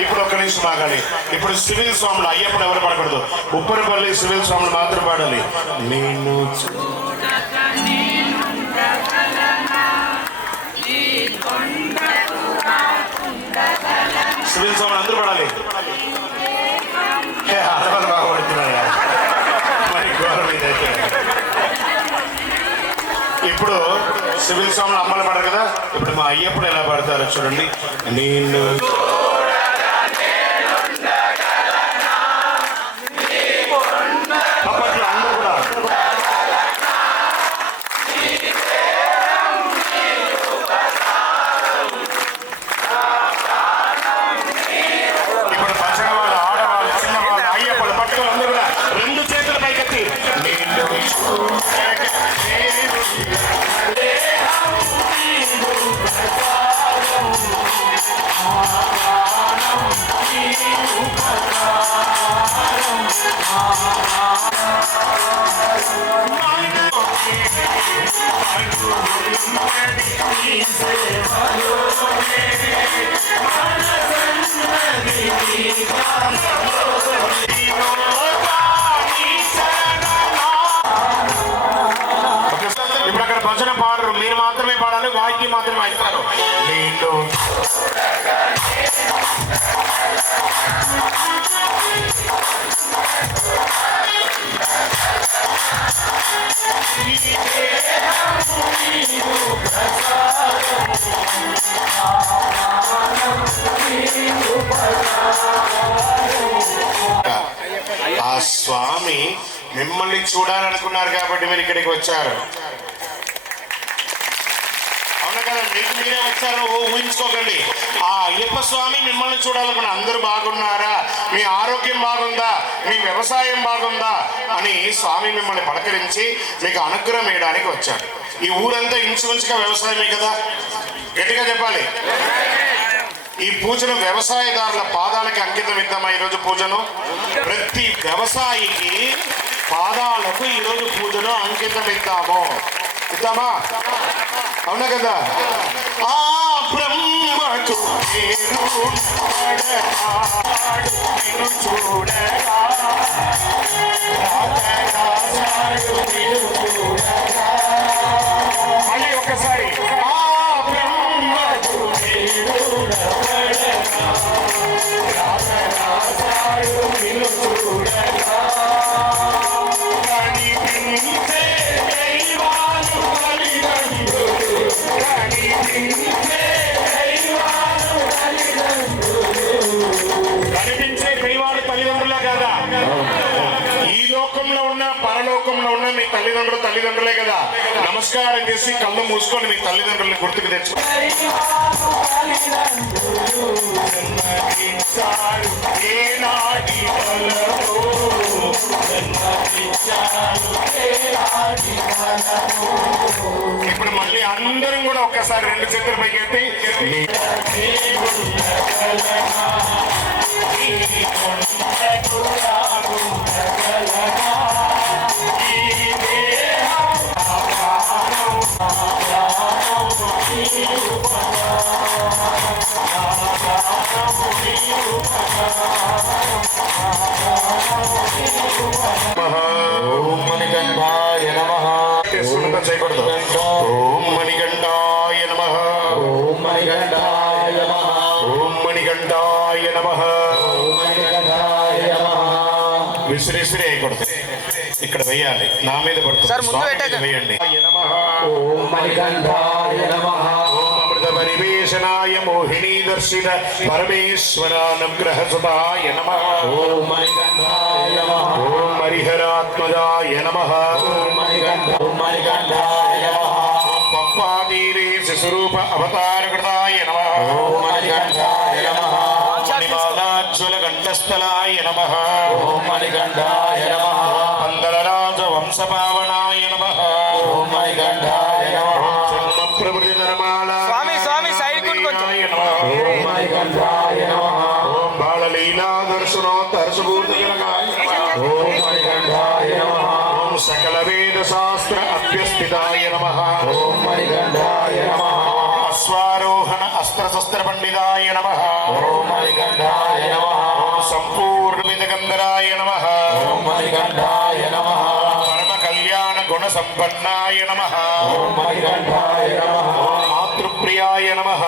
ఇప్పుడు ఒక్క నిమిషం ఆగాలి. ఇప్పుడు సివిల్ స్వాములు అయ్యప్పుడు ఎవరు పాడకూడదు, ఉప్పరపల్లి సివిల్ స్వాములు మాత్రం పాడాలి. నేను సివిల్ స్వాములు అందరూ పాడాలి. ఆడవాళ్ళు బాగా పడుతున్నాయా మరి ఘోరం ఇదైతే. ఇప్పుడు సివిల్ స్వాములు అమ్మలు పడరు కదా, ఇప్పుడు మా అయ్యప్పుడు ఎలా పడతారో చూడండి. నేను అప్పట్లో అందరూ కూడా ఇప్పుడు భజన వాళ్ళు, ఆడవాళ్ళు, చిన్నవాళ్ళు, అయ్యప్పుడు పట్టుకుని అందరూ కూడా రెండు చేతుల పైకెత్తి నేను ఇప్పుడు అక్కడ భజన పాడరు, మీరు మాత్రమే పాడాలి, వాయిద్యం మాత్రమే వాయిస్తారు. నేను ఆ స్వామి మిమ్మల్ని చూడాలనుకున్నారు కాబట్టి మీరు ఇక్కడికి వచ్చారు. అవునా కదా, మీకు మీరే వచ్చారు ఊహించుకోకండి. ఆ అయ్యప్ప స్వామి మిమ్మల్ని చూడాలనుకున్నారు. అందరూ బాగున్నారా, మీ ఆరోగ్యం బాగుందా, మీ వ్యవసాయం బాగుందా అని స్వామి మిమ్మల్ని పలకరించి మీకు అనుగ్రహం వేయడానికి వచ్చాడు. ఈ ఊరంతా ఇంచుమించుగా వ్యవసాయమే కదా, గట్టిగా చెప్పాలి. ఈ పూజను వ్యవసాయదారుల పాదాలకి అంకితం ఇద్దామా? ఈరోజు పూజను ప్రతి వ్యవసాయికి పాదాలకు ఈరోజు పూజను అంకితం ఇద్దాము. ఇద్దామా? అవునా కదా. ఆ బ్రహ్మకు మళ్ళీ ఒక్కసారి కనిపించే దైవాలు తల్లిదండ్రులే కదా. ఈ లోకంలో ఉన్న పరలోకంలో ఉన్న మీ తల్లిదండ్రులే కదా. నమస్కారం చేసి కళ్ళు మూసుకొని మీ తల్లిదండ్రులని గుర్తుకు తెచ్చు. ఇప్పుడు మళ్ళీ అందరం కూడా ఒక్కసారి రెండు చేతుల పైకి ఎత్తి ఓం మణికంఠాయ నమః. చేయకూడదు. ఓం మణికంఠాయ నమః. ఓం మణికంఠాయ నమః. ఓం మణికంఠాయ నమః. విసిరిసిరి వేయకూడదు, ఇక్కడ వేయాలి. నా మీద పడుతుంది, వేయండి. ఓం మణికంఠాయ నమః. ఓం అమృత పరివేశనాయ మోహినీ దర్శిత పరమేశ్వరానుగ్రహ సుతాయ నమః. ఓం మణికంఠాయ నమః. ఓం హరిహరాత్మజాయ నమః. ఓం మణికంఠాయ నమః. ఓం పంపాతీరే శిశురూప అవతారకృతాయ నమః. ఓం మణికంఠాయ నమః. మణిమాలాజ్వల కంఠస్థలాయ నమః. ఓం మణికంఠాయ నమః. పందలరాజ వంశపావనాయ నమః. ఓం మణికంఠాయ నమః. జన్మ ప్రవృతి ధర్మాల స్వామి సైడ్ కొంచెం. ఓం మణికంఠాయ నమః. ఓం బాలలీలా దర్శనోత్తరసుభూతజనకాయ నమః. ఓం మణికంఠాయ నమః. ఓం సకల వేద శాస్త్ర అభ్యస్థితాయ నమః. ఓం మణికంఠాయ నమః. అశ్వారోహణ శాస్త్ర శస్త్ర పండితాయ నమః. ఓం మణికంఠాయ నమః. సంపూర్ణ విదగంధరాయ నమః. ఓం మణికంఠాయ నమః. పరమ కళ్యాణ గుణ సంపన్నాయ నమః. ఓం మణికంఠాయ నమః. మాతృప్రియాయ నమః.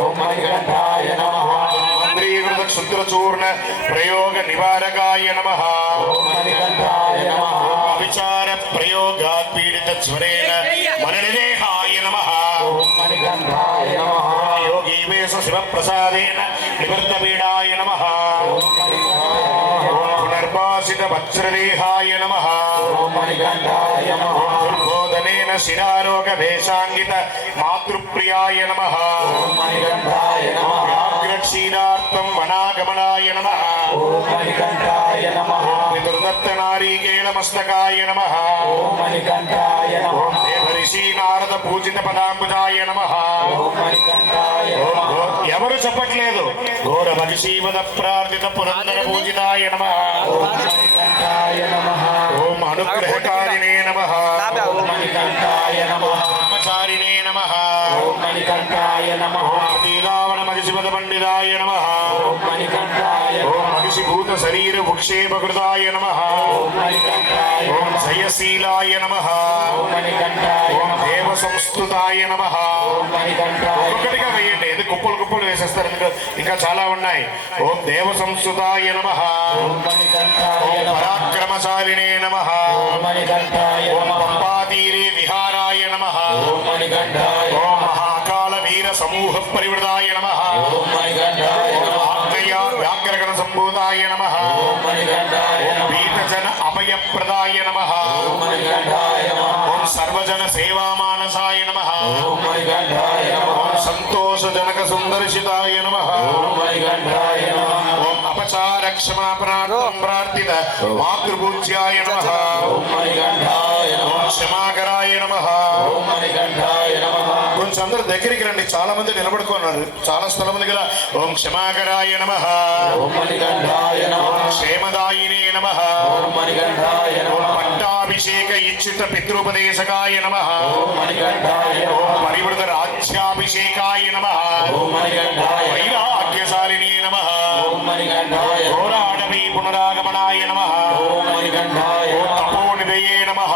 ఓం మణికంఠాయ నమః. మంత్రీకృత క్షుద్రచూర్ణ ప్రయోగ నివారకాయ నమః. ఓం మణికంఠాయ నమః. విచార ప్రయోగాత్ పీడిత జ్వరేణ మననిదేహాయ నమః. ఓం మణికంఠాయ నమః. యోగీ వేష శివప్రసాదేన నివృత్త పీడాయ నమః. ఓం మణికంఠాయ నమః. పునర్వాసిత వజ్రదేహాయ నమః. ఓం మణికంఠాయ నమః. దుర్బోధనేన శిరారోగ వేషాంగిత మాతృప్రియాయ నమః. ఓం మణికంఠాయ నమః. వ్యాఘ్రక్షీరార్థం వనాగమనాయ నమః. ఓం మణికంఠాయ నమః. పితృదత్త నారీకేళ మస్తకాయ నమః. ఓం మణికంఠాయ నమః. దేవరిషి నారద పూజిత పదాంబుజాయ నమః. ఓం మణికంఠాయ నమః. ఎవరు చెప్పట్లేదు. ఘోర మహిషీవద ప్రార్థిత పురందర పూజితాయ నమః. ఓం మణికంఠాయ నమః. ఓం అనుగ్రహకారిణే నమః. ఓం మణికంఠాయ నమః. బ్రహ్మచారిణే నమః. ఓం మణికంఠాయ నమః. శ్రీరావణ మహిషిపద పండితాయ నమః. ఓం మణికంఠాయ ఓం నమః. మహిషిభూత శరీర భుక్షేపకృతాయ నమః. ఓం మణికంఠాయ ఓం నమః. జయశీలాయ నమః. ఓం మణికంఠాయ ఓం నమః. దేవ సంస్థుతాయ నమః. ఓం మణికంఠాయ ఒక్కటిగా వేయండి, ఇది కుప్పలు కుప్పలు వేసేస్తారు. ఇంకా చాలా ఉన్నాయి. ఓం దేవ సంస్థుతాయ నమః. ఓం మణికంఠాయ ఓం నమః. పరాక్రమశాలినే నమః. ఓం మణికంఠాయ ఓం నమః. పంపాతీరే విహారాయ నమః. ఓం మణికంఠాయ ఓం నమః. మహాకాల వీర సమూహ పరివృతాయ నమః. ఓం మణికంఠాయ ఓం నమః. ఆగ్నేయ వ్యాఘ్రగణ సంభూతాయ నమః. ఓం మణికంఠాయ నమః. పీతజన అభయప్రదాయ నమః. ఓం మణికంఠాయ నమః. ఓం సర్వజన సేవామానసాయ నమః. ఓం మణికంఠాయ నమః. ఓం సంతోషజనక సుందర్శితాయ నమః. ఓం మణికంఠాయ నమః. ఓం అపచార క్షమాపణార్థం ప్రార్థిత మాతృపూజ్యాయ నమః. ఓం మణికంఠాయ ఓం నమః. క్షమాకరాయ నమః. ఓం మణికంఠాయ నమః. కొంచెం అందరు దగ్గరికి రండి, చాలా మంది నిలబడుకున్నారు, చాలా స్థలం ఉంది కదా. ఓం క్షమాకరాయ నమః. ఓం మణికంఠాయ నమః. క్షేమదాయినే నమః. ఓం మణికంఠాయ ఓం నమః. పట్టాభిషేక ఇచ్యుత పితృపదేశకాయ నమః. ఓం మణికంఠాయ ఓం నమః. పరివృత రాజ్యాభిషేకాయ నమః. ఓం మణికంఠాయ నమః. వైరాగ్యశాలినే నమః. ఓం మణికంఠాయ నమః. ఘోరాడవి పునరాగమనాయ నమః. ఓం మణికంఠాయ ఓం నమః. తపోనిధయే నమః.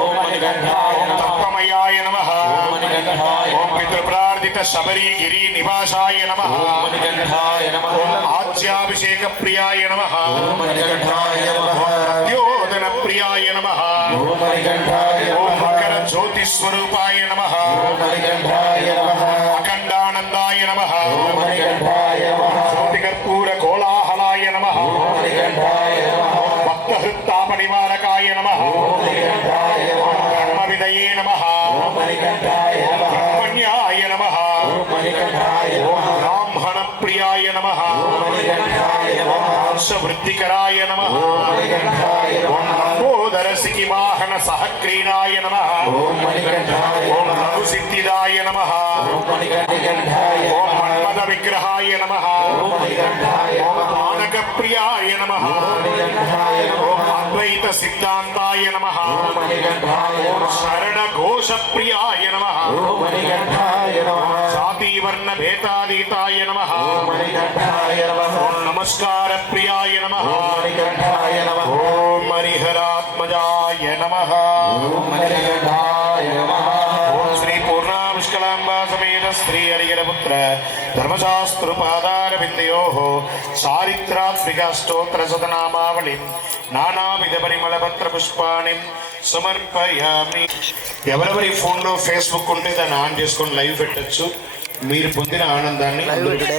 ఓం మణికంఠాయ ఓం నమః. తత్వమయాయ నమః. ఓం మణికంఠాయ ఓం నమః. పితృప్రార్థిత శబరిగిరి నివాసాయ నమః. ఓం మణికంఠాయ నమః. ఓం ఆజ్యాభిషేక ప్రియాయ నమః. ఓం మణికంఠాయ నమః. ద్యోదన ప్రియాయ నమః. ఓం మణికంఠాయ ఓం నమః. మకర జ్యోతి స్వరూపాయ నమః. ఓం మణికంఠాయ నమః. అఖండానందాయ నమః. ఓం మణికంఠాయ నమః. జ్యోతి కర్పూర కోలాహలాయ నమః. ఓం మణికంఠాయ నమః. భక్తహృత్తాప నివారకాయ నమః. ఓం మణికంఠాయ నమః. కర్మవిదయే నమః. ఓం మణికంఠాయ నమః. బ్రహ్మణ్యాయ నమః. ఓం మణికంఠాయ నమః. బ్రాహ్మణ ప్రియాయ నమః. ఓం మణికంఠాయ నమః. హర్షవృద్ధికరాయ నమః. ఓం మణికంఠాయ నమః. లంబోదర సికివాహన సహక్రీడాయ నమః. ఓం మణికంఠాయ ఓం నమః. రఘుసిద్ధిదాయ నమః. ఓం మణికంఠాయ ఓం నమః. మన్మథ విగ్రహాయ నమః. ఓం మణికంఠాయ ఓం నమః. మానక ప్రియాయ నమః. మణికంఠాయ ఓం నమః. అద్వైత సిద్ధాంతాయ నమః. ఓం మణికంఠాయ నమః. శరణ ఘోష ప్రియాయ నమః. ఓం మణికంఠాయ నమః. జాతివర్ణ భేదాతీతాయ నమః. ఓం మణికంఠాయ నమః. ఓం నమస్కార ప్రియాయ నమః. ఓం మణికంఠాయ నమః. ఓం హరిహరాత్మజాయ నమః. ఓం మణికంఠాయ నమః. ఓం శ్రీ పూర్ణాపుష్కలాంబా సమేత శ్రీ హరిహరపుత్ర ధర్మశాస్త్రపాదార బిందయోః చారిత్రాత్మిక స్తోత్ర శతనామావళి నానావిధ పరిమళపత్ర పుష్పాణి సమర్పయామి. ఎవరెవరి ఫోన్లో ఫేస్బుక్ ఉంటే దాన్ని ఆన్ చేసుకొని లైవ్ పెట్టచ్చు. మీరు పొందిన ఆనందాన్ని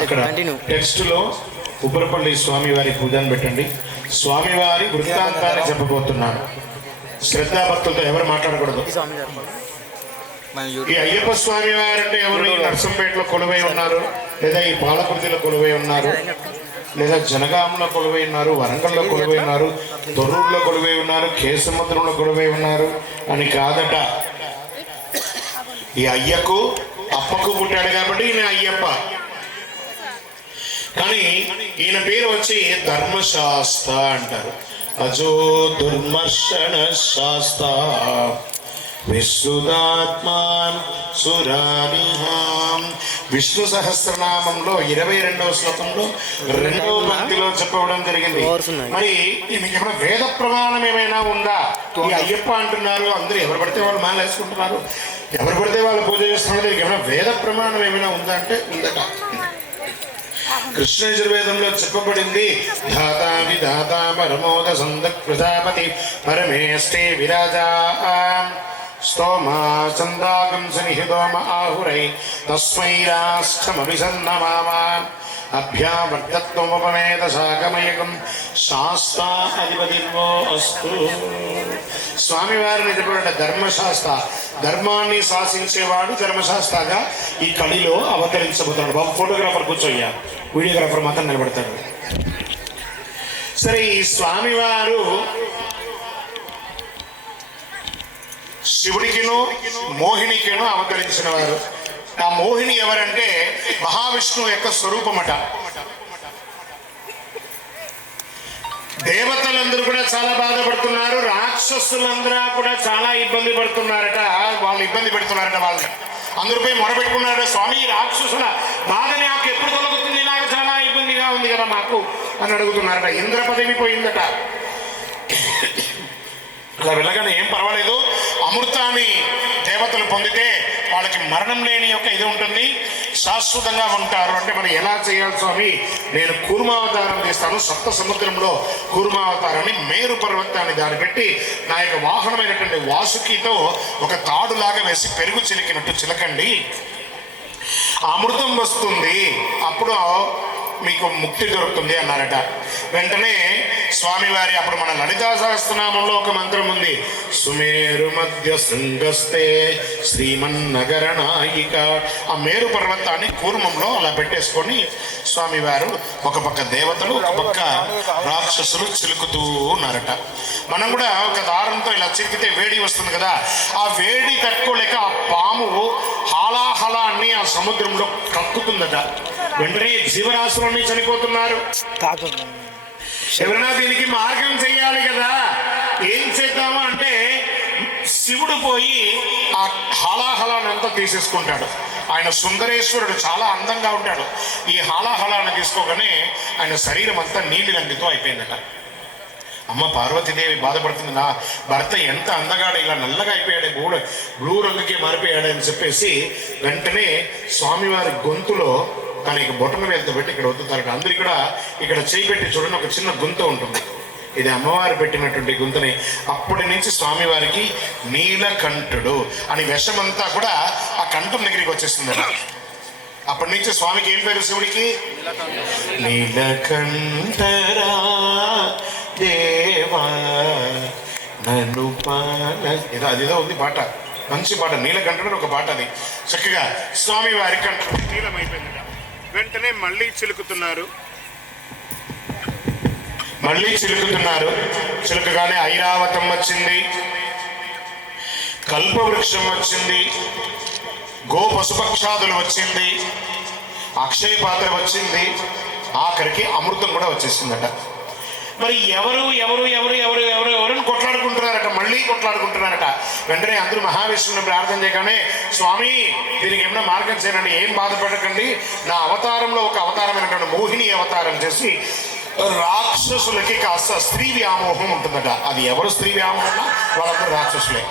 అక్కడ టెక్స్ట్ లో ఉప్పరపల్లి స్వామివారి పూజను పెట్టండి. స్వామివారి వృత్తాంతాన్ని చెప్పబోతున్నాను. శ్రద్ధాభక్తులతో ఎవరు మాట్లాడకూడదు. ఈ అయ్యప్ప స్వామి వారు అంటే ఎవరు? ఈ నర్సంపేటలో కొలువై ఉన్నారు, లేదా ఈ పాలకుర్తిలో కొలువై ఉన్నారు, లేదా జనగాంలో కొలువై ఉన్నారు, వరంగల్లో కొలువై ఉన్నారు, తొర్రూరులో కొలువై ఉన్నారు, కేసముద్రంలో కొలువై ఉన్నారు అని కాదట. ఈ అయ్యకు అప్పకు పుట్టాడు కాబట్టి ఈయన అయ్యప్ప. కానీ ఈయన పేరు వచ్చి ధర్మశాస్త్ర అంటారు. అజో దుర్మర్షణ శాస్త్ర విశుద్ధాత్మాన్ సురానిహాం. విష్ణు సహస్రనామంలో 22వ శ్లోకంలో 2వ పంక్తిలో చెప్పడం జరిగింది. మరి దీనికి ఏమైనా వేద ప్రమాణం ఏమైనా ఉందా? ఈ అయ్యప్ప అంటున్నారు, అందరూ ఎవరు పడితే వాళ్ళు మాల వేసుకుంటున్నారు, ఎవరు పడితే వాళ్ళు పూజ చేస్తున్నారు, దీనికి ఏమైనా వేద ప్రమాణం ఏమైనా ఉందా అంటే ఉందట. కృష్ణ యజుర్వేదంలో చెప్పబడింది, ధాతా విధాతా పరమోద సందక్ ప్రజాపతి పరమేష్టే విరాజా స్తోమా చందాగం సనిహితోమ ఆహురై తస్మై రాష్ట్రమభిసన్నమామా అభ్యావర్తత్వముపమేత శాకమయకం శాస్త్ర అధిపతిర్వో అస్తు. స్వామివారిని చెప్పినట్టు ధర్మశాస్త్ర, ధర్మాన్ని శాసించేవాడు ధర్మశాస్త్రగా ఈ కలిలో అవతరించబోతున్నాడు. బాబు ఫోటోగ్రాఫర్ కూర్చోయ్యా, వీడియోగ్రాఫర్ మాత్రం నిలబడతాడు. సరే, ఈ స్వామివారు శివుడికిను మోహినికిను అవతరించిన వారు. ఆ మోహిని ఎవరంటే మహావిష్ణువు యొక్క స్వరూపమట. దేవతలందరూ కూడా చాలా బాధపడుతున్నారు, రాక్షసులందరూ కూడా చాలా ఇబ్బంది పడుతున్నారట. వాళ్ళు ఇబ్బంది పెడుతున్నారట, వాళ్ళు అందరిపై మొరపెట్టుకున్నారట, స్వామి రాక్షసుల బాధ నాకు ఎప్పుడు తొలగుతుంది, నాకు చాలా ఇబ్బందిగా ఉంది కదా మాకు అని అడుగుతున్నారట. ఇంద్ర పదవి పోయిందట. అలా వెళ్ళగానే ఏం పర్వాలేదు, అమృతాన్ని దేవతలు పొందితే వాళ్ళకి మరణం లేని యొక్క ఇది ఉంటుంది, శాశ్వతంగా ఉంటారు. అంటే మరి ఎలా చేయాలి స్వామి? నేను కూర్మావతారం తీస్తాను, సప్త సముద్రంలో కూర్మావతారాన్ని, మేరు పర్వతాన్ని దాన్ని పెట్టి నా యొక్క వాహనమైనటువంటి వాసుకితో ఒక తాడులాగా వేసి పెరుగు చిలికినట్టు చిలకండి, అమృతం వస్తుంది, అప్పుడు మీకు ముక్తి దొరుకుతుంది అన్నారట. వెంటనే స్వామివారి అప్పుడు మన లలితా సహస్రనామంలో ఒక మంత్రం ఉంది, సుమేరు మధ్య శృంగస్తే శ్రీమన్నగర నాయిక. ఆ మేరు పర్వతాన్ని కూర్మంలో అలా పెట్టేసుకొని స్వామివారు ఒక పక్క దేవతలు, ఒక పక్క రాక్షసులు చిలుకుతూ ఉన్నారట. మనం కూడా ఒక దారంతో ఇలా చిరికితే వేడి వస్తుంది కదా, ఆ వేడి తట్టుకోలేక ఆ పాము హాలాహలాన్ని ఆ సముద్రంలో కక్కుతుందట. వెంటనే జీవరాశులన్నీ చనిపోతున్నారు. ఎవరైనా దీనికి మార్గం చెయ్యాలి కదా, ఏం చేద్దామా అంటే శివుడు పోయి ఆ హాలాహలాన్ని అంతా తీసేసుకుంటాడు. ఆయన సుందరేశ్వరుడు, చాలా అందంగా ఉంటాడు. ఈ హాలాహలాన్ని తీసుకోగానే ఆయన శరీరం అంతా నీలి రంగుతో అయిపోయిందట. అమ్మ పార్వతీదేవి బాధపడుతుంది, నా భర్త ఎంత అందగాడు, ఇలా నల్లగా అయిపోయాడు, బ్లూ రంగుకి మారిపోయాడు అని చెప్పేసి వెంటనే స్వామివారి గొంతులో తనకి బొట్టన వేలతో పెట్టి ఇక్కడ వద్దుతారట. అందరు ఇక్కడ చేయి పెట్టి చూడండి, ఒక చిన్న గుంత ఉంటుంది, ఇది అమ్మవారు పెట్టినటువంటి గుంతని. అప్పటి నుంచి స్వామివారికి నీలకంఠుడు అని విషమంతా కూడా ఆ కంఠం దగ్గరికి వచ్చేస్తుంది. అప్పటి నుంచి స్వామికి ఏం పేరు? శివుడికి నీలకంఠరా దేవా నన్ను అదిదో ఉంది పాట, మంచి పాట, నీలకంఠుడు ఒక పాట. అది చక్కగా స్వామివారి కంఠం నీలమైపోయింది. వెంటనే మళ్ళీ చిలుకుతున్నారు, చిలుకగానే ఐరావతం వచ్చింది, కల్పవృక్షం వచ్చింది, గో పశుపక్షాదులు వచ్చింది, అక్షయ పాత్ర వచ్చింది, ఆఖరికి అమృతం కూడా వచ్చేసిందట. మరి ఎవరు కొట్లాడుకుంటున్నారట, మళ్ళీ కొట్లాడుకుంటున్నారట. వెంటనే అందరూ మహావిష్ణువుని ప్రార్థన చేయగానే, స్వామి దీనికి ఏమైనా మార్గం చేయండి, ఏం బాధపడకండి, నా అవతారంలో ఒక అవతారమైనటువంటి మోహిని అవతారం చేసి రాక్షసులకి కాస్త స్త్రీ వ్యామోహం ఉంటుందట. అది ఎవరు స్త్రీ వ్యామోహం? వాళ్ళందరూ రాక్షసులే,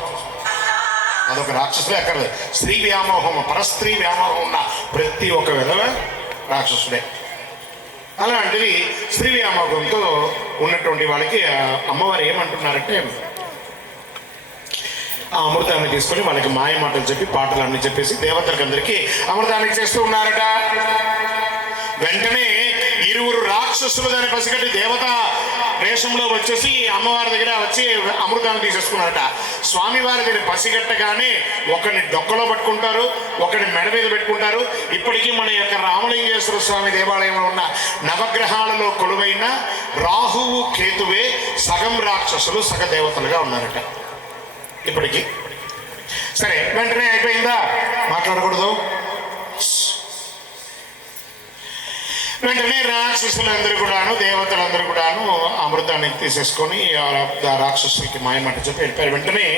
అదొక రాక్షసులే అక్కర్లేదు. స్త్రీ వ్యామోహం, పరస్త్రీ వ్యామోహం ఉన్న ప్రతి ఒక్క విధవ రాక్షసుడే. అలాంటిది స్త్రీ వ్యామోహంతో ఉన్నటువంటి వాళ్ళకి అమ్మవారు ఏమంటున్నారంటే, ఆ అమృతాన్ని తీసుకొని వాళ్ళకి మాయ మాటలు చెప్పి పాటలన్నీ చెప్పేసి దేవతలకు అందరికీ అమృతాన్ని చేస్తూ ఉన్నారట. వెంటనే ఇరువురు రాక్షసులు దాన్ని పసిగట్టి దేవత వేషంలో వచ్చేసి అమ్మవారి దగ్గర వచ్చి అమృతాన్ని తీసేసుకున్నారట. స్వామివారి దగ్గర పసిగట్టగానే ఒకరిని డొక్కలో పట్టుకుంటారు, ఒకరిని మెడ మీద పెట్టుకుంటారు. ఇప్పటికీ మన యొక్క రామలింగేశ్వర స్వామి దేవాలయంలో ఉన్న నవగ్రహాలలో కొలువైన రాహువు కేతువే సగం రాక్షసులు సగ దేవతలుగా ఉన్నారట ఇప్పటికీ. సరే, వెంటనే అయిపోయిందా? మాట్లాడకూడదు. వెంటనే రాక్షసులందరూ కూడాను దేవతలందరూ కూడాను అమృతాన్ని తీసేసుకొని ఆ రాక్షసులకి మాయమాట చెప్పి వెళ్ళిపోయారు. వెంటనే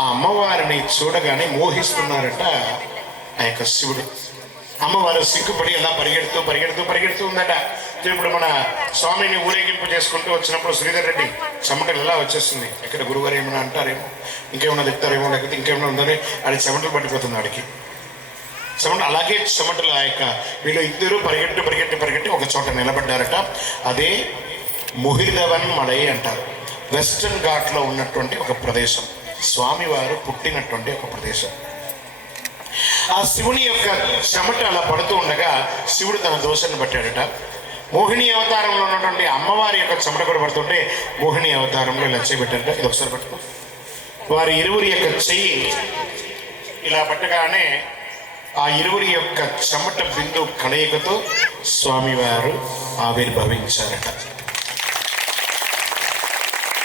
ఆ అమ్మవారిని చూడగానే మోహిస్తున్నారట ఆ యొక్క శివుడు. అమ్మవారు సిగ్గుపడి అలా పరిగెడుతూ పరిగెడుతూ పరిగెడుతూ ఉందట. ఇప్పుడు మన స్వామిని ఊరేగింపు చేసుకుంటూ వచ్చినప్పుడు శ్రీధర్ రెడ్డి చెమటలు ఎలా వచ్చేస్తుంది, ఎక్కడ గురువారు ఏమైనా అంటారేమో, ఇంకేమైనా చెప్తారేమో, లేకపోతే ఇంకేమైనా ఉందని అది చెమటలు పట్టిపోతుంది ఆడికి. చెమట అలాగే చెమటలు ఆ యొక్క వీళ్ళు ఇద్దరు పరిగెట్టి పరిగెట్టి పరిగెట్టి ఒక చోట నిలబడ్డారట. అదే ముహిర్దవన్ మలై అంటారు. వెస్టర్న్ ఘాట్లో ఉన్నటువంటి ఒక ప్రదేశం, స్వామివారు పుట్టినటువంటి ఒక ప్రదేశం. ఆ శివుని యొక్క చెమట అలా పడుతూ ఉండగా శివుడు తన దోషాన్ని పట్టాడట. మోహిని అవతారంలో ఉన్నటువంటి అమ్మవారి యొక్క చెమట కూడా పడుతుంటే మోహిని అవతారంలో ఇలా చేయబెట్టారట. ఇది ఒకసారి పట్టుకో. వారి ఇరువురి యొక్క చెయ్యి ఇలా పట్టగానే ఆ ఇరువురి యొక్క చెమట బిందు కలయికతో స్వామివారు ఆవిర్భవించారట.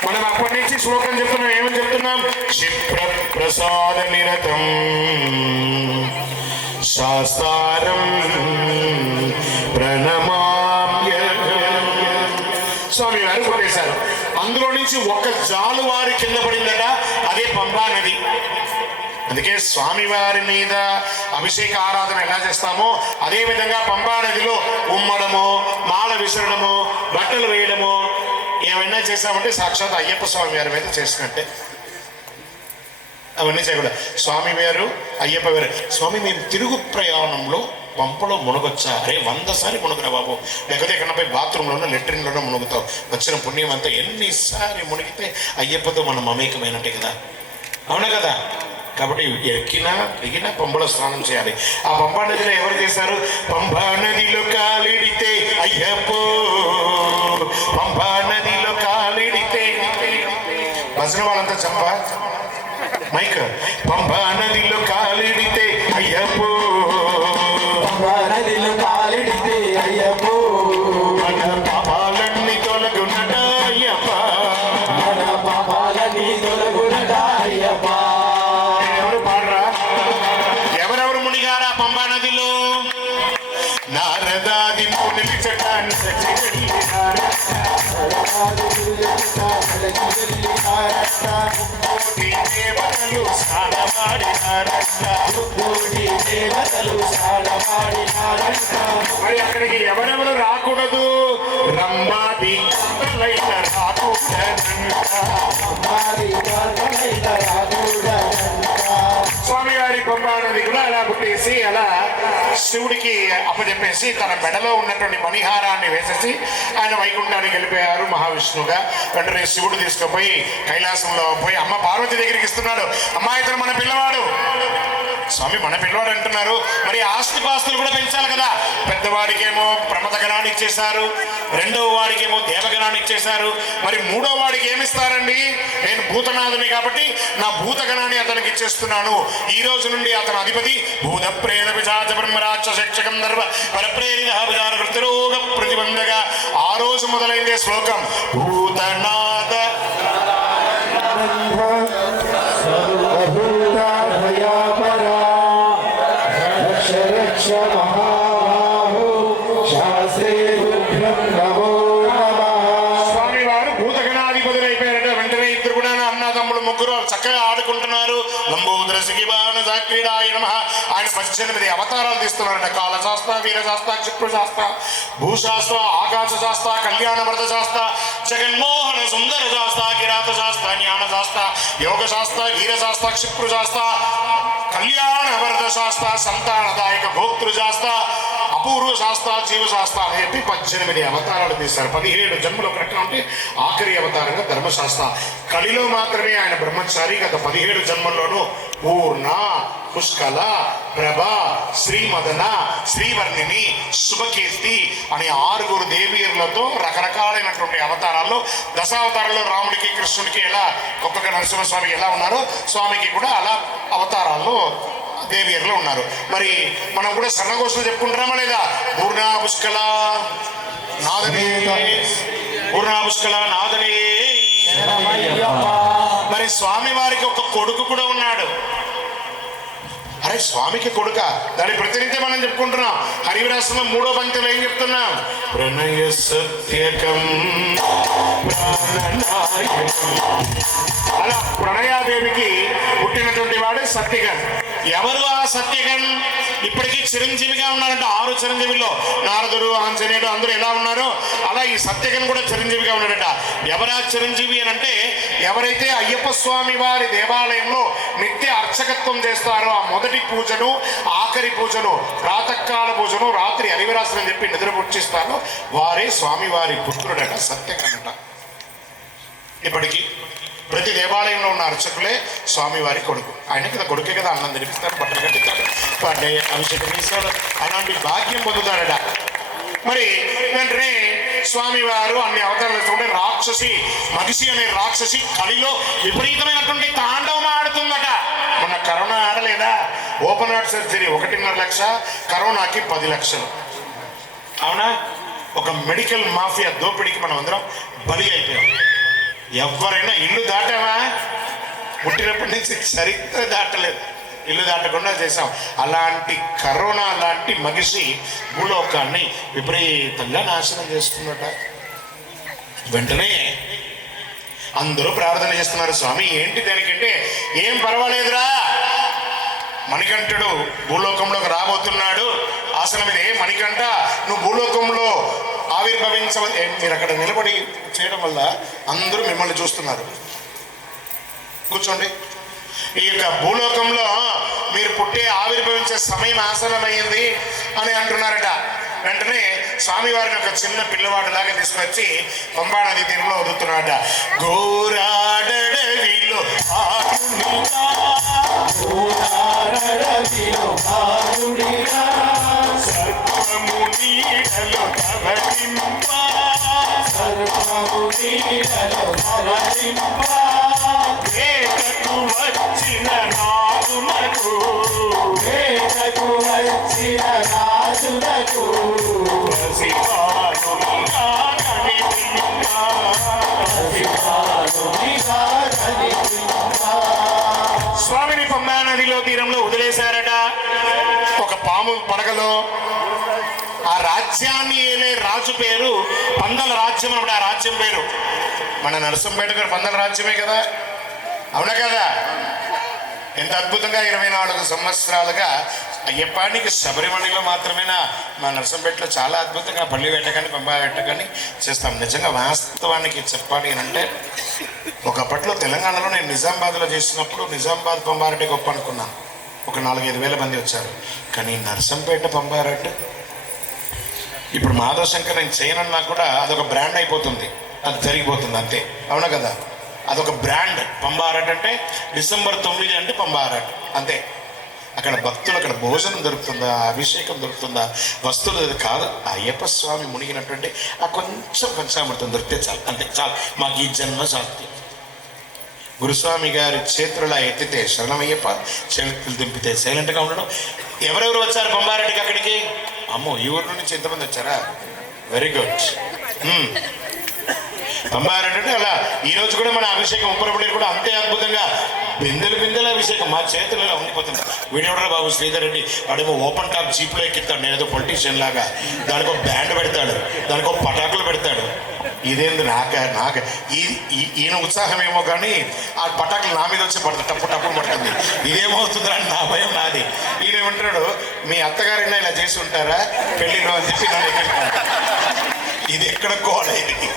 మనం అప్పటి నుంచి శ్లోకం చెప్తున్నాం. ఏమని చెప్తున్నాం? క్షిప్ర ప్రసాద నిరతం శాస్త్రం ప్రణమామ్య. స్వామి వారు కొట్టేశారు. అందులో నుంచి ఒక జాలు వారి కింద పడిందట. అదే పంపా నది. అందుకే స్వామివారి మీద అభిషేక ఆరాధన ఎలా చేస్తామో అదే విధంగా పంపా నదిలో ఉమ్మడము, మాల విసరడము, బట్టలు వేయడము ఏమైనా చేశామంటే సాక్షాత్ అయ్యప్ప స్వామి వారి మీద చేసినట్టే. అవన్నీ చేయకూడదు. స్వామి వారు అయ్యప్ప వారు. స్వామి మేము తిరుగు ప్రయాణంలో పంపలో మునగొచ్చా? అరే 100 సార్లు మునుగురా బాబు, లేకపోతే ఎక్కడపై బాత్రూంలోనో లెట్రిన్లోనో మునుగుతావు. వచ్చిన పుణ్యం అంతా ఎన్నిసార్లు మునిగితే అయ్యప్పతో మనం మమేకమైనట్టే కదా, అవునా కదా? కాబట్టి ఎక్కినా దిగినా పంబలో స్నానం చేయాలి. ఆ పంబా నదిలో ఎవరు చేశారు? పంబా నదిలో కాలిడితే అయ్యప్పో, పంబా నదిలో కాలిడితే. భజన వాళ్ళంతా చంప మైక్. పంబా నదిలో కాలిడితే అయ్యప్పో, పంబా నదిలో కాలిడితే అయ్యప్పో, మన పాపాలన్నీ తొలగునట అయ్యప్ప, మన పాపాలన్నీ తొలగునట అయ్యప్ప. ఎవరెవరు మునిగారా పంబా నదిలో? నారదాది మునులు చటాన్ని దేవతలు మరి అక్కడికి ఎవరెవరు రాకూడదు? రంబాది స్వామివారి పంబా నది కూడా అలా పుట్టేసి అలా శివుడికి అప్పచెప్పేసి తన మెడలో ఉన్నటువంటి మణిహారాన్ని వేసేసి ఆయన వైకుంఠానికి వెళ్ళిపోయారు మహావిష్ణువుగా. వెంటనే శివుడు తీసుకుపోయి కైలాసంలో పోయి అమ్మ పార్వతి దగ్గరికి ఇస్తున్నాడు. అమ్మా ఇతను మన పిల్లవాడు. స్వామి మన పిల్లవాడు అంటున్నారు, మరి ఆస్తిపాస్తులు కూడా పెంచాలి కదా. పెద్దవాడికేమో ప్రమథగణాన్ని ఇచ్చేశారు, రెండవ వాడికేమో దేవగణాన్ని ఇచ్చేశారు, మరి మూడో వాడికి ఏమిస్తారండి? నేను భూతనాథుని కాబట్టి నా భూతగణాన్ని అతనికి ఇచ్చేస్తున్నాను. ఈ రోజు నుండి అతను అధిపతి భూత ప్రేత పిశాచ బ్రహ్మరాక్ష శిక్షకం దర్వ పరప్రేరిత విధాన వృత్తిరోగ ప్రతిబంధక. ఆ రోజు మొదలైందే శ్లోకం భూతనాథ స్వామివారు భూతగణాధిపతులైపోయారట. వెంటనే ఇద్దరు కూడా అన్నదమ్ములు ముగ్గురు చక్కగా ఆడుకుంటున్నారు. లంబోదరసికి బాణ క్రీడాయ నమః. ఆయన 18 అవతారాలు తీస్తున్నారట. కాళశాస్త్ర, వీరశాస్త్ర, క్షిప్రశాస్త్ర, భూశాస్త్ర, ఆకాశ శాస్త్ర, కళ్యాణ వ్రత శాస్త్ర, జగన్మోహన సుందర శాస్త్ర, కిరాత శాస్త్ర, జ్ఞాన శాస్త్ర, యోగ శాస్త్ర, వీరశాస్త్ర, క్షిప్రశాస్త్ర, కళ్యాణ వరద శాస్త్ర, సంతానదాయక భోక్తృ శాస్త్ర, అపూర్వ శాస్త్ర, జీవశాస్త్ర అని చెప్పి 18 అవతారాలు తీశారు. 17 జన్మలు ఒక రకం అంటే ఆఖరి అవతారంగా ధర్మశాస్త్ర. కలిలో మాత్రమే ఆయన బ్రహ్మచారి. గత 17 జన్మల్లోనూ పూర్ణ, పుష్కల, ప్రభ, శ్రీమదన, శ్రీవర్ణిని, శుభకీర్తి అని 6 దేవీరులతో రకరకాలైనటువంటి అవతారాల్లో దశావతారాల్లో రాముడికి కృష్ణుడికి ఎలా ఒక్కొక్క నరసింహస్వామికి ఎలా ఉన్నారో స్వామికి కూడా అలా అవతారాల్లో దేవీరులు ఉన్నారు. మరి మనం కూడా సన్నగోష్ఠులు చెప్పుకుంటున్నామా లేదా? పూర్ణ పుష్కల నాదనే, పూర్ణ పుష్కల నాదనే. మరి స్వామి వారికి ఒక కొడుకు కూడా ఉన్నాడు. అరే స్వామికి కొడుక, దాని ప్రతినిత్యం మనం చెప్పుకుంటున్నాం. హరివిలాసంలో 3వ పంక్తిలో ఏం చెప్తున్నాం? ప్రణయ సత్యకం ప్రాణనాయకం. అలా ప్రణయాదేవికి పుట్టినటువంటి వాడే సత్యగన్. ఎవరు ఆ సత్యగన్? ఇప్పటికీ చిరంజీవిగా ఉన్నారంట. 6 చిరంజీవుల్లో నారదుడు, ఆంజనేయుడు అందరూ ఎలా ఉన్నారో అలా ఈ సత్యగన్ కూడా చిరంజీవిగా ఉన్నాడట. ఎవరా చిరంజీవి అని అంటే, ఎవరైతే అయ్యప్ప స్వామి వారి దేవాలయంలో నిత్య అర్చకత్వం చేస్తారో, ఆ మొదటి పూజను, ఆఖరి పూజను, ప్రాతకాల పూజను, రాత్రి హరివిలాసం అని చెప్పి నిద్ర పుట్టిస్తారో వారే స్వామివారి పుత్రుడట, సత్యగనట. ఇప్పటికీ ప్రతి దేవాలయంలో ఉన్న అర్చకులే స్వామివారి కొడుకు. ఆయన కదా కొడుకే కదా, అన్నం తినిపిస్తాడు, బట్టలు కట్టిస్తాడు, అభిషేకం చేస్తాడు, అలాంటి భాగ్యం పొందుతాడట. మరి వెంటనే స్వామివారు అన్ని అవతారాలు చూడండి. రాక్షసి మగిసి అనే రాక్షసి కలిలో విపరీతమైనటువంటి తాండవం ఆడుతుందట. మొన్న కరోనా ఆడలేదా? ఓపెన్ హార్ట్ సర్జరీ 1.5 లక్ష, కరోనాకి 10 లక్షలు. అవునా? ఒక మెడికల్ మాఫియా దోపిడీకి మనం అందరం బలి అయిపోయాం. ఎవరైనా ఇల్లు దాటావా? పుట్టినప్పటి నుంచి సరిగ్గా దాటలేదు, ఇల్లు దాటకుండా చేసాం. అలాంటి కరోనా లాంటి మగిషి భూలోకాన్ని విపరీతంగా నాశనం చేస్తున్నట. వెంటనే అందరూ ప్రార్థన చేస్తున్నారు, స్వామి ఏంటి దానికంటే? ఏం పర్వాలేదురా, మణికంఠుడు భూలోకంలోకి రాబోతున్నాడు. ఆసనం ఇదే మణికంఠ, నువ్వు భూలోకంలో ఆవిర్భవించవ. మీరు అక్కడ నిలబడి చేయడం వల్ల అందరూ మిమ్మల్ని చూస్తున్నారు. కూర్చోండి. ఈ యొక్క భూలోకంలో మీరు పుట్టే ఆవిర్భవించే సమయం ఆసనమైంది అని అంటున్నారట. వెంటనే స్వామివారిని ఒక చిన్న పిల్లవాడు లాగా తీసుకొచ్చి పంబా నది తీరంలో వదులుతున్నాడట. గోరాడవిలో వచ్చిన రాజునకు స్వామిని పంబా నదిలో తీరంలో వదిలేశారట. ఒక పాము పడగలో ఆ రాజ్యాన్ని ఏలే రాజు పేరు పందల రాజ్యం అన్నమాట. ఆ రాజ్యం పేరు మన నరసంపేట గారు పందల రాజ్యమే కదా, అవునా కదా? ఎంత అద్భుతంగా 24 సంవత్సరాలుగా అయ్యప్పానికి శబరిమణిలో మాత్రమేనా, మా నరసంపేటలో చాలా అద్భుతంగా పల్లి వేట కానీ పంబా వేట కానీ చేస్తాం. నిజంగా వాస్తవానికి చెప్పాలి అని అంటే, ఒకప్పట్లో తెలంగాణలో నేను నిజామాబాద్లో చేసినప్పుడు నిజామాబాద్ పంబారెడ్డి గొప్ప అనుకున్నాను. ఒక 4-5 వేల మంది వచ్చారు. కానీ నరసంపేట పంబారెడ్డి ఇప్పుడు మాధవ్ శంకర్ నేను చేయనన్నా కూడా అదొక బ్రాండ్ అయిపోతుంది, అది జరిగిపోతుంది అంతే, అవునా కదా? అదొక బ్రాండ్. పంబారట్ అంటే డిసెంబర్ 9 అంటే పంబారట్ అంతే. అక్కడ భక్తులు, అక్కడ భోజనం దొరుకుతుందా, అభిషేకం దొరుకుతుందా, వస్తువులు కాదు, అయ్యప్ప స్వామి మునిగినటువంటి ఆ కొంచెం పంచామృతం దొరికితే చాలు, అంతే చాలు. మాకు ఈ జన్మ చాలు. గురుస్వామి గారి చేతులలో ఎత్తితే శరణమయ్యప్ప, చేతులు దింపితే సైలెంట్గా ఉండడం. ఎవరెవరు వచ్చారు పంబారెడ్డికి అక్కడికి? అమ్మో, ఈ ఊరు నుంచి ఎంతమంది వచ్చారా? Very good. పంబారెడ్డి అంటే అలా ఈరోజు కూడా మన అభిషేకం ఉప్పరపల్లి కూడా అంతే అద్భుతంగా బిందెల అభిషేకం మా చేతులలో ఉండిపోతుంది. వీడెవడరా బాబు శ్రీధర్ రెడ్డి, వాడేమో ఓపెన్ టాప్ జీప్లో ఎక్కిస్తాడు, నేనేదో పొలిటీషియన్ లాగా. దానికో బ్యాండ్ పెడతాడు, దానికో పటాకులు పెడతాడు. ఇదేంది నాకు ఈయన ఉత్సాహం ఏమో కానీ ఆ పటాకులు నా మీద వచ్చి పడుతుంది, టప్పు పడుతుంది. ఇదేమవుతుంది అని నా భయం నాది. ఈయన ఏమంటాడు, మీ అత్తగారైనా ఇలా చేసి ఉంటారా పెళ్లిలో అని చెప్పి నన్ను ఎక్కిస్తాడు. ఇది ఎక్కడ కోడ ఇది?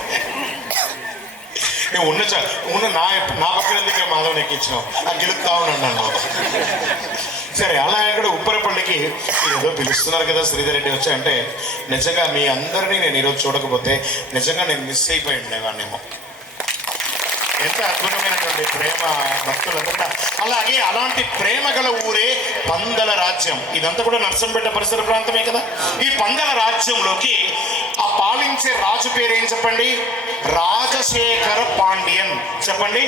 ఉన్న నా పక్కన ఎందుకే మాధవని ఎక్కించినావు, నాకు గెలుపుతా ఉన్నాను. సరే, అలా ఇక్కడ ఉప్పరపల్లికి ఏదో పిలుస్తున్నారు కదా శ్రీధర్ రెడ్డి వచ్చి అంటే, నిజంగా మీ అందరినీ నేను ఈరోజు చూడకపోతే నిజంగా నేను మిస్ అయిపోయి ఉండేవాడినేమో. ఎంత అద్భుతమైనటువంటి ప్రేమ భక్తులంతా. అలాగే అలాంటి ప్రేమ గల ఊరే పందల రాజ్యం. ఇదంతా కూడా నర్సంపేట పరిసర ప్రాంతమే కదా. ఈ పందల రాజ్యంలోకి ఆ పాలించే రాజు పేరు ఏం చెప్పండి? రాజశేఖర పాండ్యన్. చెప్పండి.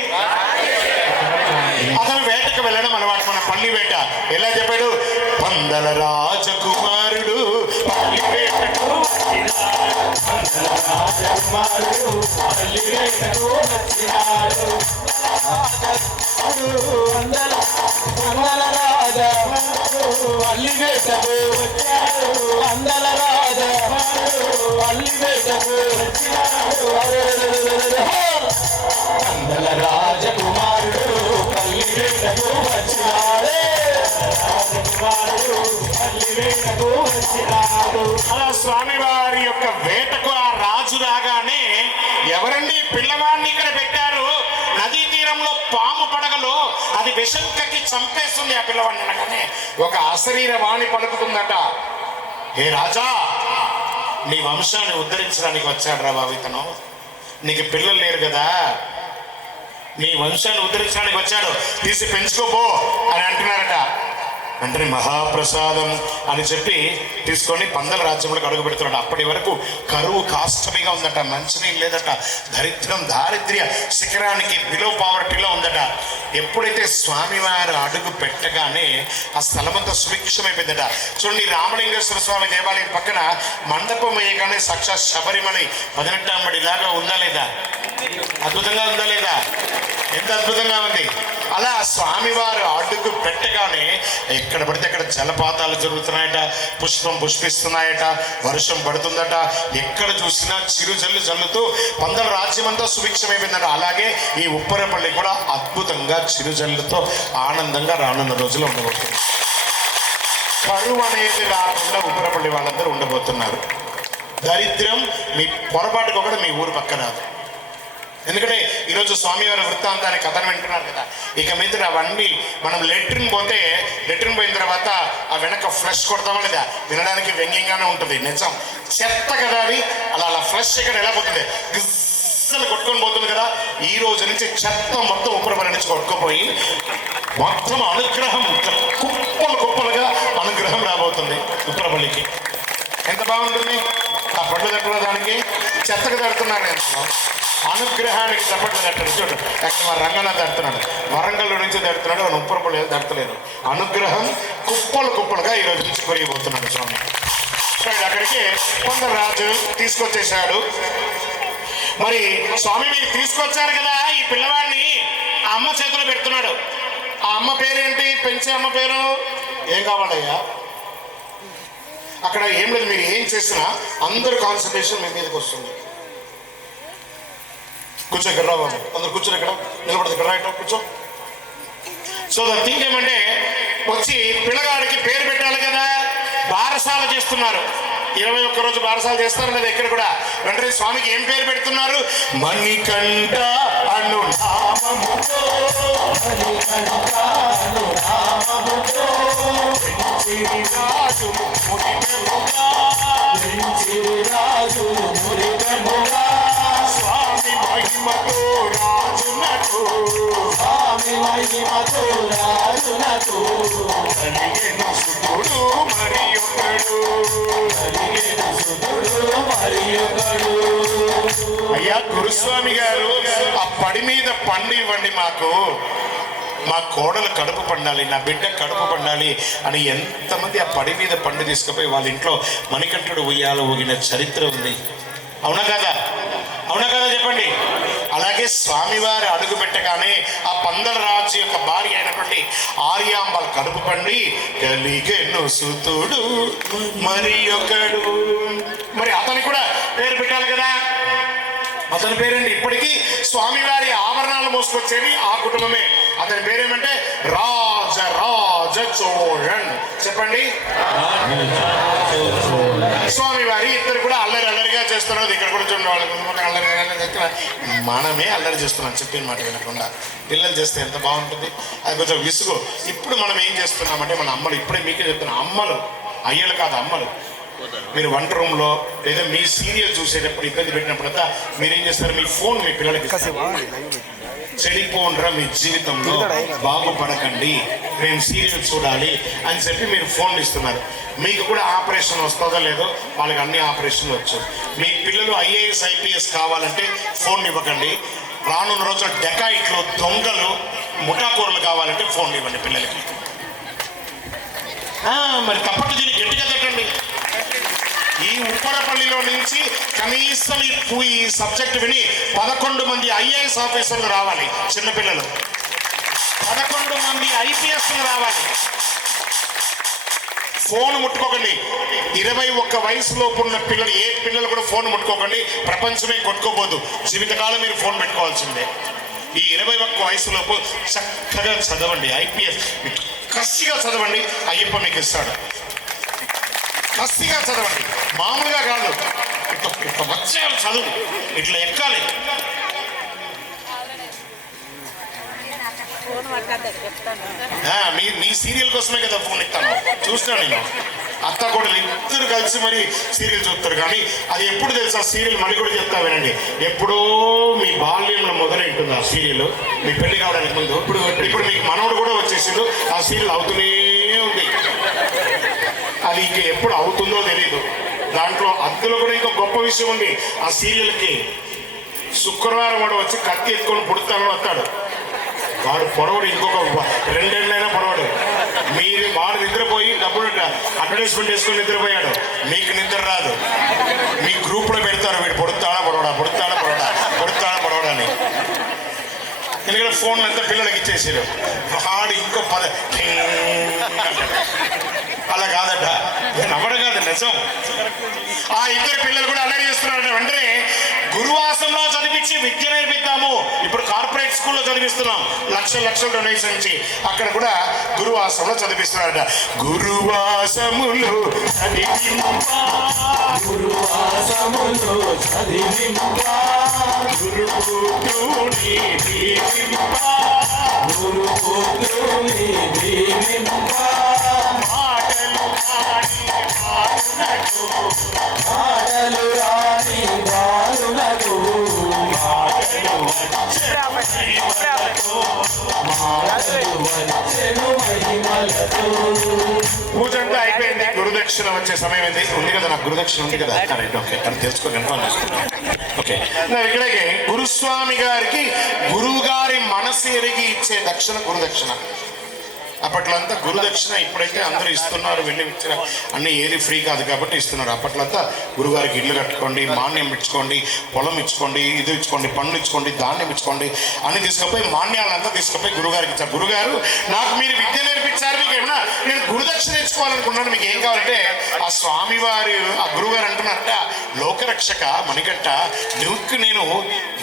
అతను వేటకు వెళ్ళడం అలవాటు. మన పల్లి వేట ఎలా చెప్పాడు? పందల రాజకుమారుడు పల్లి వేటకు ఎవరండి పిల్లవాడిని ఇక్కడ పెట్టారు? నదీ తీరంలో పాము పడగలో అది విషం కక్కి చంపేస్తుంది ఆ పిల్లవాడిని అనగానే ఒక అశరీర వాణి పలుకుతుందట, హే రాజా, నీ వంశాన్ని ఉద్ధరించడానికి వచ్చాడు రా బాబు ఇతను. నీకు పిల్లలు లేరు కదా, నీ వంశాన్ని ఉద్ధరించడానికి వచ్చాడు, తీసి పెంచుకోపో అని అంటున్నారట. అంటే మహాప్రసాదం అని చెప్పి తీసుకొని పందల రాజ్యంలోకి అడుగు పెడుతున్నాడు. అప్పటి వరకు కరువు కాష్టమిగా ఉందట, మంచినీళ్ళు లేదట, దరిద్రం దారిద్ర్య శిఖరానికి బిలో పావర్టీలో ఉందట. ఎప్పుడైతే స్వామివారు అడుగు పెట్టగానే ఆ స్థలమంతా సుభిక్షమైపోయిందట. చూడండి, రామలింగేశ్వర స్వామి దేవాలయం పక్కన మండపం వేయగానే సాక్షాత్ శబరిమలై 18వ బడిలాగా ఉందా లేదా? అద్భుతంగా ఉందా లేదా? ఎంత అద్భుతంగా ఉంది. అలా స్వామివారు అడుగు పెట్టగానే ఎక్కడ పడితే అక్కడ జలపాతాలు జరుగుతున్నాయట, పుష్పం పుష్పిస్తున్నాయట, వర్షం పడుతుందట, ఎక్కడ చూసినా చిరుజల్లు జల్లుతూ పందల రాజ్యం అంతా సుభిక్షమైపోయిందట. అలాగే ఈ ఉప్పరపల్లి కూడా అద్భుతంగా చిరుజల్లుతో ఆనందంగా రానున్న రోజుల్లో ఉండబోతుంది. కరువు అనేది రాకుండా ఉప్పరపల్లి వాళ్ళందరూ ఉండబోతున్నారు. దరిద్రం మీ పొరపాటుకు ఒకటి మీ ఊరు పక్క రాదు. ఎందుకంటే ఈరోజు స్వామివారి వృత్తాంతాన్ని కథను వింటున్నారు కదా. ఇక మీద అవన్నీ మనం లెట్రిన్ పోయిన తర్వాత ఆ వెనక ఫ్లష్ కొడతామా లేదా? వినడానికి వ్యంగ్యంగానే ఉంటుంది, నిజం. చెత్త కదా అది. అలా ఫ్లష్ ఇక్కడ ఎలా పోతుంది, గిజ్జలు కొట్టుకొని పోతుంది కదా. ఈ రోజు నుంచి చెత్త మొత్తం ఉప్పరపల్లి నుంచి కొట్టుకుపోయి మొత్తం అనుగ్రహం కుప్పలుగా అనుగ్రహం రాబోతుంది ఉప్పరపల్లికి. ఎంత బాగుంటుంది. ఆ పళ్ళు తట్టుకున్న దానికి చెత్తగా తడుతున్నారు, అనుగ్రహానికి చప్పట్లు తట్టడు. చూడు, అక్కడ మా రంగనాథ్ తడుతున్నాడు, వరంగల్ నుంచి తడుతున్నాడు, ఆయన ఉప్పరపల్లి తడతలేదు. అనుగ్రహం కుప్పలుగా ఈ రోజు నుంచి కొరిగిపోతున్నాడు స్వామి. అక్కడికి కొందరు రాజు తీసుకొచ్చేసాడు. మరి స్వామి మీరు తీసుకొచ్చారు కదా ఈ పిల్లవాడిని, ఆ అమ్మ చేతిలో పెడుతున్నాడు. ఆ అమ్మ పేరేంటి? పెంచే అమ్మ పేరు ఏం కావాలయ్యా? అక్కడ ఏం లేదు, మీరు ఏం చేసినా అందరు కాన్సన్ట్రేషన్ మీ మీదకి వస్తుంది. కూర్చో ఇక్కడ రా బాబు, అందరు కూర్చొని ఇక్కడ నిలబడదు, ఇక్కడ రైట్ కూర్చో. సో ద థింగ్ ఏమంటే వచ్చి పిల్లగాడికి పేరు పెట్టాలి కదా. బారసాల చేస్తున్నారు, 21 రోజు బారసాలు చేస్తారు లేదా ఇక్కడ కూడా. వెంటనే స్వామికి ఏం పేరు పెడుతున్నారు? మణికంఠ అను నామముతో, స్వామి మహిమతో రాజునకు, స్వామి మహిమతో రాజునకు కలిగెను సుతుడు మరియొకడు. అయ్యా గురుస్వామి గారు, ఆ పడి మీద పండు ఇవ్వండి మాకు, మా కోడలు కడుపు పండాలి, నా బిడ్డ కడుపు పండాలి అని ఎంతమంది ఆ పడి మీద పండు తీసుకుపోయి వాళ్ళ ఇంట్లో మణికంఠుడు ఉయ్యాల ఊగిన చరిత్ర ఉంది. అవునా కదా? అవునా కదా చెప్పండి. అలాగే స్వామివారి అడుగు పెట్టగానే ఆ పందల రాజు యొక్క భార్య అయినటువంటి ఆర్యాంబాల్ కడుపు పండి కలిగెను సుతుడు మరియొకడు. మరి అతనికి కూడా పేరు పెట్టాలి కదా. అతని పేరండి ఇప్పటికీ స్వామివారి ఆభరణాలు మోసుకొచ్చేది ఆ కుటుంబమే. అతని పేరేమంటే రాజ చోళన్. చెప్పండి. స్వామివారి ఇద్దరు కూడా అల్లరిగా చేస్తున్నారు. ఇక్కడ కూడా చూడండి, వాళ్ళు అల్లరి చేస్తున్నారు. మనమే అల్లరి చేస్తున్నాం చెప్పిన మాట వినకుండా. పిల్లలు చేస్తే ఎంత బాగుంటుంది. అది కొంచెం విసుగు. ఇప్పుడు మనం ఏం చేస్తున్నామంటే మన అమ్మలు, ఇప్పుడే మీకే చెప్తున్నా, అమ్మలు, అయ్యలు కాదు అమ్మలు, మీరు వంట రూమ్లో లేదా మీ సీరియల్ చూసేటప్పుడు ఇబ్బంది పెట్టినప్పుడంతా మీరేం చేస్తారు? మీ ఫోన్ మీ పిల్లలకి చెడిపోండ్రా, మీ జీవితంలో బాగుపడకండి, మేము సీరియల్ చూడాలి అని చెప్పి మీరు ఫోన్లు ఇస్తున్నారు. మీకు కూడా ఆపరేషన్ వస్తుందో లేదో, వాళ్ళకి అన్ని ఆపరేషన్లు వచ్చు. మీ పిల్లలు IAS IPS కావాలంటే ఫోన్ ఇవ్వకండి. రానున్న రోజుల డెకాయిట్లు, దొంగలు, ముఠాకూరలు కావాలంటే ఫోన్ ఇవ్వండి పిల్లలకి. మరి తప్పట్టు దీన్ని గట్టిగా తట్టండి. ఈ ఉప్పరపల్లిలో నుంచి కనీసం ఈ సబ్జెక్ట్ విని 11 మంది IAS ఆఫీసర్లు రావాలి. చిన్నపిల్లలు 11 మంది IPS రావాలి. ఫోన్ ముట్టుకోకండి. 21 వయసులోపు ఉన్న పిల్లలు, ఏ పిల్లలు కూడా ఫోన్ ముట్టుకోకండి. ప్రపంచమే కొట్టుకోబోదు. జీవితకాలం మీరు ఫోన్ పెట్టుకోవాల్సిందే. ఈ 21 వయసులోపు చక్కగా చదవండి. IPS కసిగా చదవండి, అయ్యప్ప మీకు ఇస్తాడు. కసిగా చదవండి, మామూలుగా కాదు. ఇట్లా వచ్చేయాలి చదువు, ఇట్లా ఎక్కాలి. మీ సీరియల్ కోసమే కదా ఫోన్ ఎక్కాను, చూస్తాను నేను. అత్త కూడా ఇద్దరు కలిసి మరి సీరియల్ చూస్తారు. కానీ అది ఎప్పుడు తెలుసు ఆ సీరియల్ మళ్ళీ కూడా చెప్తా వినండి. ఎప్పుడో మీ బాల్యంలో మొదలైంటుంది ఆ సీరియల్, మీ పెళ్లి కావడానికి ముందు. ఇప్పుడు మీకు మనవడు కూడా వచ్చేసిండు, ఆ సీరియల్ అవుతూనే ఉంది. అది ఇంక ఎప్పుడు అవుతుందో తెలియదు. దాంట్లో అందులో కూడా ఇంకో గొప్ప విషయం ఉంది. ఆ సీరియల్కి శుక్రవారం వాడు వచ్చి కత్తి ఎత్తుకొని పుడతాను వస్తాడు. వాడు పొడవడు, ఇంకొక 2 ఏళ్ళైనా పొడవడు. మీరు వాడు నిద్రపోయి డబ్బులు అడ్వర్టైజ్మెంట్ వేసుకొని నిద్రపోయాడు, మీకు నిద్ర రాదు. మీ గ్రూప్లో పెడతారు, వీడు పొడుతాడా పొడవడా, పొడుతాడా పొడవడా, పొడుతాడా పొడవడా అని. ఎందుకంటే ఫోన్ అంతా పిల్లలకి ఇచ్చేసారు. వాడు ఇంకో అలా కాదట, నవ్వడం కాదు నిజం. ఆ ఇద్దరు పిల్లలు కూడా అల్లరి చేస్తున్నారట. వెంటనే గురువాసంలో చదివించి విద్య నేర్పిద్దాము. ఇప్పుడు కార్పొరేట్ స్కూల్లో చదివిస్తున్నాం, లక్షల డొనేషన్ ఇచ్చి. అక్కడ కూడా గురువాసంలో చదివిస్తున్నారట. గురువాసములు మాటలు రాని బాలునకు పూజ అంతా అయిపోయింది. గురుదక్షిణ వచ్చే సమయం ఉంది కదా, నాకు గురుదక్షిణ ఉంది కదా. రైట్, ఓకే, అది తెలుసుకో, కన్ఫర్మ్ చేసుకుంటాను. ఓకే, ఇక్కడికి గురుస్వామి గారికి గురువు గారి మనసు ఎరిగి ఇచ్చే దక్షిణ గురుదక్షిణ. అప్పట్లో అంతా గురుదక్షిణ, ఇప్పుడైతే అందరూ ఇస్తున్నారు, వెళ్ళి ఇచ్చిన అన్ని ఏది ఫ్రీ కాదు కాబట్టి ఇస్తున్నారు. అప్పట్లో అంతా గురుగారికి ఇల్లు కట్టుకోండి, మాన్యం ఇచ్చుకోండి, పొలం ఇచ్చుకోండి, ఇది ఇచ్చుకోండి, పండ్లు ఇచ్చుకోండి, ధాన్యం ఇచ్చుకోండి అని తీసుకుపోయి మాన్యాలంతా తీసుకుపోయి గురుగారికి ఇచ్చారు. గురుగారు నాకు మీరు విద్య నేర్పించారు, మీకు ఏమన్నా నేను గురుదక్షిణ ఇచ్చుకోవాలనుకున్నాను, మీకు ఏం కావాలంటే ఆ స్వామివారి ఆ గురుగారు అంటున్నారట, లోకరక్షక మణికంఠ, నువ్వు నేను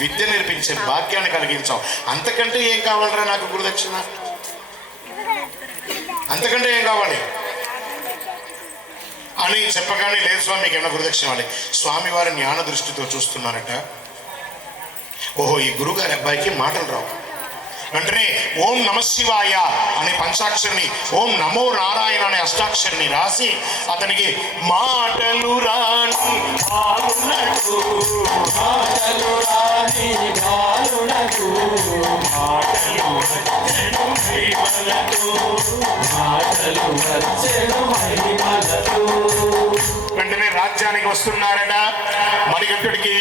విద్య నేర్పించే భాగ్యాన్ని కలిగించావు, అంతకంటే ఏం కావాలరా నాకు గురుదక్షిణ, అంతకంటే ఏం కావాలి అని చెప్పగానే, లేదు స్వామి మీకు ఏమన్నా గురుదక్షిణ ఇవ్వాలి. స్వామివారి జ్ఞాన దృష్టితో చూస్తున్నారట. ఓహో, ఈ గురుగారి అబ్బాయికి మాటలు రావు. వెంటనే ఓం నమశివాయ అనే పంచాక్షరిని, ఓం నమో నారాయణ అనే అష్టాక్షరిని రాసి అతనికి మాటలు రాని బాలునకు, మాటలు రాని బాలునకు, మాటలు వచ్చెను మహిమలతో. వెంటనే రాజ్యానికి వస్తున్నారట. మణికంఠుడికి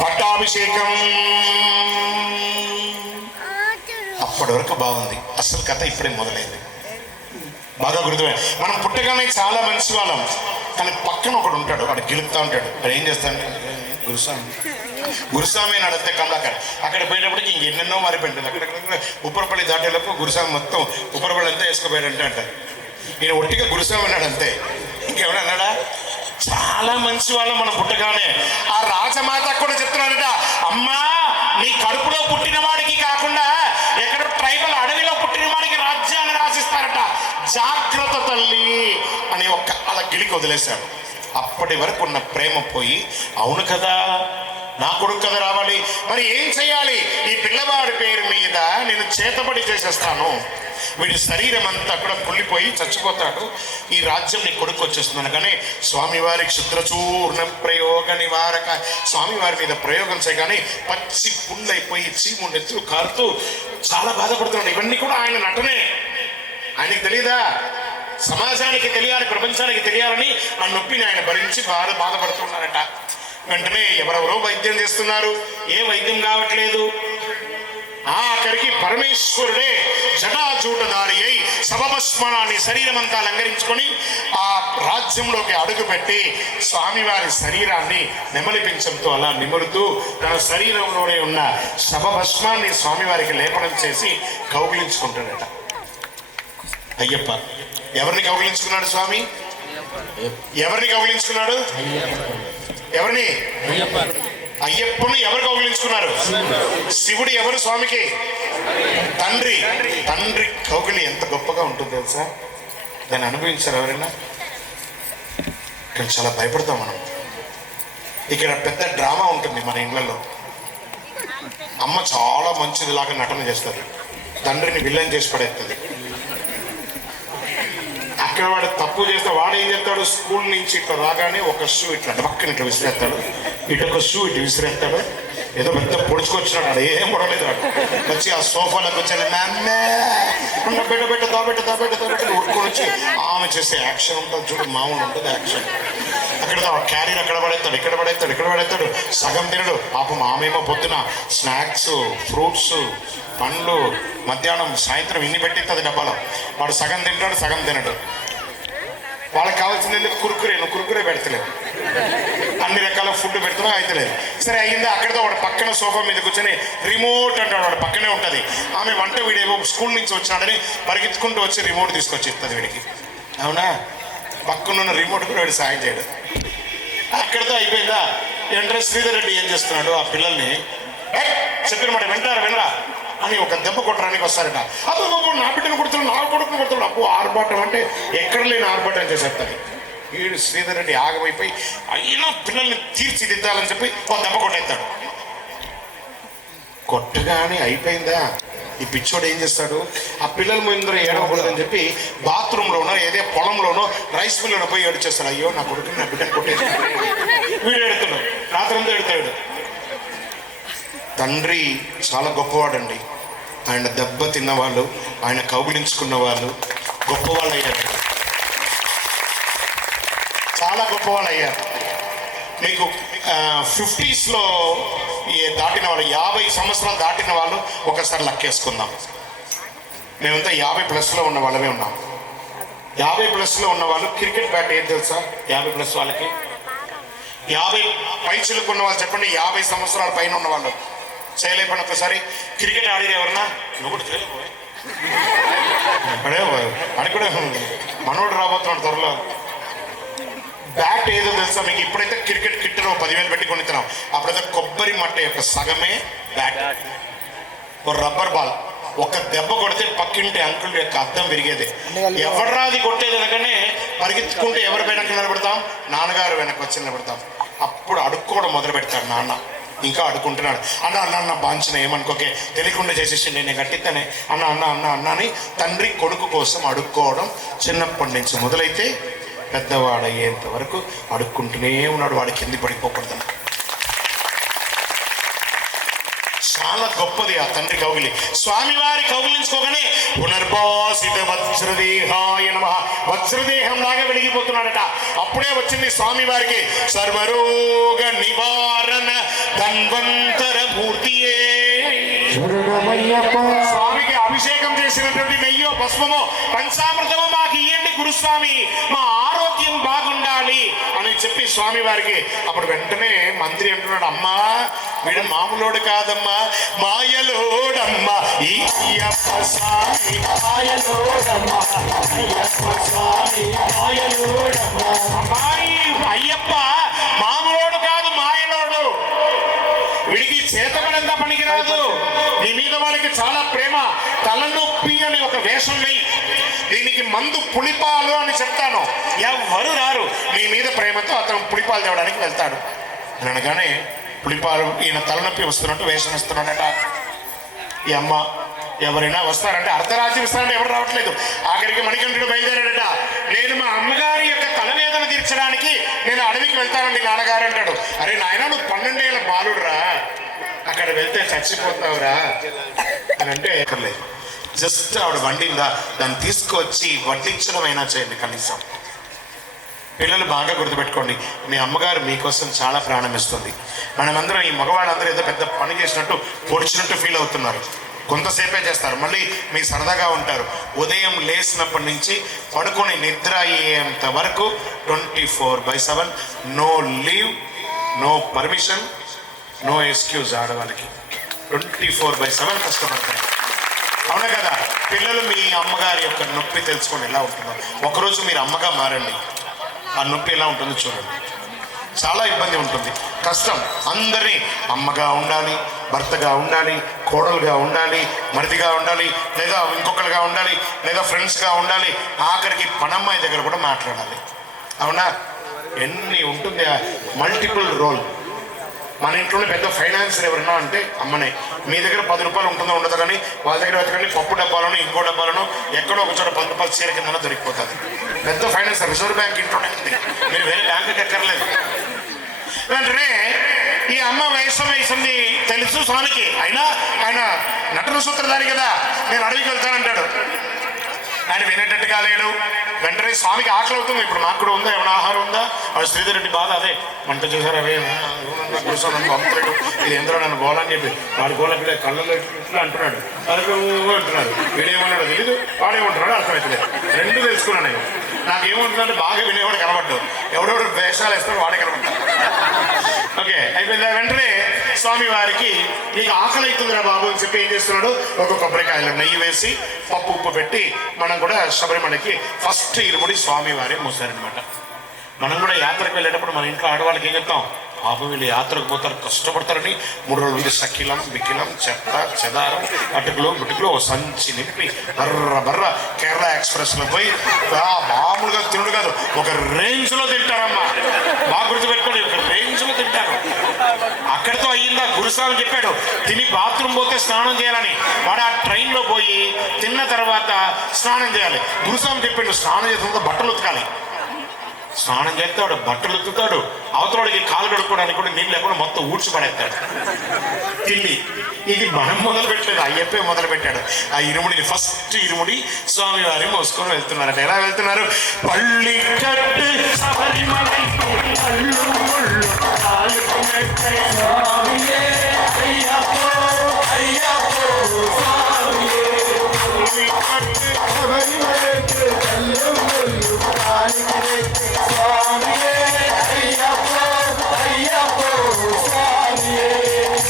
పట్టాభిషేకం. అప్పటి వరకు బాగుంది, అసలు కథ ఇప్పుడే మొదలైంది. బాగా గుర్తుమే, మనం పుట్టగానే చాలా మంచి వాళ్ళం, కానీ పక్కన ఒకడు ఉంటాడు, వాడు గెలుపుతా ఉంటాడు. వాడు ఏం చేస్తాడంటే, గురుస్వామి అని అడిగితే కమలాకర్ అక్కడ పోయేటప్పటికి ఇంకెన్నెన్నో మారిపోయింటుంది. అక్కడ ఉప్పరపల్లి దాటేలోపు గురుస్వామి మొత్తం ఉప్పరపల్లి అంతా వేసుకోపోయాడంటే అంటారు. ఈయన ఒట్టిగా గురుస్వామి అన్నాడు అంతే, ఇంకెవడు అన్నాడా? చాలా మంచి వాళ్ళు మనం పుట్టగానే. ఆ రాజమాత కూడా చెప్తున్నారట, అమ్మా నీ కడుపులో పుట్టిన వాడికి కాకుండా ఎక్కడ ట్రైబల్ అడవిలో పుట్టిన వాడికి రాజ్యాన్ని రాసిస్తారట, జాగ్రత్త తల్లి అని ఒక్క అలా గిలికి వదిలేశాడు. అప్పటి వరకు ఉన్న ప్రేమ పోయి, అవును కదా నా కొడుకు కదా రావాలి, మరి ఏం చెయ్యాలి, ఈ పిల్లవాడి పేరు మీద నేను చేతబడి చేసేస్తాను, వీడి శరీరం అంతా కూడా కుళ్ళిపోయి చచ్చిపోతాడు, ఈ రాజ్యం నీ కొడుకు వచ్చేస్తుంది అనగానే స్వామివారి క్షుద్రచూర్ణ ప్రయోగ నివారక స్వామివారి మీద ప్రయోగం చేయగానే పచ్చి పుండైపోయి చీము నెత్తులు కారుతూ చాలా బాధపడుతున్నాడు. ఇవన్నీ కూడా ఆయన నటనే, ఆయనకి తెలియదా? సమాజానికి తెలియాలి, ప్రపంచానికి తెలియాలని ఆ నొప్పిని ఆయన భరించి బాధపడుతున్నారట. వెంటనే ఎవరెవరో వైద్యం చేస్తున్నారు, ఏ వైద్యం కావట్లేదు. ఆఖరికి పరమేశ్వరుడే జటాజూటధారి అయి శవభస్మనాన్ని శరీరం అంతా అలంకరించుకొని ఆ రాజ్యంలోకి అడుగుపెట్టి స్వామివారి శరీరాన్ని నెమలిపించంతో అలా నిమురుతూ తన శరీరంలోనే ఉన్న శవభస్మాన్ని స్వామివారికి లేపనం చేసి కౌగిలించుకుంటాడట. అయ్యప్ప ఎవరిని కౌగిలించుకున్నాడు స్వామి? ఎవరిని కౌగిలించుకున్నాడు? ఎవరిని? అయ్యప్పను ఎవరు కౌగిలించుకున్నారు? శివుడు ఎవరు స్వామికి? తండ్రి. తండ్రి కౌగిలి ఎంత గొప్పగా ఉంటుంది తెలుసా? దాన్ని అనుభవించారు ఎవరైనా? కానీ చాలా భయపడతాం మనం. ఇక్కడ పెద్ద డ్రామా ఉంటుంది మన ఇళ్ళల్లో. అమ్మ చాలా మంచిదిలాగా నటన చేస్తుంది, తండ్రిని విలన్ చేసి పడేస్తుంది. అక్కడ వాడు తప్పు చేస్తే వాడు ఏం చేస్తాడు, స్కూల్ నుంచి ఇట్లా రాగానే ఒక షూ ఇట్లా పక్కన ఇట్లా విసిరేస్తాడు, ఇటు ఒక షూ ఇటు విసిరేస్తాడు. ఏదో పెద్ద పొడుచుకొచ్చినాడు, ఆడు ఏం పడలేదు. వాడు వచ్చి ఆ సోఫాలకు వచ్చాను బిడ్డ ఉట్టుకొని వచ్చి ఆమె చేసే యాక్షన్ ఉంటుంది చూడు, మామూలు ఉంటుంది యాక్షన్. అక్కడ క్యారీర్ అక్కడ పడేస్తాడు, ఇక్కడ పడేస్తాడు, సగం తినడు. పాపం ఆమెమో పొద్దున స్నాక్స్, ఫ్రూట్స్, పండ్లు, మధ్యాహ్నం సాయంత్రం ఇన్ని పెట్టిస్తుంది డబ్బాలో. వాడు సగం తింటాడు, సగం తినడు. వాళ్ళకి కావాల్సింది కురుకురే పెడతలేదు, అన్ని రకాల ఫుడ్ పెడుతున్నా అయితలేదు. సరే అయ్యిందా, అక్కడితో వాడు పక్కన సోఫా మీద కూర్చొని రిమోట్ అంటాడు, వాడు పక్కనే ఉంటుంది. ఆమె వంట వీడేమో స్కూల్ నుంచి వచ్చినాడని పరిగెత్తుకుంటూ వచ్చి రిమోట్ తీసుకొచ్చి ఇస్తుంది వీడికి. అవునా, పక్కనున్న రిమోట్ కూడా వీడు సాయం చేయడు. అక్కడితో అయిపోయిందా. ఏంటంటే శ్రీధర్ రెడ్డి ఏం చేస్తున్నాడు, ఆ పిల్లల్ని చెప్పిన మాట వినరా అని ఒక దెబ్బ కొట్టడానికి వస్తారట. అబ్బో నా బిడ్డను కొడుతున్నాడు, నా కొడుకును కొడుతున్నాడు. అబ్బో ఆర్భాటం అంటే ఎక్కడ లేని ఆర్భాటం చేసేస్తాడు. వీడు శ్రీధర్ రెడ్డి ఆగమైపోయి అయినా పిల్లల్ని తీర్చిదిద్దాలని చెప్పి ఒక దెబ్బ కొట్టేస్తాడు. కొట్టగానే అయిపోయిందా, ఈ పిచ్చోడు ఏం చేస్తాడు, ఆ పిల్లల ముందర ఏడవకూడదని చెప్పి బాత్రూంలోనో ఏదే పొలంలోనో రైస్ మిల్లులో పోయి ఏడ్చేస్తాడు. అయ్యో నా కొడుకుని నా బిడ్డను కొట్టేస్తాడు. వీడు ఎడుతున్నాడు, రాత్రంతా ఎడతాడు. తండ్రి చాలా గొప్పవాడండి. ఆయన దెబ్బ తిన్నవాళ్ళు, ఆయన కౌగిలించుకున్న వాళ్ళు గొప్పవాళ్ళు అయ్యారు, చాలా గొప్పవాళ్ళు అయ్యారు. మీకు 50s దాటిన వాళ్ళు, 50 సంవత్సరాలు దాటిన వాళ్ళు ఒకసారి లెక్కేసుకుందాం. మేమంతా 50+ ఉన్న వాళ్ళమే ఉన్నాం. 50+ ఉన్న వాళ్ళు క్రికెట్ బ్యాట్ ఏం తెలుసా, 50+ వాళ్ళకి 50 పైచులకు ఉన్న వాళ్ళు చెప్పండి. 50 సంవత్సరాల పైన ఉన్న వాళ్ళు చేయలేపండి ఒకసారి. క్రికెట్ ఆడిరు ఎవరన్నా, నువ్వు కూడా చేయలేకపోయి అని కూడా మనోడు రాబోతున్నాడు త్వరలో. బ్యాట్ ఏదో తెలుసా మీకు, ఇప్పుడైతే క్రికెట్ కిట్ 10,000 పెట్టి కొనిస్తున్నాం, అప్పుడైతే కొబ్బరి మట్ట యొక్క సగమే బ్యాట్. ఒక రబ్బర్ బాల్, ఒక దెబ్బ కొడితే పక్కింటి అంకుల్ యొక్క అద్దం విరిగేది. ఎవడ్రాది కొట్టేది అనగానే పరిగెత్తుకుంటే ఎవరి వెనక నిలబడతాం, నాన్నగారు వెనక వచ్చి నిలబడతాం. అప్పుడు అడుక్కోవడం మొదలు పెడతాడు నాన్న. ఇంకా అడుక్కుంటున్నాడు, అన్న బాంచిన ఏమనుకోకే, తెలియకుండా చేసేసి నేను కట్టిస్తానే అన్న అని తండ్రి కొడుకు కోసం అడుక్కోవడం చిన్నప్పటి నుంచి మొదలైతే పెద్దవాడయ్యేంత వరకు అడుక్కుంటూనే ఉన్నాడు. వాడికి కింది పడిపోకూడదని. చాలా గొప్పది ఆ తండ్రి కౌగిలి. స్వామివారి కౌగిలించుకోగానే పునర్భాసిత వజ్రదేహాయ నమః, వజ్రదేహం లాగా వెలిగిపోతున్నాడట. అప్పుడే వచ్చింది స్వామివారికి సర్వరోగ నివారణ ధన్వంతర మూర్తియే. స్వామికి అభిషేకం చేసినటువంటి నెయ్యో భస్మమో పంచామృతమో మాకు ఇయ్యండి గురుస్వామి, మా ఆరోగ్యం బాగుండాలి అని చెప్పి స్వామి వారికి. అప్పుడు వెంటనే మంత్రి అంటున్నాడు, అమ్మా వీడు మామూలోడు కాదమ్మా, మాయలోడమ్మా ఈ అయ్యప్ప స్వామి, మాయలోడమ్మా అయ్యప్ప స్వామి, మాయలోడమ్మా. అమ్మాయి అయ్యప్ప మామూలోడు కాదు, మాయలోడు. వీడికి చేతబడంతా పనికిరాదు. నీ మీద వాడికి చాలా ప్రేమ. తలనొప్పి అని ఒక వేషం నెయ్యి, దీనికి మందు పులిపాలు అని చెప్తాను. ఎవరు రారు. నీ మీద ప్రేమతో అతను పులిపాలు తేవడానికి వెళ్తాడు అని అనగానే, పులిపాలు ఈయన తలనొప్పి వస్తున్నట్టు వేషం ఇస్తున్నాడట. ఈ అమ్మ ఎవరైనా వస్తారంటే అర్ధరాజ్యం ఇస్తారంటే ఎవరు రావట్లేదు. ఆఖరికి మణికంఠుడు బయలుదేరాడట. నేను మా అమ్మగారి యొక్క తలవేదన తీర్చడానికి నేను అడవికి వెళ్తానండి నాన్నగారు అంటాడు. అరే నాయన నువ్వు 12 ఏళ్ళ బాలుడురా, అక్కడ వెళ్తే చచ్చిపోతావురా అని అంటే ఎక్కర్లేదు. జస్ట్ ఆవిడ వండిందా, దాన్ని తీసుకొచ్చి వడ్డించడం అయినా చేయండి కనీసం. పిల్లలు బాగా గుర్తుపెట్టుకోండి, మీ అమ్మగారు మీకోసం చాలా ప్రాణం ఇస్తుంది. మనమందరం ఈ మగవాళ్ళందరూ ఏదో పెద్ద పని చేసినట్టు పొడిచినట్టు ఫీల్ అవుతున్నారు. కొంతసేపే చేస్తారు, మళ్ళీ మీ సరదాగా ఉంటారు. ఉదయం లేచినప్పటి నుంచి పడుకొని నిద్ర అయ్యేంత వరకు 24/7 no leave, no permission, no excuse. ఆడవాళ్ళకి 24/7 కష్టపడతారు. అవునా కదా? పిల్లలు మీ అమ్మగారి యొక్క నొప్పి తెలుసుకొని ఎలా ఉంటుందో ఒకరోజు మీరు అమ్మగా మారండి. ఆ నొప్పి ఎలా ఉంటుందో చూడండి. చాలా ఇబ్బంది ఉంటుంది, కష్టం. అందరినీ అమ్మగా ఉండాలి, భర్తగా ఉండాలి, కోడలుగా ఉండాలి, మరిదిగా ఉండాలి, లేదా ఇంకొకరుగా ఉండాలి, లేదా ఫ్రెండ్స్గా ఉండాలి, ఆఖరికి పనమ్మాయి దగ్గర కూడా మాట్లాడాలి. అవునా? ఎన్ని ఉంటుంది మల్టిపుల్ రోల్. మన ఇంట్లోనే పెద్ద ఫైనాన్సర్ ఎవరన్నా అంటే అమ్మనే. మీ దగ్గర 10 రూపాయలు ఉంటుందో ఉండదు, కానీ వాళ్ళ దగ్గర వెతకండి పప్పు డబ్బాలను ఇంకో డబ్బాలను ఎక్కడో ఒక చోట 10 రూపాయలు చీర కింద దొరికిపోతుంది. పెద్ద ఫైనాన్సర్, రిజర్వ్ బ్యాంక్ ఇంట్లోనే ఉంది, మీరు వేరే బ్యాంకుకి ఎక్కర్లేదు. వెంటనే ఈ అమ్మ వయసుంది తెలుసు స్వామికి, అయినా ఆయన నటన సూత్రధారి కదా, నేను అడవికి వెళ్తానంటాడు. ఆయన వినేటట్టుగా లేడు. వెంటనే స్వామికి ఆకలి అవుతుంది. ఇప్పుడు మాకు కూడా ఉందా, ఏమైనా ఆహారం ఉందా? వాడు శ్రీధర్ రెడ్డి బాధ అదే, వంట చేశారు అవే కూర్చొని నన్ను పంపుతాడు, ఇది ఎందులో నన్ను గోలని చెప్పి వాడి గోళ పిల్ల కళ్ళలో ఇట్లా అంటున్నాడు, అంటున్నాడు. వీడేమన్నాడు తెలీదు, వాడేమంటున్నాడు అర్థమవుతలేదు. రెండు తెలుసుకున్నాను నేను. నాకేమంటుందంటే బాగా వినేవాడు కనబడ్డు, ఎవడెవడు వేషాలు వేస్తాడు వాడే కనబడ్డాడు. ఓకే అయిపోయింది. వెంటనే స్వామి వారికి నీకు ఆకలి అవుతుందిరా బాబు అని చెప్పి ఏం చేస్తున్నాడు, ఒక కొబ్బరికాయలు నెయ్యి వేసి పప్పు ఉప్పు పెట్టి మనం కూడా శబరిమలకి ఫస్ట్ ఇరుముడి స్వామి వారే మోసారనమాట. మనం కూడా యాత్రకు వెళ్ళేటప్పుడు మన ఇంట్లో ఆడవాళ్ళకి ఏం చెప్తాం, పాపం వీళ్ళు యాత్రకు పోతారు కష్టపడతారని 3 రోజుల నుండి సకిలం బికిలం చెత్త చెదారం అటుకులు గుటుకులు ఓ సంచి నింపి బర్ర కేరళ ఎక్స్ప్రెస్లో పోయి మామూలుగా తినడు కాదు, ఒక రేంజ్లో తింటారమ్మా. బాగా గుర్తుపెట్టుకోండి, ఒక రేంజ్లో తింటారు. అక్కడితో అయ్యిందా, గురుస్వామి చెప్పాడు తిని బాత్రూమ్ పోతే స్నానం చేయాలని. వాడు ఆ ట్రైన్లో పోయి తిన్న తర్వాత స్నానం చేయాలి. గురుస్వామి చెప్పాడు స్నానం చేసిన బట్టలు ఉతకాలి. స్నానం చేస్తాడు, బట్టలు ఉతుకుతాడు, అవతలకి కాలు కడుక్కోవడానికి కూడా నీళ్ళు లేకుండా మొత్తం ఊడ్చిపడేస్తాడు. తిండి ఇది మనం మొదలు పెట్టలేదు, అయ్యప్పే మొదలు పెట్టాడు. ఆ ఇరుముడిని ఫస్ట్ ఇరుముడి స్వామి వారి మోసుకొని వెళ్తున్నారట. ఎలా వెళ్తున్నారు, పళ్ళి కట్టు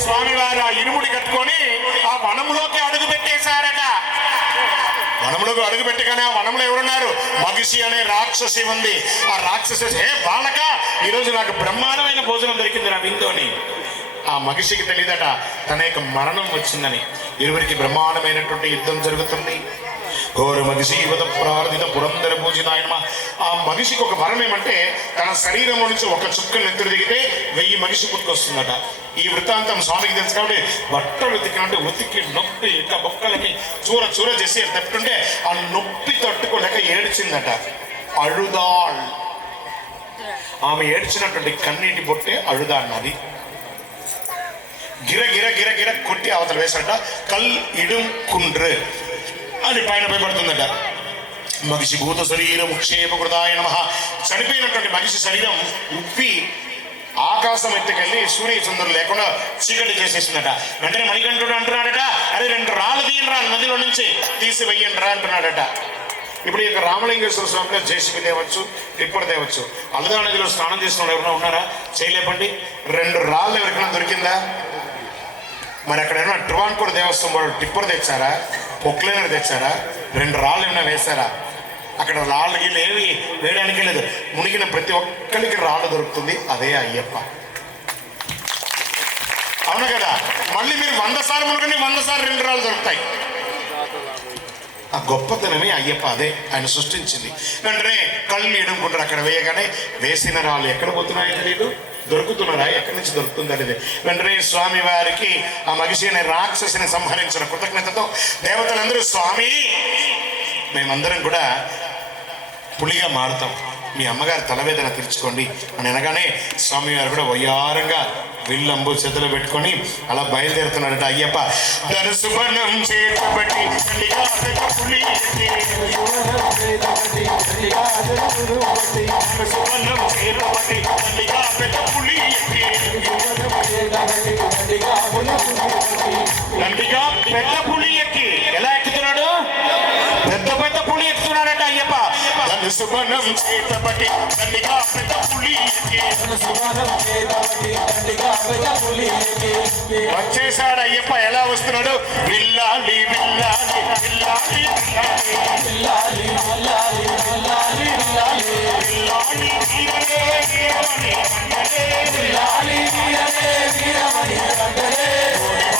స్వామివారు ఆ ఇరుముడి కట్టుకొని ఆ వనంలోకి అడుగు పెట్టేశారట. వనంలోకి అడుగు పెట్టగానే ఆ వనంలో ఎవరున్నారు, మగిషి అనే రాక్షసి ఉంది. ఆ రాక్షసి హే బాలక, ఈరోజు నాకు బ్రహ్మాండమైన భోజనం దొరికింది నా విందోని. ఆ మగిషికి తెలియదట తన యొక్క మరణం వచ్చిందని. ఇరువురికి బ్రహ్మాండమైనటువంటి యుద్ధం జరుగుతుంది. ఘోర మగిషి యువత ప్రార్థిత పురందర పూజితాయనమ. ఆ మగిషికి ఒక వరం ఏమంటే తన శరీరంలో నుంచి ఒక చుక్కలు నెత్తురు దిగితే 1000 మగిషి పుట్టుకొస్తుందట. ఈ వృత్తాంతం స్వామికి తెలుసు కాబట్టి బట్టలు ఉతికినంటే ఉతికి నొప్పి ఇట్లా బొక్కలని చూర చూర చేసి తప్పుంటే ఆ నొప్పి తట్టుకోలేక ఏడ్చిందట. అழுదాళ్, ఆమె ఏడ్చినటువంటి కన్నీటి బొట్టే అழுదాన్నది. గిర గిర గిర గిర కొట్టి అవతల వేసట. కల్ ఇడుం కుండ్రు అని పైన పడుతుందట. మగిషి భూత శరీరం ఉక్షేపకృతాయ నమః. చనిపోయినటువంటి మగిషి శరీరం ఉప్పి ఆకాశం ఎత్తుకెళ్ళి సూర్యచంద్రులు లేకుండా చీకటి చేసేసిందట. వెంటనే మణికంఠుడు అంటున్నాడట, అరే 2 రాళ్ళు తీయండిరా నదిలో నుంచి తీసి వెయ్యండిరా అంటున్నాడట. ఇప్పుడు ఇక రామలింగేశ్వర స్వామిలో జేసీబీ తేవచ్చు, టిప్పర్ తేవచ్చు. అల్లుదా నదిలో స్నానం చేసిన వాళ్ళు ఎవరైనా ఉన్నారా, చేయలేపండి. 2 రాళ్ళు ఎవరికైనా దొరికిందా? మరి అక్కడ ఏమైనా ట్రివాన్కోర్ దేవస్థానం వాడు టిప్పర్ తెచ్చారా, పొక్లైనర్ తెచ్చారా, 2 రాళ్ళు ఏమైనా వేశారా? అక్కడ రాళ్ళు గీళ్ళు ఏవి వేయడానికి లేదు. మునిగిన ప్రతి ఒక్కరికి రాళ్ళు దొరుకుతుంది, అదే అయ్యప్ప. అవును కదా, మళ్ళీ మీరు 100 సార్లు మునుగండి, 100 సార్లు 2 రాళ్ళు దొరుకుతాయి. ఆ గొప్పతనమే అయ్యప్ప, అదే ఆయన సృష్టించింది. వెంటనే కళ్ళు ఎడుకుంటారు. అక్కడ వేయగానే వేసిన రాళ్ళు ఎక్కడ పోతున్నాయో తెలియదు, దొరుకుతున్నారా, ఎక్కడి నుంచి దొరుకుతుంది అనేది. వెంటనే స్వామి వారికి ఆ మగిషి అనే రాక్షసిని సంహరించిన కృతజ్ఞతతో దేవతలందరూ స్వామి మేమందరం కూడా పులిగా మారుతాం, మీ అమ్మగారి తలవేదన తీర్చుకోండి అని అనగానే స్వామివారు కూడా వయ్యారంగా విల్లంబు చేతిలో పెట్టుకొని అలా బయలుదేరుతున్నాడట. అయ్యప్ప దర్శనం చేతబట్టి దండిగా పెద్ద పులి ఎక్కి ఎలా ఎక్కుతున్నాడు, పెద్ద పెద్ద పులి ఎక్కుతున్నాడట అయ్యప్ప. సుబనం చేతబట్టి దండిగా పెద్ద పులి వచ్చేసాడు అయ్యప్ప. ఎలా వస్తున్నాడు, విల్లాలి విల్లాలి విల్లాలి విల్లాలి విల్లాలి విల్లాలి విల్లాలి విల్లాలి వీరనే వీరమణి కండలే విల్లాలి వీరనే వీరమణి కండలే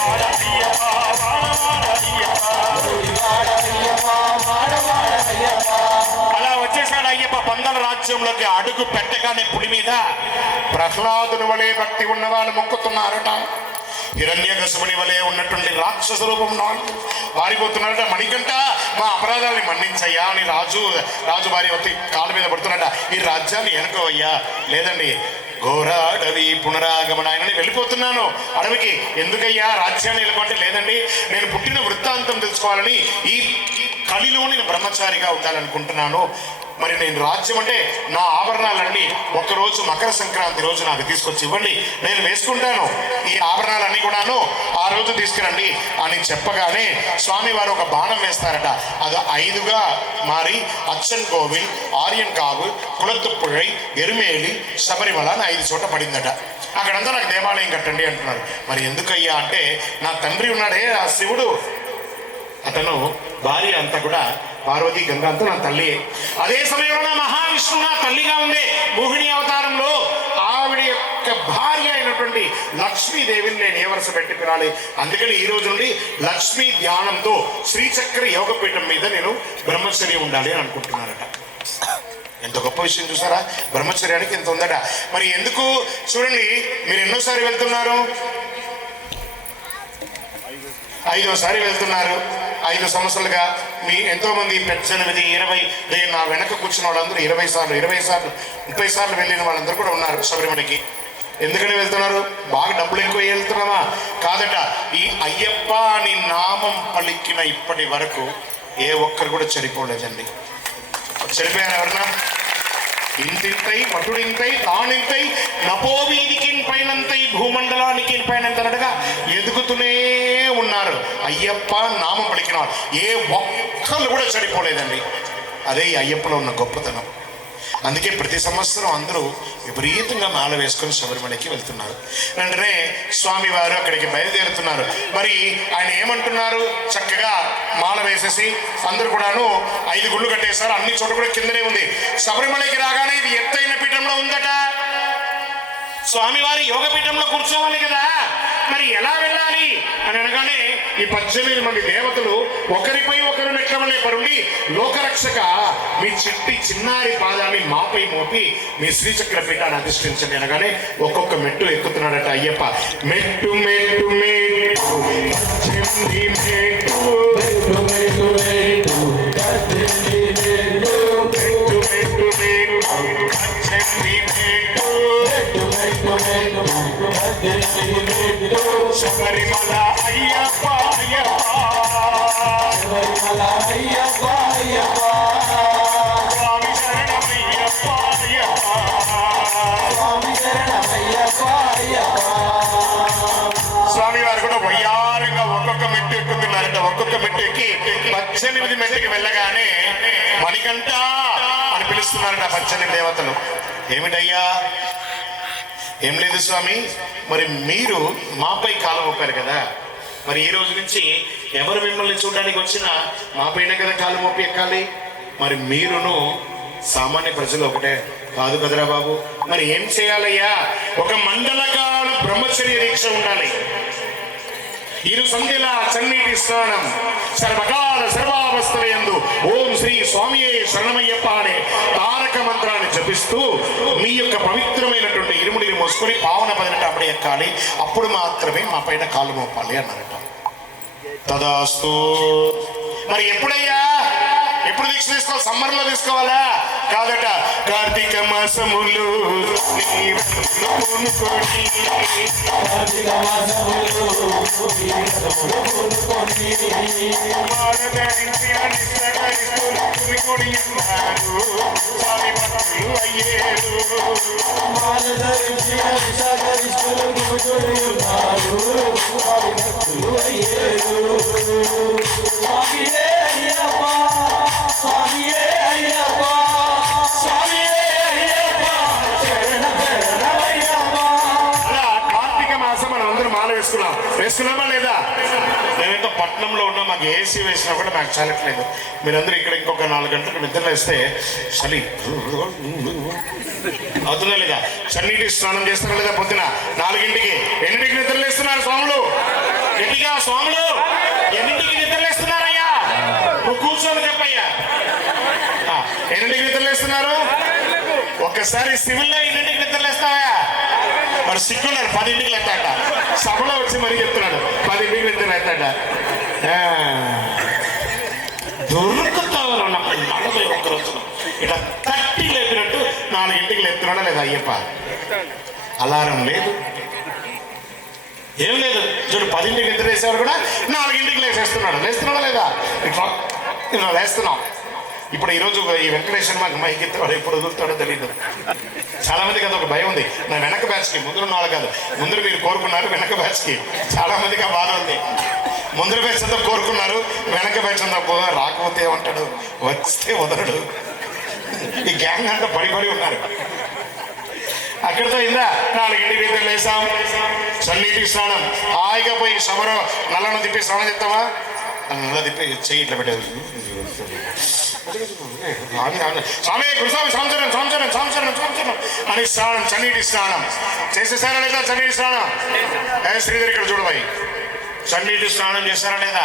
వాడ అయ్యప్ప వాడ అయ్యప్ప వాడ అయ్యప్ప వాడ అయ్యప్ప. అలా వచ్చేసాడు అయ్యప్ప. పందల రాజ్యంలోకి అడుగు అడుగు పెట్టగానే పులి మీద ప్రహ్లాదుని వలె భక్తి ఉన్న వాళ్ళు మొక్కుతున్నారట. హిరణ్యకశిపుని వలె ఉన్నటువంటి రాక్షస రూపం పారిపోతున్నారట. మణికంఠ మా అపరాధాలని మన్నించయ్యా అని రాజు భార్య వచ్చి కాళ్ళ మీద పడుతున్నారట. ఈ రాజ్యాన్ని ఎనుకోవయ్యా. లేదండి, ఘోర అడవి పునరాగమన ఆయనని వెళ్ళిపోతున్నాను అడవికి. ఎందుకయ్యా రాజ్యాన్ని వెళ్ళమంటే, లేదండి నేను పుట్టిన వృత్తాంతం తెలుసుకోవాలని ఈ కలిలో నేను బ్రహ్మచారిగా ఉండాలనుకుంటున్నాను. మరి నేను రాజ్యం అంటే నా ఆభరణాలన్నీ ఒకరోజు మకర సంక్రాంతి రోజు నాకు తీసుకొచ్చి ఇవ్వండి, నేను వేసుకుంటాను ఈ ఆభరణాలన్నీ కూడాను, ఆ రోజు తీసుకురండి అని చెప్పగానే స్వామివారు ఒక బాణం వేస్తారట. అది 5గా మారి అచ్చన్ కోవిల్, ఆర్యన్ కావు, కులతుప్పుഴై, ఎరుమేలి, శబరిమల అని 5 చోట పడిందట. అక్కడంతా నాకు దేవాలయం కట్టండి అంటున్నారు. మరి ఎందుకయ్యా అంటే, నా తండ్రి ఉన్నాడే ఆ శివుడు, అతను భార్య అంతా కూడా పార్వతి గంగా అంతా నా తల్లి. అదే సమయంలో మహావిష్ణువు నా తల్లిగా ఉండే మోహిని అవతారంలో ఆవిడ యొక్క భార్య అయినటువంటి లక్ష్మీదేవిని నేను ఏ వరుస పెట్టి పిలాలి. అందుకని ఈ రోజు నుండి లక్ష్మీ ధ్యానంతో శ్రీచక్ర యోగపీఠం మీద నేను బ్రహ్మచర్యం ఉండాలి అని అనుకుంటున్నారట. ఎంత గొప్ప విషయం చూసారా, బ్రహ్మచర్యానికి ఎంత ఉందట. మరి ఎందుకు చూడండి, మీరు ఎన్నోసారి వెళ్తున్నారు? 5వసారి వెళ్తున్నారు. 5 సంవత్సరాలుగా మీ ఎంతో మంది 18, 20 నా వెనక కూర్చున్న వాళ్ళందరూ 20 సార్లు 30 సార్లు వెళ్ళిన వాళ్ళందరూ కూడా ఉన్నారు శబరిమలకి. ఎందుకని వెళ్తున్నారు? బాగా డబ్బులు ఎక్కువ వెళ్తున్నామా? కాదట. ఈ అయ్యప్ప అని నామం పలికిన ఇప్పటి వరకు ఏ ఒక్కరు కూడా చనిపోలేదండి. చనిపోయారు ఎవరన్నా? ఇంతింతై వటుడింతై తానింతై నపోవీధికి పైనంతై భూమండలానికి పైనంతనట్టుగా ఎదుగుతూనే ఉన్నారు. అయ్యప్ప నామం పలికిన ఏ ఒక్కళ్ళు కూడా చనిపోలేదండి. అదే ఈ అయ్యప్పలో ఉన్న గొప్పతనం. అందుకే ప్రతి సంవత్సరం అందరూ విపరీతంగా మాల వేసుకొని శబరిమలకి వెళ్తున్నారు. వెంటనే స్వామివారు అక్కడికి బయలుదేరుతున్నారు. మరి ఆయన ఏమంటున్నారు? చక్కగా మాల వేసేసి అందరూ కూడాను 5 గుళ్ళు కట్టేశారు. అన్ని చోట్ల కూడా కిందనే ఉంది. శబరిమలకి రాగానే ఇది ఎత్తైన పీఠంలో ఉందట. స్వామివారి యోగ పీఠంలో కూర్చోవాలి కదా, మరి ఎలా వెళ్ళాలి అని అనగానే ఈ 18 మంది దేవతలు ఒకరిపై ఒకరు మెట్లవలే పరుండి, లోకరక్షక మీ చిన్నారి పాదాన్ని మాపై మోపి మీ శ్రీచక్ర పీఠాన్ని అధిష్ఠించండి అనగానే ఒక్కొక్క మెట్టు ఎక్కుతున్నాడట అయ్యప్ప. మెట్టు మెట్టు మెట్టు శబరిమల అయ్యప్ప అయ్యప్ప, శబరిమల అయ్యప్ప అయ్యప్ప, స్వామి శరణమయ్యప్ప అయ్యప్ప, స్వామి శరణమయ్యప్ప అయ్యప్ప. స్వామివారు కూడా వయ్యారంగా ఒక్కొక్క మెట్టు ఎక్కుతున్నారట. ఒక్కొక్క మెట్టు ఎక్కి 18 మెట్టుకి వెళ్ళగానే మణికంఠ అని పిలుస్తున్నారట 18 దేవతలు. ఏమిటయ్యా? ఏం లేదు స్వామి, మరి మీరు మాపై కాలం మోపారు కదా, మరి ఈ రోజు నుంచి ఎవరు మిమ్మల్ని చూడడానికి వచ్చినా మాపైన కదా కాలం మోపి ఎక్కాలి. మరి మీరును సామాన్య ప్రజలు ఒకటే కాదు కదరా బాబు. మరి ఏం చేయాలయ్యా? ఒక మండలకాల బ్రహ్మచర్య దీక్ష ఉండాలి. 2 సంధ్యల చన్నీటి స్నానం, సర్వకాల సర్వావస్థలయందు ఓం శ్రీ స్వామియే శరణమయ్యప్ప అనే తారక మంత్రాన్ని జపిస్తూ మీ యొక్క పవిత్రమైనటువంటి ఇరుముడిని మోసుకొని పావన పదినట్టు అప్పుడే ఎక్కాలి. అప్పుడు మాత్రమే మా పైన కాలు మోపాలి అన్నారట. తదాస్తు. మరి ఎప్పుడయ్యా? ఎప్పుడు దీక్ష తీసుకోవాలి? సమ్మర్లో తీసుకోవాలా? కాదట. కార్తీక మాసములు వేసుకున్నామా లేదా? మేమైతే పట్టణంలో ఉన్నా, మాకు ఏసీ వేసినా కూడా మాకు చాలట్లేదు. మీరందరూ ఇక్కడ ఇంకొక 4 గంటలకు నిద్ర వేస్తే చలి అవుతుందా లేదా? చన్నీటి స్నానం చేస్తారా లేదా? పొద్దున 4ంటికి. ఎన్నింటికి నిద్రలేస్తున్నారు స్వాములు? గట్టిగా స్వాములు ఎన్నింటికి నిద్రలేస్తున్నారయ్యా? నువ్వు కూర్చొని చెప్పయ్యా. ఎన్నింటికి నిద్రలేస్తున్నారు? ఒక్క ఒక్కసారి సివిల్లో 8ంటికి నిద్రలేస్తావా? మరి సిగ్గున్నారు 10ంటికి లేస్తాడ. సభలో వచ్చి మరీ చెప్తున్నాడు 10ంటికి నిద్రలేస్తాడ. దొరుకుతావు నాకు 41 రోజులు ఇట్లా తట్టి లేపినట్టు 4ంటికి లేపుతున్నాడా లేదా అయ్యప్ప? అలారం లేదు, ఏం లేదు. చూడు 10ంటికి నిద్ర వేసేవాడు కూడా 4ంటికి లేచేస్తున్నాడా లేదా? ఇట్లా ఇలా లేస్తున్నాం. ఇప్పుడు ఈరోజు ఈ వెంకటేశ్వర మాకు మైకి ఎత్తాడు, ఎప్పుడు వదులుతాడో తెలియదు. చాలా మందికి అదొక భయం ఉంది. నా వెనక బ్యాచ్కి ముందర వాళ్ళు కాదు, ముందర మీరు కోరుకున్నారు, వెనక బ్యాచ్కి చాలా మందికి ఆ బాధ ఉంది. ముందర బ్యాచ్ అంతా కోరుకున్నారు, వెనక బ్యాచ్ అంతా రాకపోతే ఏమంటాడు, వస్తే వదలడు. ఈ గ్యాంగ్ అంతా పడి ఉన్నారు. అక్కడితో ఇందా 4ంటికి నిద్ర లేసాం, చన్నీటి స్నానం, హాయిగా పోయి సభలో నల్లను తిప్పి స్నానం చేస్తావా? నల్ల తిప్పి చెయ్యి ఇట్లా పెట్టేది. స్వామి గురుస్వామి సంవత్సరం అని స్నానం, చన్నీటి స్నానం చేసేసారా లేదా? చన్నీటి స్నానం శ్రీధర్ ఇక్కడ చూడబాయి, చన్నీటి స్నానం చేస్తారా లేదా?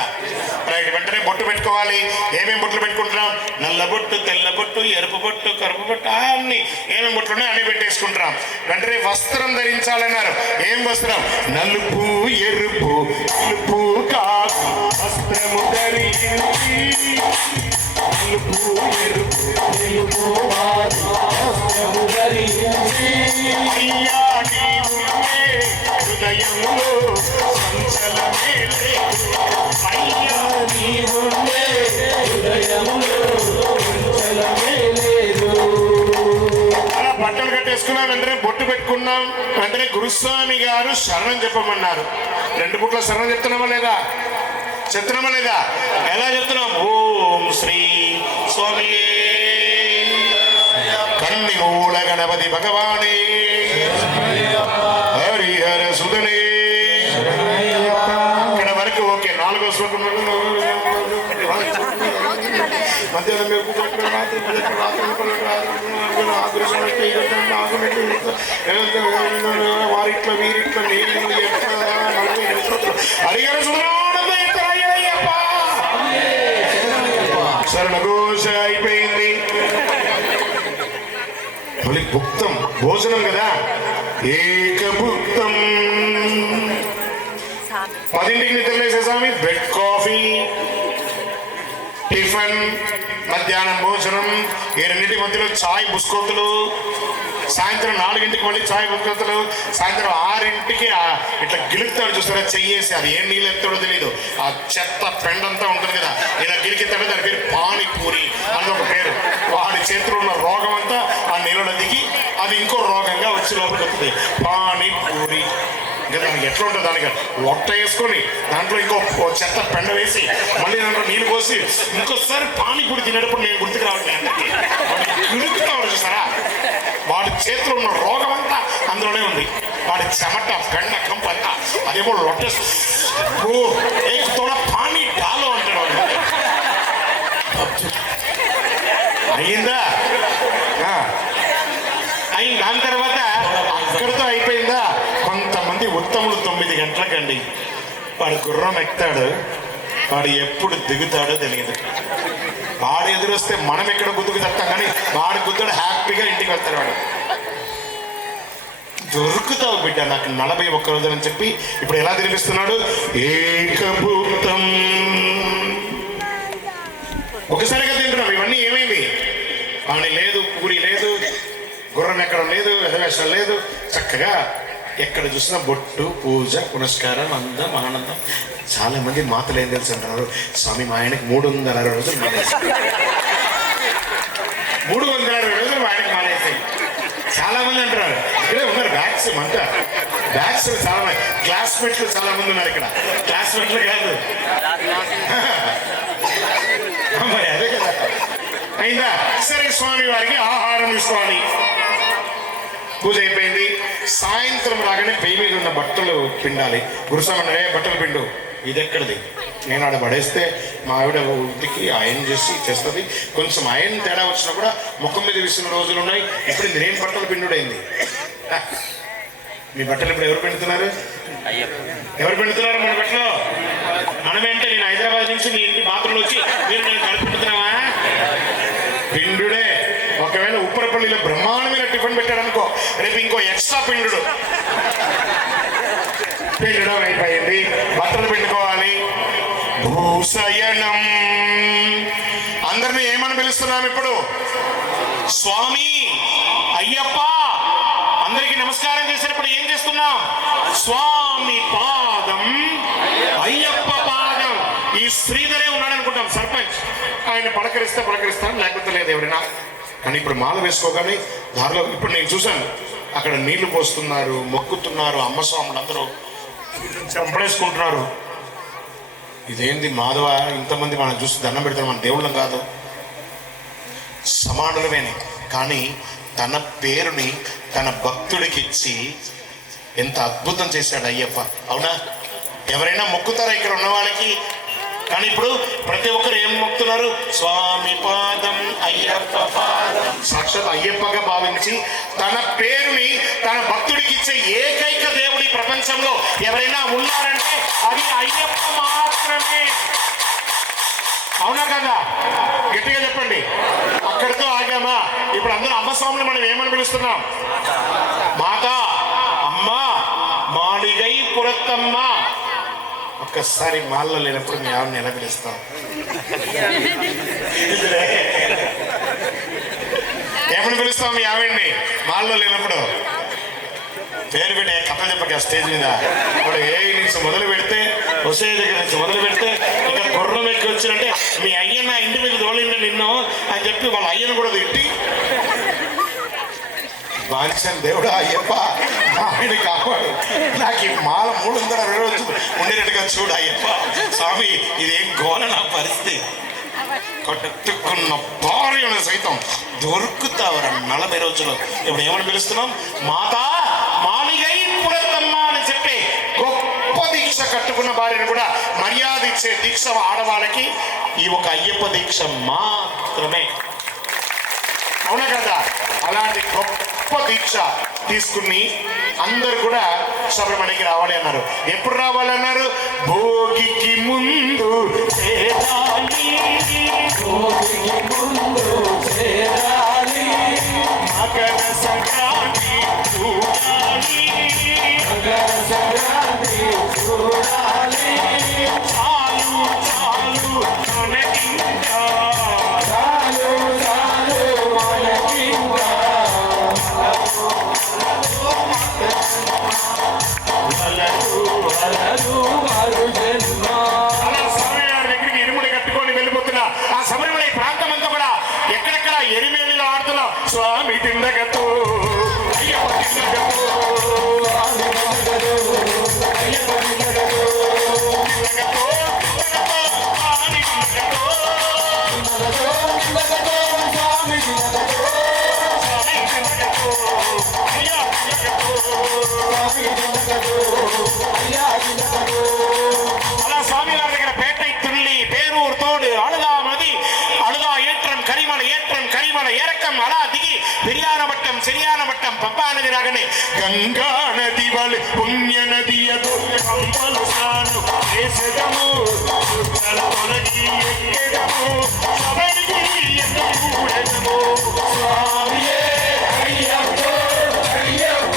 రైట్. వెంటనే బొట్టు పెట్టుకోవాలి. ఏమేమి బొట్లు పెట్టుకుంటున్నాం? నల్ల బొట్టు, తెల్ల బొట్టు, ఎరుపు బొట్టు, కరుపు బొట్టు, అన్ని ఏమేమి బొట్లు ఉన్నాయో అన్ని పెట్టేసుకుంటున్నాం. వెంటనే వస్త్రం ధరించాలన్నారు. ఏం వస్త్రం? నలుపు ఎరుపు తెలుపు కాదు వస్త్రము ధరించి, నలుపు ఎరుపు తెలుపు వస్త్రము ధరించి, హృదయంలో సంచలమే లేదు, అయ్యా నీవుండే హృదయంలో సంచలమే లేదు. అలా బట్టలు కట్టేసుకున్నాం, వెంటనే బొట్టు పెట్టుకున్నాం. వెంటనే గురుస్వామి గారు శరణం చెప్పమన్నారు. 2 పూట్ల శరణం చెప్తున్నామా లేదా? చెప్తున్నామా లేదా? ఎలా చెప్తున్నాం? ఓం శ్రీ స్వామి కన్నిమూల గణపతి భగవానే హరిహర సుధనే. ఇక్కడ వరకు ఓకే. 4వ శ్లోకం మధ్యాహ్నం వారిట్లో వీరిట్లో హరిహర శరణఘోష అయిపోయింది. మళ్ళీ భుక్తం భోజనం కదా, ఏకభుక్తం. 10ంటికి నిద్రలేసే స్వామి బెడ్ కాఫీ, టిఫిన్, మధ్యాహ్నం భోజనం, ఈ 2 మధ్యలో చాయ్ బిస్కొత్తులు, సాయంత్రం 4ంటికి మళ్ళీ చాయ్ బిస్కొత్తులు, సాయంత్రం 6ంటికి ఇట్లా గిలుకుతాడు చూస్తారా చెయ్యేసి, అది ఏం నీళ్ళు ఎత్తాడో తెలియదు, ఆ చెత్త పెండంతా ఉంటుంది కదా, ఇలా గిలికిస్తాడో దాని పేరు పానీపూరి అని ఒక పేరు. వాడి చేతిలో ఉన్న రోగం అంతా ఆ నీళ్ళలో దిగి అది ఇంకో రోగంగా వచ్చి లోపలికి వస్తుంది. పానీపూరి ఇంకా దానికి ఎట్లా ఉంటుంది? దానికి లొట్ట వేసుకొని దాంట్లో ఇంకో చెత్త పెండ వేసి మళ్ళీ దాంట్లో నీళ్ళు పోసి ఇంకోసారి పానీపూరి తినేటప్పుడు నేను గుర్తుకు రావట్లేదు. అందరికీ గుర్తుకు చూసారా? వాడి చేతిలో ఉన్న రోగం అంతా అందులోనే ఉంది. వాడి చెమట పెండ కంపంతా అదేమో లొట్ట పానీ డాలో అంటాడు వాడు. అయిందా? అయింది. దాని తర్వాత అక్కడితో అయిపోయిందా? కొంతమంది ఉత్తముడు 9 గంటలకండి వాడు గుర్రం ఎక్కుతాడు, వాడు ఎప్పుడు దిగుతాడో తెలియదు. వాడు ఎదురొస్తే మనం ఎక్కడ గుద్దుకు తస్తాం, కానీ వాడు గుద్దుడు హ్యాపీగా ఇంటికి వెళ్తాడు. వాడు దొరుకుతావు బిడ్డ నాకు 41 రోజులు అని చెప్పి ఇప్పుడు ఎలా తినిపిస్తున్నాడు? ఏకభూతం. ఒకసారిగా తింటున్నాం. ఇవన్నీ ఏమైంది? పాని లేదు, పూరి లేదు, గుర్రం ఎక్కడం లేదు, వెధవేషం లేదు, చక్కగా ఎక్కడ చూసినా బొట్టు, పూజ, పునస్కారం, అందం, ఆనందం. చాలా మంది మాతలు ఏం తెలుసు అంటున్నారు, స్వామి మా ఆయనకి 360 రోజులు మానేసాయి. 360 రోజులు మా ఆయనకి మానేసాయి. చాలా మంది అంటున్నారు. ఇక్కడే ఉన్నారు బ్యాగ్స్ అంట, బ్యాగ్స్ చాలా మంది, క్లాస్మేట్లు చాలా మంది ఉన్నారు ఇక్కడ. క్లాస్మేట్లు కాదు మరి అదే కదా. అయిందా? సరే స్వామి వారికి ఆహారం ఇసుకోవాలి. పూజ అయిపోయింది. సాయంత్రం రాగానే పెయ్యి మీద ఉన్న బట్టలు పిండాలి. గురుస్వామి బట్టలు పిండు. ఇది ఎక్కడిది? నేను ఆడ పడేస్తే మా ఆవిడ ఇంటికి ఆయన చేసి చేస్తుంది. కొంచెం ఆయన తేడా వచ్చినా కూడా ముఖం మీద విసిన రోజులు ఉన్నాయి. ఇప్పుడు నేను బట్టలు పిండుడైంది. మీ బట్టలు ఇప్పుడు ఎవరు పిండుతున్నారు? ఎవరు పిండుతున్నారు మన బట్టలు? మనమేంటే నేను హైదరాబాద్ నుంచి మీ ఇంటి బాత్రూంలో వచ్చి మీరు నేను కలిపి పిండుతున్నావా? పిండుడే. ఒకవేళ ఉప్పరపల్లిలో బ్రహ్మాండమైన టిఫిన్ పెట్టాడు అనుకో, రేపు ఇంకో ఎక్స్ట్రా పిండుడు. పిండడం అయిపోయింది, బట్టలు పిండుకోవాలి. భూసయనం. అందరినీ ఏమని పిలుస్తున్నాం ఇప్పుడు? స్వామి, అయ్యప్ప. అందరికి నమస్కారం చేసినప్పుడు ఏం చేస్తున్నాం? స్వామి పాదం, అయ్యప్ప పాదం. ఈ శ్రీధరే ఉన్నాడు అనుకుంటాం సర్పంచ్, ఆయన పలకరిస్తాం, లేకపోతే లేదు ఎవరైనా. కానీ ఇప్పుడు మాల వేసుకోగానే దారిలో ఇప్పుడు నేను చూశాను, అక్కడ నీళ్లు పోస్తున్నారు, మొక్కుతున్నారు, అమ్మ స్వాములు అందరూ చంపడేసుకుంటున్నారు. ఇదేంది మాధవ, ఇంతమంది మనం చూసి దండం పెడతాం, మన దేవుళ్ళం కాదు, సమానులమేనే. కానీ తన పేరుని తన భక్తుడికి ఇచ్చి ఎంత అద్భుతం చేశాడు అయ్యప్ప. అవునా? ఎవరైనా మొక్కుతారా ఇక్కడ ఉన్న వాళ్ళకి? కానీ ఇప్పుడు ప్రతి ఒక్కరు ఏం మొక్కుతున్నారు? స్వామి పాదం, అయ్యప్ప పాదం. సాక్షాత్ అయ్యప్పగా భావించి తన పేరుని తన భక్తుడికి ఇచ్చే ఏకైక దేవుడి ప్రపంచంలో ఎవరైనా ఉన్నారంటే అది అయ్యప్ప మాత్రమే. అవునా కదా? గట్టిగా చెప్పండి. అక్కడితో ఆగామా? ఇప్పుడు అందరూ అమ్మ స్వామిని మనం ఏమని పిలుస్తున్నాం? మాత, అమ్మ, మాడిగై పురత్తమ్మ. ఒక్కసారి మాల్లో లేనప్పుడు మీ ఆవిడని ఎలా పిలుస్తాం? ఏమని పిలుస్తాం మీ ఆవిడ్ని మాల్లో లేనప్పుడు? పేరు పెట్టే కథ చెప్పక స్టేజ్ మీద ఇప్పుడు ఏ నుంచి మొదలు పెడితే, వసే దగ్గర నుంచి మొదలు పెడితే ఇక గుర్రం ఎక్కి వచ్చినంటే మీ అయ్య నా ఇంటి మీద తోలిండే నిన్ను అని చెప్పి వాళ్ళ అయ్యను కూడా తిట్టి, బాంచన్ దేవుడా అయ్యప్ప ఆయన కాపాడు, నాకు ఈ మాల 360 రోజులు ఉండేటట్టుగా చూడు అయ్యప్ప స్వామి. ఇదేం గోల నా పరిస్థితి. కట్టుకున్న భార్యను సైతం దొరుకుతావరా 40 రోజులు. ఇప్పుడు ఏమని పిలుస్తున్నాం? మాతా మాలిగై పురత్తమ్మ అని చెప్పి గొప్ప దీక్ష కట్టుకున్న భార్యను కూడా మర్యాద ఇచ్చే దీక్ష ఆడవాళ్ళకి ఈ ఒక అయ్యప్ప దీక్ష మాత్రమే. అవునా కదా? అలాంటి గొప్ప దీక్ష తీసుకుని అందరు కూడా శబరిమలకి రావాలి అన్నారు. ఎప్పుడు రావాలన్నారు? భోగికి ముందు మకర సంక్రాంతి చూడాలి, చాలు చాలు మనకింకా, స్వామివారి దగ్గరికి ఇరుముడి కట్టుకొని వెళ్ళిపోతున్నా ఆ శబరిమల ప్రాంతం అంతా కూడా ఎక్కడెక్కడ ఎరిమేలిలో ఆడుతున్నాం. స్వామి తిండగతో, అయ్యప్ప తిండగతో, అలా స్వామివారి దగ్గర పేటை துள்ளி பேரூர் தோடு அழுதா மதி அழுதா ஏற்றம் கரிமலை ஏற்றம் கரிமலை இறக்கம் அலா திகி பெரியான வட்டம் சரியான வட்டம் பம்பா நதி ராகனே గంగా నది వలె పుణ్య నది అదు కంపలు సాను దేశము సుత్తల తొలగి ఎక్కడము సబరికి ఎందుకూడము. స్వామియే అయ్యప్ప అయ్యప్ప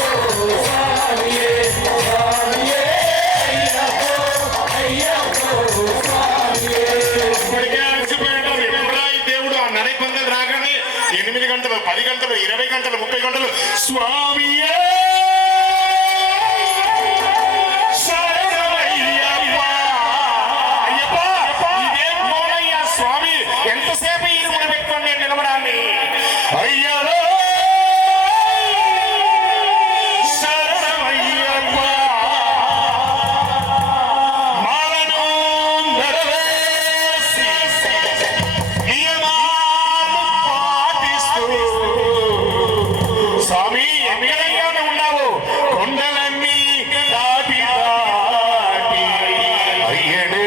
స్వామియే స్వామియే అయ్యప్ప అయ్యప్ప స్వామియే. ఇప్పటికే అలసిపోయాడు ఎప్పుడాయి దేవుడు. ఆ నడి పంగలు రాగానే 8 గంటలు 10 గంటలు 20 గంటలు 30 గంటలు స్వామియే ఎంతసేపు ఇరుములు పెట్టుకొని నేను నిలబడాలి? అయ్యలో శరణమయ్యప్ప మాలను నెరవేర్చి నియమాలు పాటిస్తూ స్వామి ఎక్కడైనా ఉన్నావు కొండలన్నీ దాటి దాటి అయ్యడే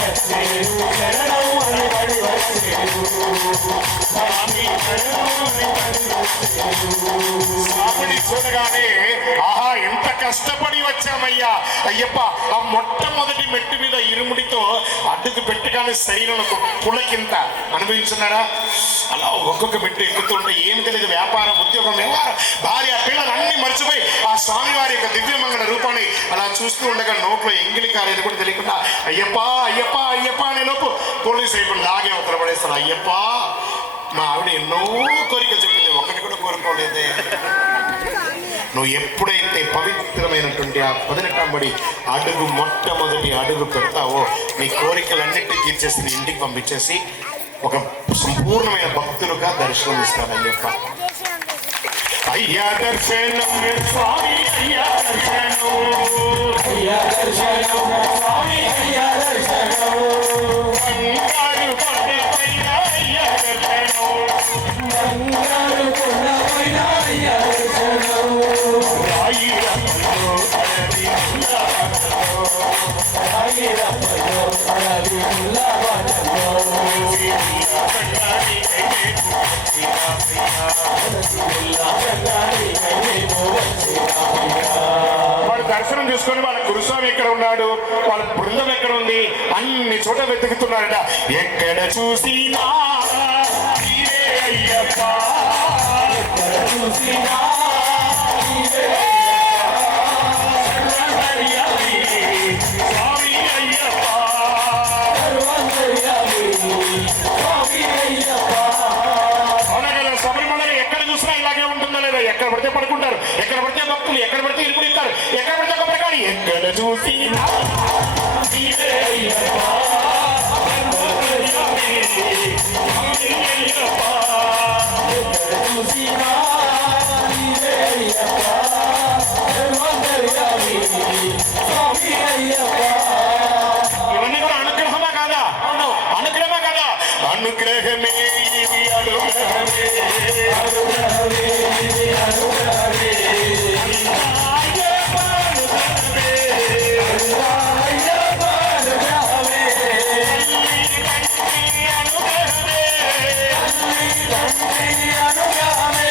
భక్తులు స్వామిని చూడగానే ఆహా ఎంత కష్టపడి వచ్చామయ్యా అయ్యప్ప. ఆ మొట్టమొదటి మెట్టు మీద ఇరుముడితో అడ్డుకు పెట్టగానే శరీరం ఒక పులకింత అనుభవించున్నారా? అలా ఒక్కొక్క మెట్టు ఎక్కుతుంటే ఏం తెలియదు, వ్యాపారం, ఉద్యోగం, వ్యవహారం, భార్య, పిల్లలు అన్ని మర్చిపోయి ఆ స్వామి వారి యొక్క దివ్యమంగళ రూపాన్ని అలా చూస్తూ ఉండగా నోట్లో ఎంగిలి కాలేదు కూడా తెలియకుండా అయ్యప్ప అయ్యప్ప అయ్యప్ప అనే లోపు పోలీసు వైపు లాగే అవతల పడేస్తారు. అయ్యప్ప మా ఆవిడ ఎన్నో కోరికలు చెప్పింది, ఒకటి కూడా కోరుకోలేదే. నువ్వు ఎప్పుడైతే పవిత్రమైనటువంటి ఆ 18 అడుగు మొట్టమొదటి అడుగు పెడతావో నీ కోరికలన్నిటినీ తీర్చేసి నీ ఇంటికి పంపించేసి ఒక సంపూర్ణమైన భక్తులుగా దర్శనం ఇస్తాను అయ్యప్ప. అయ్యా దర్శనం స్వామి అయ్యా దర్శనం, అయ్యా దర్శనం స్వామి అయ్యా దర్శనం, బంగారు కొండపైన అయ్యా దర్శనం, బంగారు కొండపైన అయ్యా దర్శనం, రాయి రంగులో అడవి ముల్లవనంలో, రాయి రంగులో అడవి ముల్లవనంలో, వాడు దర్శనం చేసుకొని వాళ్ళ గురుస్వామి ఎక్కడ ఉన్నాడు, వాళ్ళ బృందం ఎక్కడ ఉంది, అన్ని చోట వెతుకుతున్నారట. ఎక్కడ చూసినా నీవే అయ్యప్ప, ఎక్కడ చూసినా నీవే సర్వహర్యామి స్వామి అయ్యప్ప, సర్వంతర్యామి స్వామి అయ్యప్ప. అవునగల శబరిమలలో ఎక్కడ చూసినా ఇలాగే ఉంటుందో లేదా? ఎక్కడ పడితే పడుకుంటారు, ఎక్కడ పడితే భక్తులు, ఎక్కడ పడితే ఇరుకులు ఇస్తారు, ఎక్కడ పడితే కొబ్బరికాయ. ఎక్కడ చూసినా నీవే అయ్యప్ప, సర్వహర్యామి స్వామి అయ్యప్ప. ఎక్కడ చూసినా నీవే అయ్యప్ప, సర్వంతర్యామి స్వామి అయ్యప్ప. ఇవన్నీ కూడా అనుగ్రహమా కాదా? అనుగ్రహమా కాదా? అనుగ్రహమే ఇది అనుగ్రహమే, అనుగ్రహమే ఇది అనుగ్రహమే, అయ్యప్ప అనుగ్రహమే, అయ్యప్ప అనుగ్రహమే, తండ్రి అనుగ్రహమే, తండ్రి అనుగ్రహమే,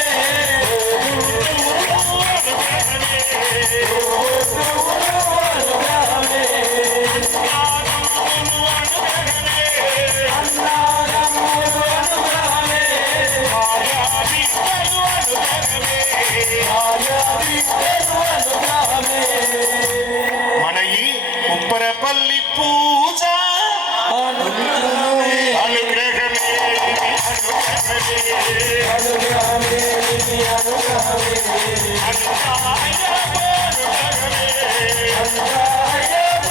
అనుగ్రహమే, అన్నారమ్ములు అనుగ్రహమే, ఆర్యావిత్తలు అనుగ్రహమే. మన ఈ ఉప్పరపల్లి పూజ అనుగ్రహమే అనుగ్రహమే అనుగ్రహమే, అనుగ్రహమే ఇది అనుగ్రహమే, అయ్యప్ప అనుగ్రహమే, అయ్యప్ప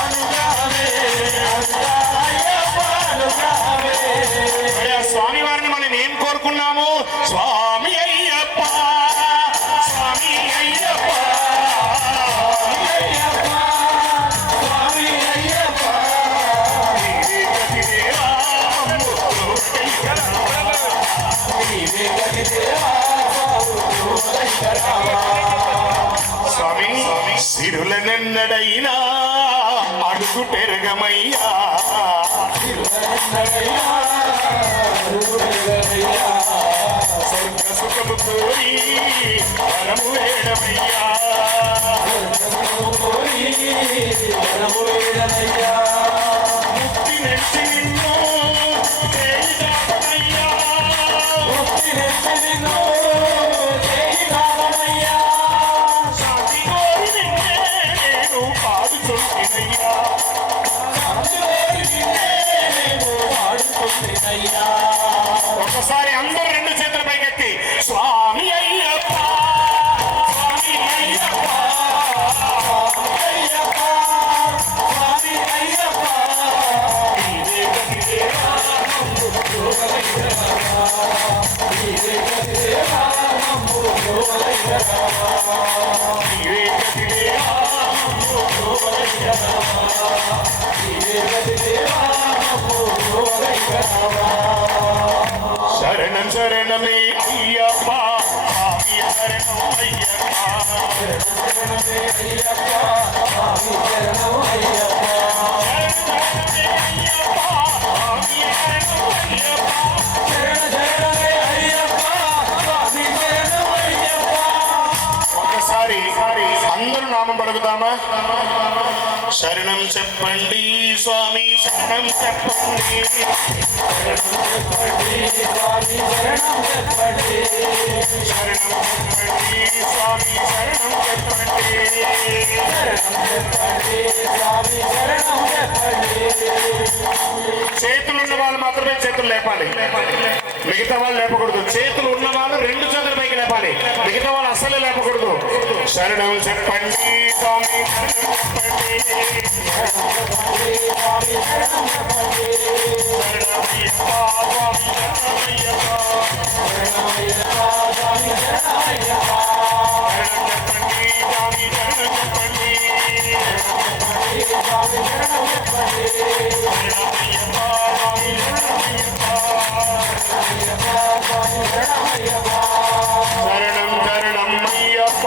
అనుగ్రహమే, అయ్యప్ప అనుగ్రహమే. అయ్యా స్వామి వారిని మనం ఏం కోరుకున్నాము? స్వామి అయ్యప్ప, స్వామి అయ్యప్ప, అయ్యప్ప స్వామి అయ్యప్ప, నీవే గతిదేవా మమ్ము నీవే గతిదేవా బాబు దైవరావా. స్వామి సిరులనెన్నడైనా అడుగు పెరగమయ్యా, తిరువెన్నడయ్యా, తిరువెన్నడయ్యా, స్వర్గ సుఖము కోరి వరము వేడమయ్యా, కోరి వరము వేడనయ్యా, ముక్తి నెచ్చి నిన్ను చేయి దాపమయ్యా, ముక్తి నెచ్చి నిన్ను చేయి దానమయ్యా, శాంతి కోరి నిన్నే నేను పాడుచుంటినయ్యా, శాంతి కోరి నిన్నే నేను పాడుకుంటున్నయ్యా. ఒకసారి అందరూ రెండు చేతుల పైకెత్తి స్వామి అయ్యప్ప, స్వామి అయ్యప్ప, అయ్యప్ప స్వామి అయ్యప్ప, నీవే గతిదేవా మమ్ము నీవే గతిదేవా మమ్ము దైవరావా. నీవే గతిదేవా మమ్ము నీవే గతిదేవా మమ్ము దైవరావా. శరణం శరణమే అయ్యప్ప, స్వామి శరణం అయ్యప్ప, శరణమే అయ్యప్ప, స్వామి శరణం అయ్యప్ప, శరణమే అయ్యప్ప, స్వామి శరణం శరణం చెప్పండి స్వామి శరణం చెప్పండి స్వామి శరణం చెప్పండి శరణం చెప్పండి స్వామి శరణం చెప్పండి స్వామి శరణం చెప్పండి చేతులు ఉన్న వాళ్ళు మాత్రమే చేతులు లేపాలి మిగతా వాళ్ళు లేపకూడదు చేతులు ఉన్న వాళ్ళు రెండు చేతుల పైకి లేపాలి మిగతా వాళ్ళు అస్సలే లేపకూడదు శరణం చెప్పండి స్వామి శరణం చెప్పండి స్వామి శరణం చెప్పండి శరణమయ్యప్ప స్వామి శరణమయ్యప్ప స్వామి శరణమయ్యప్ప శరణం చెప్పండి స్వామి శరణం చెప్పండి స్వామి శరణం చెప్పండి శరణమయ్యప్ప స్వామి శరణమయ్యప్ప స్వామి శరణమయ్యప్ప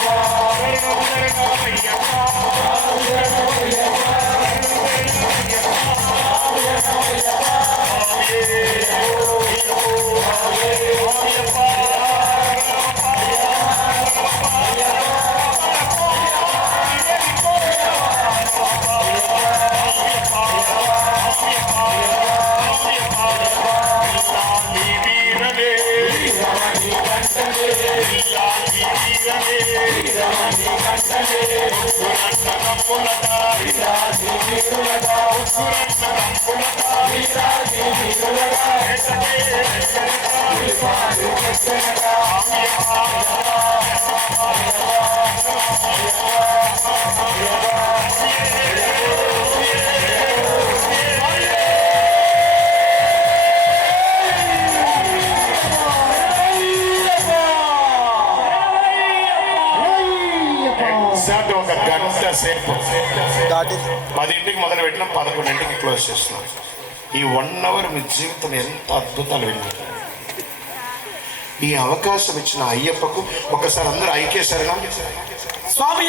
శరణం శరణం అయ్యప్ప శరణం శరణమయ్యప్ప ఎగ్జాక్ట్ ఒక గంట సేపు 10ంటికి మొదలు పెట్టినాం 11ంటికి క్లోజ్ చేస్తున్నాం ఈ 1 అవర్ మీ జీవితం ఎంత అద్భుతాలు విన్నారు ఈ అవకాశం ఇచ్చిన అయ్యప్పకు ఒకసారి అందరూ ఐక్యసరిగా స్వామి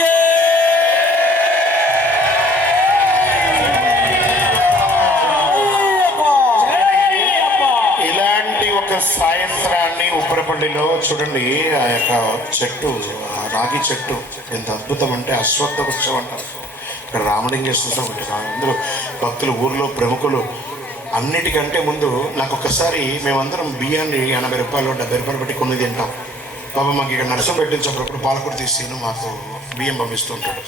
ఇలాంటి ఒక సాయంత్రాన్ని ఉప్పరపల్లిలో చూడండి ఆ యొక్క చెట్టు ఆ రాగి చెట్టు ఎంత అద్భుతం అంటే అశ్వత్థ వృక్షం అంటారు ఇక్కడ రామలింగేశ్వర స్వామి అందరూ భక్తులు ఊర్లో ప్రముఖులు అన్నిటికంటే ముందు నాకు ఒకసారి మేమందరం బియ్యాన్ని 80 రూపాయలు 70 రూపాయలు పెట్టి కొన్ని తింటాం బాబా మాకు ఇక్కడ నరసం పెట్టించినప్పుడు పాలకూర తీసి మాకు బియ్యం పంపిస్తూ ఉంటాడు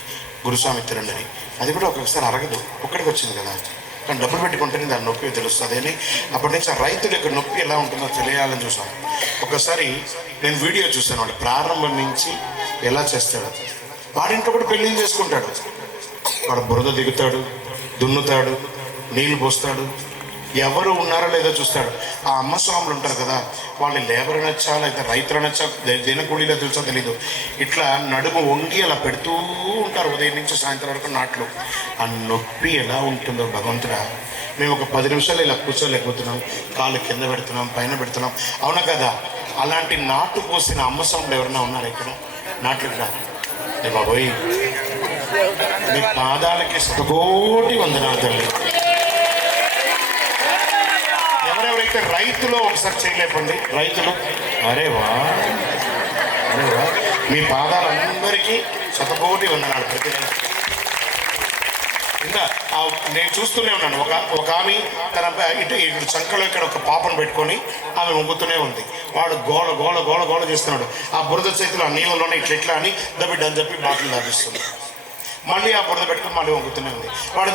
గురుస్వామి తిరండి అని అది కూడా ఒక్కొక్కసారి అరగదు ఒక్కడికి వచ్చింది కదా కానీ డబ్బులు పెట్టుకుంటేనే దాని నొప్పి తెలుస్తుంది అని అప్పటి నుంచి ఆ రైతుల యొక్క నొప్పి ఎలా ఉంటుందో తెలియాలని చూసాను ఒకసారి నేను వీడియో చూసాను వాడు ప్రారంభం నుంచి ఎలా చేస్తాడు వాడింట్లో కూడా పెళ్ళిళ్ళు చేసుకుంటాడు వాడు బురద దిగుతాడు దున్నుతాడు నీళ్లు పోస్తాడు ఎవరు ఉన్నారో లేదో చూస్తాడు ఆ అమ్మ స్వాములు ఉంటారు కదా వాళ్ళు లేబర్ నచ్చా లేకపోతే రైతులు నచ్చా దినకూలీలో తెలుసా తెలీదు ఇట్లా నడుము వంగి అలా పెడుతూ ఉంటారు ఉదయం నుంచి సాయంత్రం వరకు నాట్లు ఆ నొప్పి ఎలా ఉంటుందో భగవంతుడా మేము ఒక 10 నిమిషాలు ఇలా కూర్చోలేకపోతున్నాం కాళ్ళు కింద పెడుతున్నాం పైన పెడుతున్నాం అవునా కదా అలాంటి నాటు పోసిన అమ్మ స్వాములు ఎవరైనా ఉన్నారు ఇక్కడ నాట్లు ఇక్కడ బాబోయ్ మీ పాదాలకి శతకోటి వందనాలు తల్లి ఎవరెవరైతే రైతులో ఒకసారి చేయలేపండి రైతులు అరే వా మీ పాదాలందరికీ శతకోటి వందనాలు ప్రతి ఇంకా నేను చూస్తూనే ఉన్నాను ఒక ఆమె తన ఇటు చంకలో ఇక్కడ ఒక పాపను పెట్టుకొని ఆమె వంగుతూనే ఉంది వాడు గోల గోల గోల గోల చేస్తున్నాడు ఆ బురద చేతిలో ఆ నీళ్ళలోనే ఇట్లా అని దబిడ్డ అని చెప్పి బాటిల్ దాపిస్తుంది మళ్ళీ ఆ బురద పెట్టుకుని మళ్ళీ వంగుతూనే ఉంది వాడు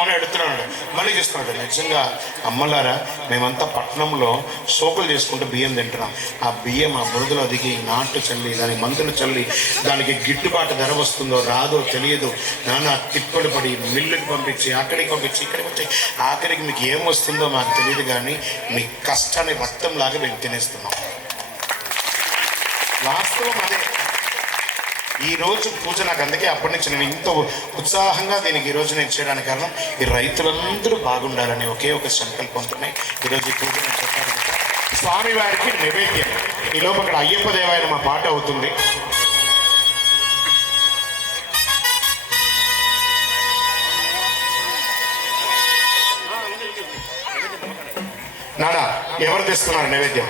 అని ఎడుతున్నాడు మళ్ళీ చేస్తున్నాడు నిజంగా అమ్మలారా మేమంతా పట్టణంలో సోకులు చేసుకుంటూ బియ్యం తింటున్నాం ఆ బియ్యం ఆ బురదలో దిగి నాటు చల్లి దానికి మందులు చల్లి దానికి గిట్టుబాటు ధర వస్తుందో రాదో తెలియదు నాన్న తిప్పలు పడి మిల్లుకి పంపించి అక్కడికి పంపించి ఇక్కడికి వచ్చి ఆఖరికి మీకు ఏం వస్తుందో మాకు తెలియదు కానీ మీ కష్టాన్ని రక్తంలాగా మేము తినేస్తున్నాం వాస్తవం అదే ఈ రోజు పూజ నాకు అందుకే అప్పటి నుంచి నేను ఇంత ఉత్సాహంగా దీనికి ఈరోజు నేను చేయడానికి కారణం ఈ రైతులందరూ బాగుండాలని ఒకే ఒక సంకల్పంతోనే ఈరోజు ఈ పూజ నేను చెప్పాను స్వామివారికి నైవేద్యం ఈ లోపు అక్కడ అయ్యప్ప దేవాయన మా పాట అవుతుంది నానా ఎవరు తెస్తున్నారు నైవేద్యం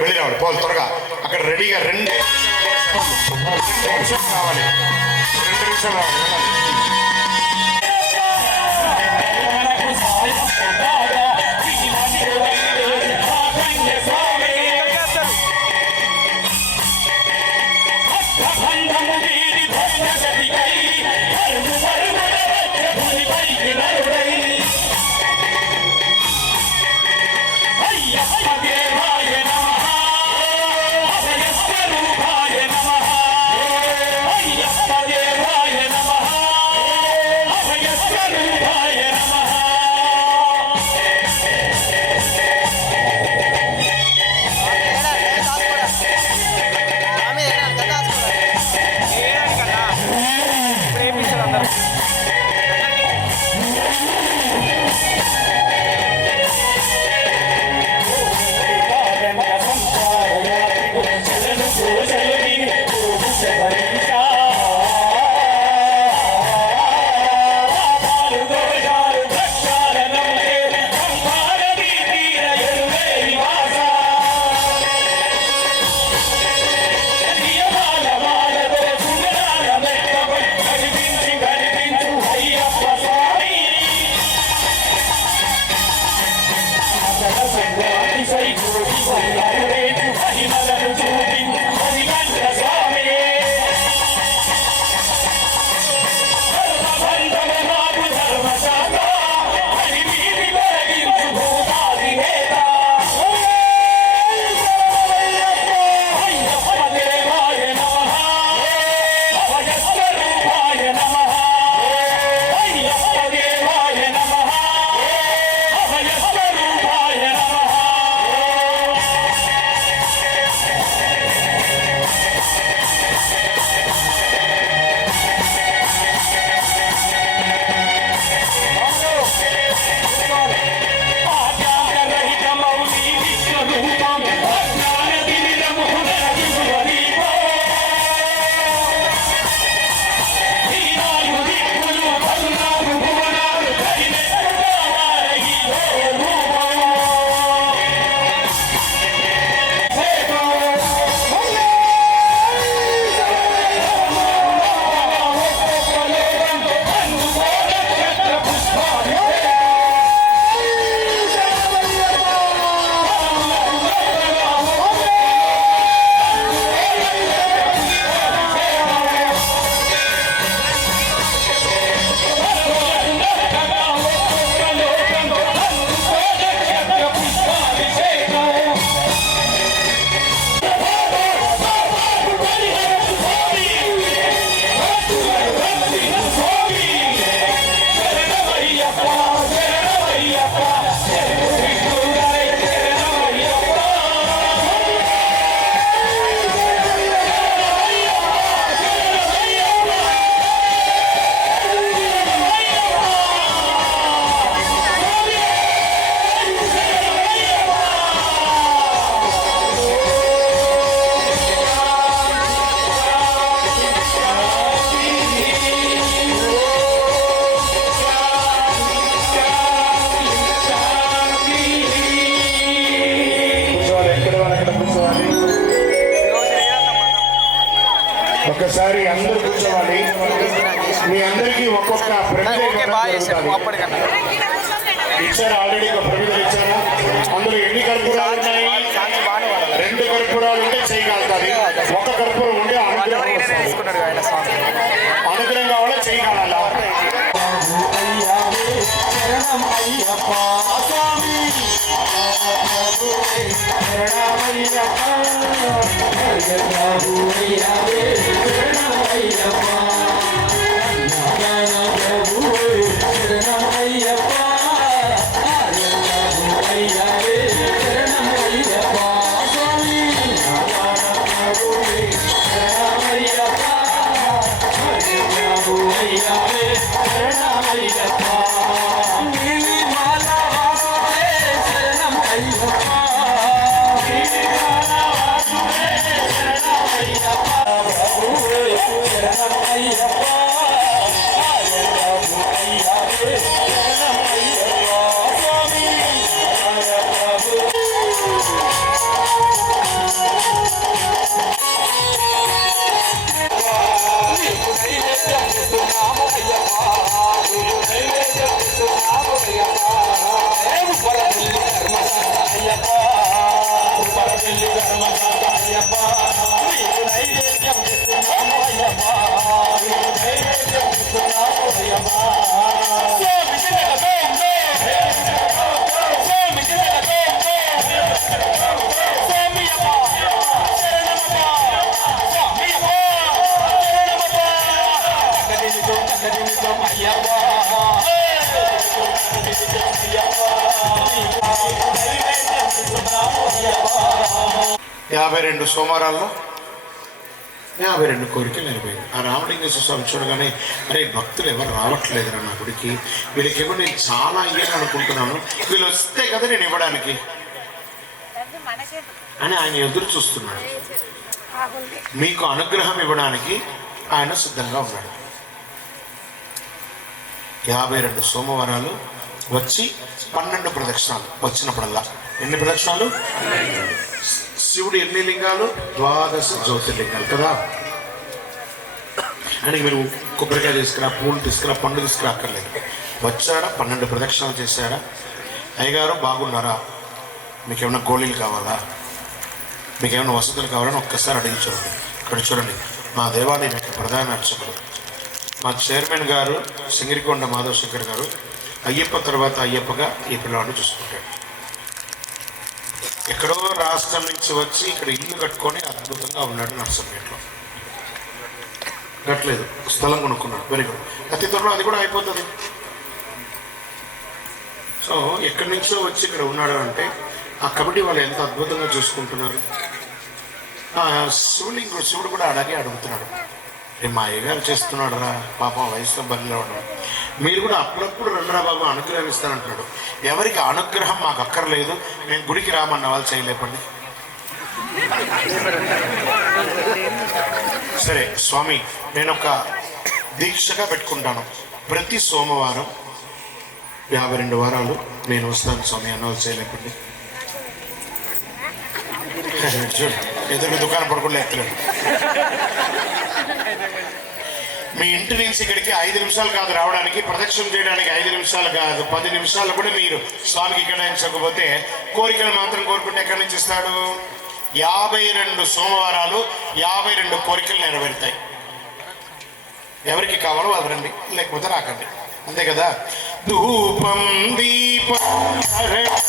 వెళ్ళి రావాలి పోదు త్వరగా అక్కడ రెడీగా 2 నిమిషాలు కావాలి కూర్చోవాలి. ఒకసారి అందరూ కూర్చోవాలి. మీ అందరికీ ఒక్కొక్క ఇచ్చారు. ఆల్రెడీ ఒక ప్రమిద ఇచ్చాను. అందులో ఎన్ని కర్పూరాలు ఉన్నాయి? 2 కర్పూరాలు ఉంటే చేయగలుగుతుంది. ఒక కర్పూరం ఉంటే అనుగ్రహం కావాలా చేయగల. 52 సోమవారాల్లో 52 కోరికలు నెరవేరు. ఆ రామలింగేశ్వర స్వామి చూడగానే అరే భక్తులు ఎవరు రావట్లేదురా నా గుడికి, వీళ్ళకేమో నేను చాలా అయ్యాను అనుకుంటున్నాను, వీళ్ళు వస్తే కదా నేను ఇవ్వడానికి అని ఆయన ఎదురు చూస్తున్నాడు. మీకు అనుగ్రహం ఇవ్వడానికి ఆయన సిద్ధంగా ఉన్నాడు. 52 సోమవారాలు వచ్చి 12 ప్రదక్షిణాలు వచ్చినప్పుడల్లా. ఎన్ని ప్రదక్షిణాలు? శివుడు ఎన్ని లింగాలు? 12 జ్యోతిర్లింగాలు కదా. అని మీరు కొబ్బరికాయ తీసుకురా, పూలు తీసుకురా, పండు తీసుకురా అక్కర్లేదు. వచ్చారా, 12 ప్రదక్షిణాలు చేశారా, అయ్యగారు బాగున్నారా, మీకేమైనా గోళీలు కావాలా, మీకేమైనా వసతులు కావాలని ఒక్కసారి అడిగి చూడండి. ఇక్కడ చూడండి, మా దేవాలయం యొక్క ప్రధాన అర్చకుడు మా చైర్మన్ గారు సింగిరికొండ మాధవ్ శంకర్ గారు అయ్యప్ప తర్వాత అయ్యప్పగా ఈ పిల్లవాడిని చూసుకుంటాడు. ఎక్కడో రాష్ట్రం నుంచి వచ్చి ఇక్కడ ఇల్లు కట్టుకొని అద్భుతంగా ఉన్నాడు. నర్సంపేటలో కట్టలేదు, స్థలం కొనుక్కున్నాడు. Very good. అతి త్వరలో అది కూడా అయిపోతుంది. సో ఎక్కడి నుంచో వచ్చి ఇక్కడ ఉన్నాడు అంటే ఆ కమిటీ వాళ్ళు ఎంత అద్భుతంగా చూసుకుంటున్నారు. శివుడు కూడా అలాగే అడుగుతున్నాడు, మా అయ్యగారు చేస్తున్నాడు రా పాపం, వయసులో బదిలో ఉండడం, మీరు కూడా అప్పుడప్పుడు రండ్రా బాబు అనుగ్రహం ఇస్తానంటున్నాడు. ఎవరికి అనుగ్రహం మాకు అక్కర్లేదు, మేము గుడికి రామన్న వాళ్ళు చేయలేపండి. సరే స్వామి, నేను ఒక దీక్షగా పెట్టుకుంటాను, ప్రతి సోమవారం 52 వారాలు నేను వస్తాను స్వామి అన్న వాళ్ళు చేయలేపండి. చూడు ఎదురు దుకాణం పడకుండా ఎత్తలేడు. మీ ఇంటి నుంచి ఇక్కడికి 5 నిమిషాలు కాదు రావడానికి, ప్రదక్షిణ చేయడానికి 5 నిమిషాలు కాదు, 10 నిమిషాలు కూడా మీరు స్వామికి కేటాయించకపోతే కోరికలు మాత్రం కోరుకుంటే ఎక్కడి నుంచి ఇస్తాడు? 52 సోమవారాలు 52 కోరికలు నెరవేరుతాయి. ఎవరికి కావాలో వాళ్ళు రండి, లేకపోతే రాకండి, అంతే కదా. ధూపం దీపం పడలేదు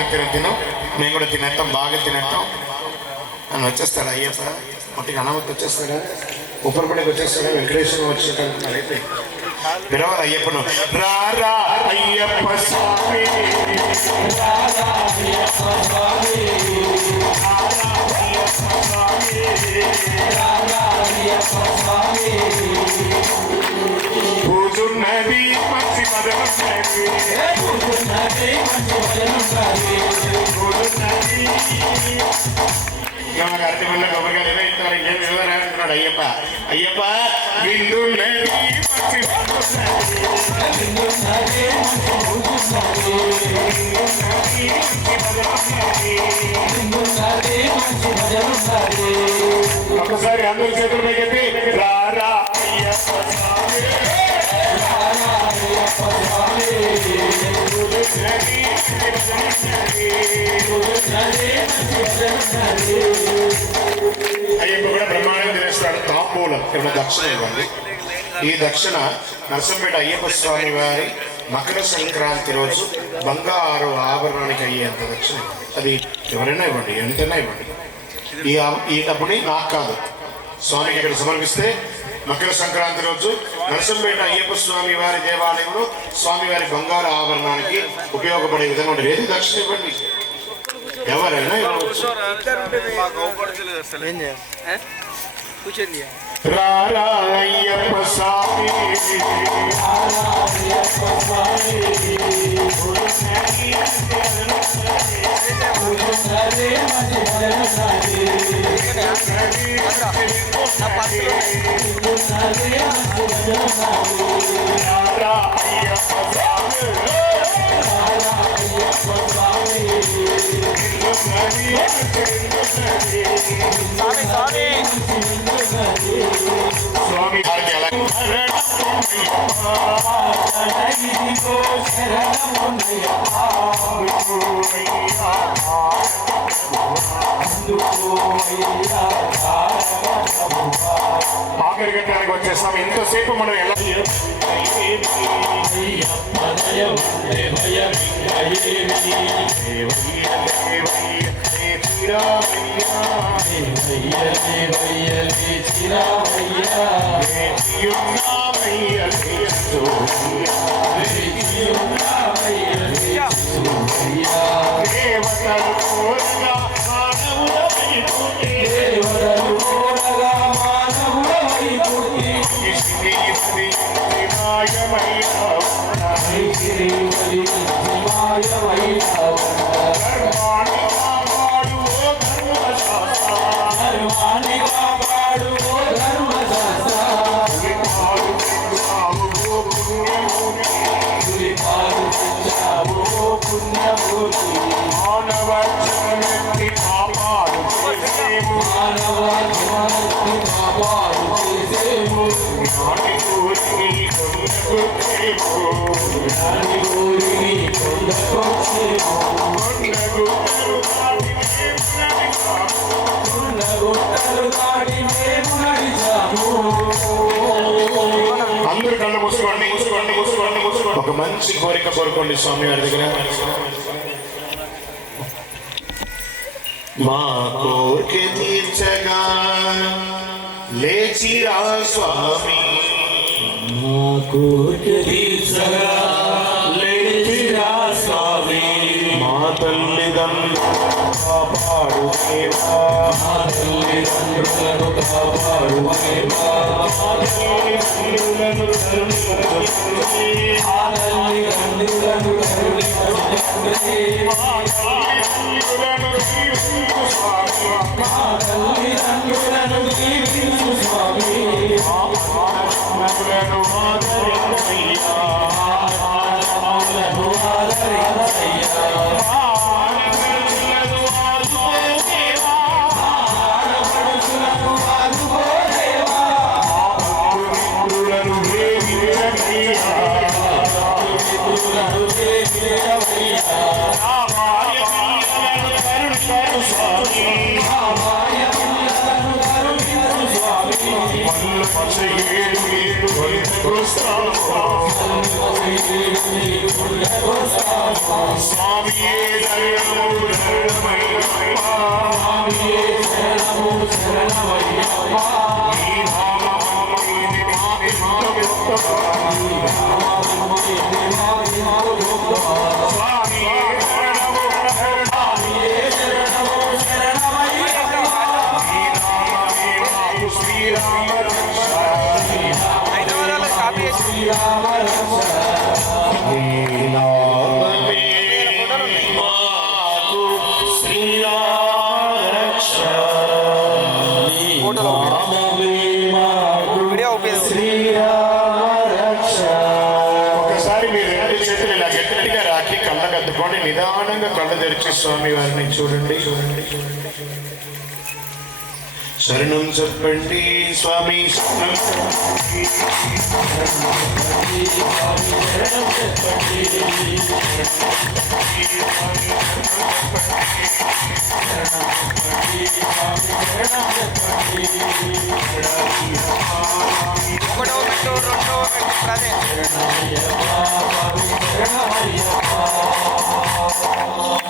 అయ్యప్పకు. అలా తిను మేము కూడా తినేస్తాం, బాగా తినేస్తాం అని వచ్చేస్తాడు అయ్యప్ప. ఒకటి అనామతి వచ్చేస్తాడా, ఉప్పరపడికి వచ్చేస్తాడా, వెంకటేశ్వరం వచ్చేటంటున్నాడు. అయితే పిలవాలి అయ్యప్పను, రా రా అయ్యప్ప స్వామి, పూజున్నది మంచి మదనున్నది, అరటి వల్ల కొబ్బరికాయ ఏదో ఇస్తారు, ఇంకేం వివరా అంటున్నాడు అయ్యప్ప. అయ్యప్ప విందున్నది మంచి ఒకసారి అందరి చేతుల మీద చెప్పి రా రా అయ్యప్ప స్వామి. అయ్యప్ప కూడా బ్రహ్మాండం తినేస్తాడు. తాంబూలం ఏమైనా దక్షిణ ఇవ్వండి. ఈ దక్షిణ నరసంపేట అయ్యప్ప స్వామి వారి మకర సంక్రాంతి రోజు బంగారు ఆభరణానికి అయ్యేంత దక్షిణ. అది ఎవరైనా ఇవ్వండి, ఎంతైనా ఇవ్వండి. ఈ డబ్బుని నాకు కాదు, స్వామికి ఇక్కడ సమర్పిస్తే మకర సంక్రాంతి రోజు నరసంపేట అయ్యప్ప స్వామి వారి దేవాలయంలో స్వామివారి బంగారు ఆభరణానికి ఉపయోగపడే విధంగా ఉంటుంది. ఏది దక్షిణ ఇవ్వండి, ఎవరైనా ఇవ్వచ్చు. రారా అయ్యప్ప స్వామి స్వామి వారికి ఎలా ఆఖరి గంటలకు వచ్చేస్తాం. ఎంతసేపు మనం ఎలా అందరూ కళ్ళు మూసుకోండి. ఒక మంచి కోరిక కోరుకోండి స్వామి వారి దగ్గర. మా కోరిక తీర్చగా లేచిరా స్వామి, మా కోరిక తీర్చగా లేచిరా స్వామి, మా తల్లిదండ్రులను కాపాడు దేవా, మా తల్లిదండ్రులను కాపాడు దేవా, మా తల్లిదండ్రులను కరుణించు, మా తల్లిదండ్రులను కరుణించు, మా తల్లిదండ్రులను దీవించు స్వామి, మా తల్లిదండ్రులను దీవించు స్వామి, మా పాపములను ఆదరించయ్యా, మమ్మలను ఆదరించయ్యా, ఆడపడుచులను ఆదుకో దేవా, ఆడపడుచులను ఆదుకో దేవా, మిత్రులను ప్రేమించయ్యా, మిత్రులను ప్రేమించవయ్యా, నా భార్య పిల్లలను కరుణించు స్వామి, మా భార్య పిల్లలను కరుణించు స్వామి, మల్ల పచ్చగేడు నీరు కొలుస్తాము స్వామియే దయము దయమయ్యప్పా, స్వామియే శరణము శరణమయ్యప్పా, ఈ నామముని స్వామియే శరణము స్వామియే శరణము శరణమయ్యప్పా, ఈ నామమే మాకు శ్రీరామ రక్ష, శ్రీరామ రక్ష, ఈ నామమే మాకు శ్రీరామ రక్ష. నామమే మాకు శ్రీరామ రక్ష. ఒకసారి మీరు రెండు చేతులు ఇలా గట్టిగా రాకి కళ్ళకు అద్దుకోండి. నిదానంగా కళ్ళు తెరిచి స్వామి వారిని చూడండి. శరణం చెప్పండి స్వామి, శరణం చెప్పండి. శరణం చెప్పండి ఒకటో పెట్టు రెండో పెట్టు అదే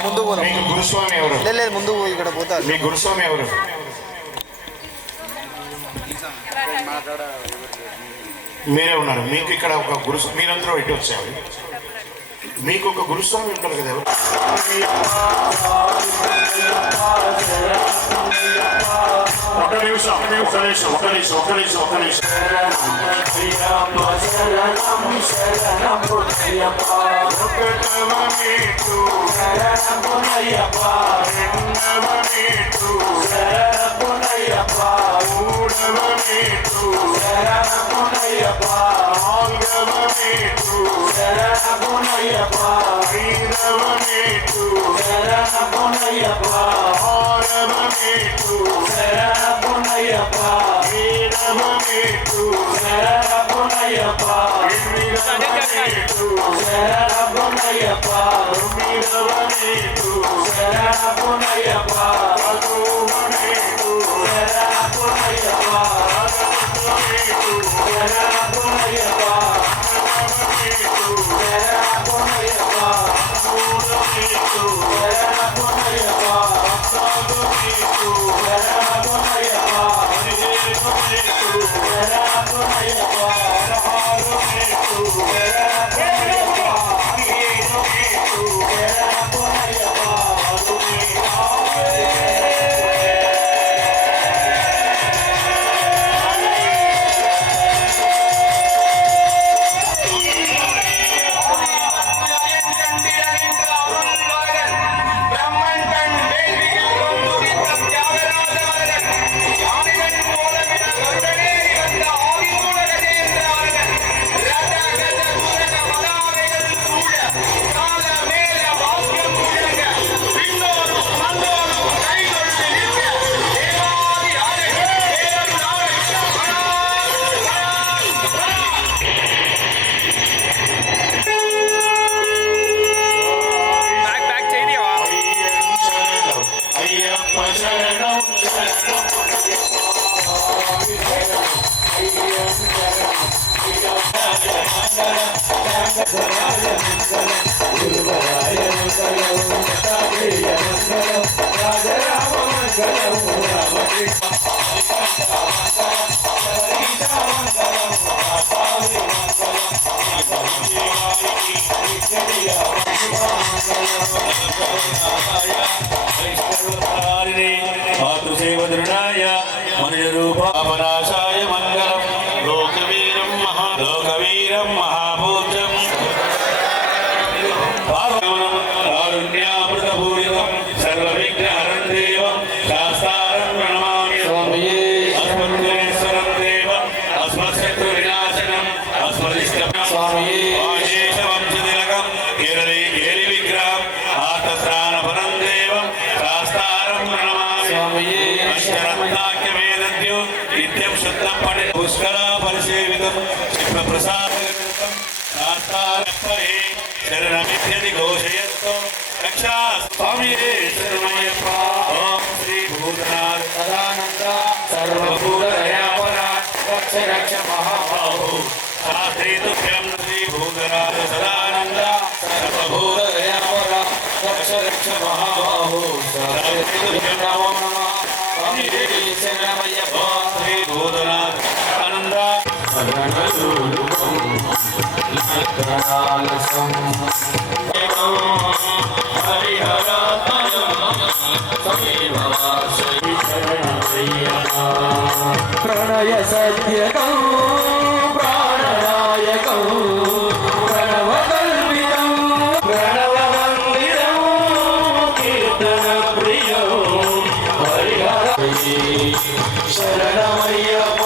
ముందు పోదాం. మీకు గురుస్వామి ఎవరు? లేదు ముందు ఇక్కడ పోతారు. మీ గురుస్వామి ఎవరు? మీరే ఉన్నారు. మీకు ఇక్కడ ఒక మీరందరూ ఇటు వచ్చారు. మీకు ఒక గురుస్వామి ఉంటారు కదా ఎవరు? ఒక నిమిషం మాతృసేవదృఢాయ మనుజరూపాపనాశాయ మంగళం లోకవీరం మహాభూతం కారుణ్యామృతపూరితం సర్వవిఘ్నహరం దేవం శాస్త్రం ప్రణమామి అస్మద్గుణేశ్వరం దేవం అస్మశత్రువినాశనం అస్మదిష్టం వంశతిలకం కేరళీ కేలి విగ్రహం ఆర్తస్నానపరం దేవం శాస్త్రం ప్రణమామి అక్షరత్నాఖ్యవేద్యో నిత్యం శుద్ధం పఠి పుష్కరా పరిసేవితం ప్రసాదం శాస్త్రారప్పహే శరణమిత్యది ఘోషయత్తో రక్షా స్వామియే శరణమయ్యప్ప. ఓం శ్రీ భూతనాథ సదానంద సర్వభూతదయాపర రక్ష రక్ష మహాబాహు శాస్త్రీ తుభ్యం శ్రీ భూతనాథ సదానంద సర్వభూతదయాపర రక్ష రక్ష మహాబాహు శాస్త్రీ తుభ్యం నమో నమః. స్వామియే శరణమయ్యప్ప. శ్రీ భూతనాథ ఆనంద ప్రణయ సత్యకం ప్రాణదాయకం ప్రణవకల్పితం ప్రణవవందితం కీర్తన ప్రియం హరిహర శరణమయ్యప్ప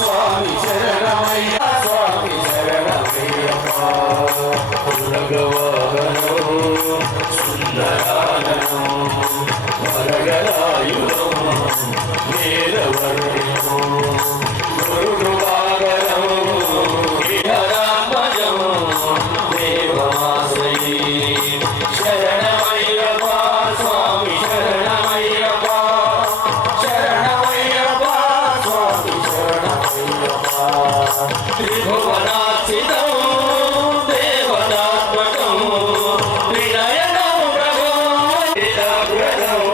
స్వామి శరణమయ్య స్వామి శరణమయ్యప్ప భగవ విభాసితం దేవతాత్మకం వినయనం ప్రభో వేదాగ్రదం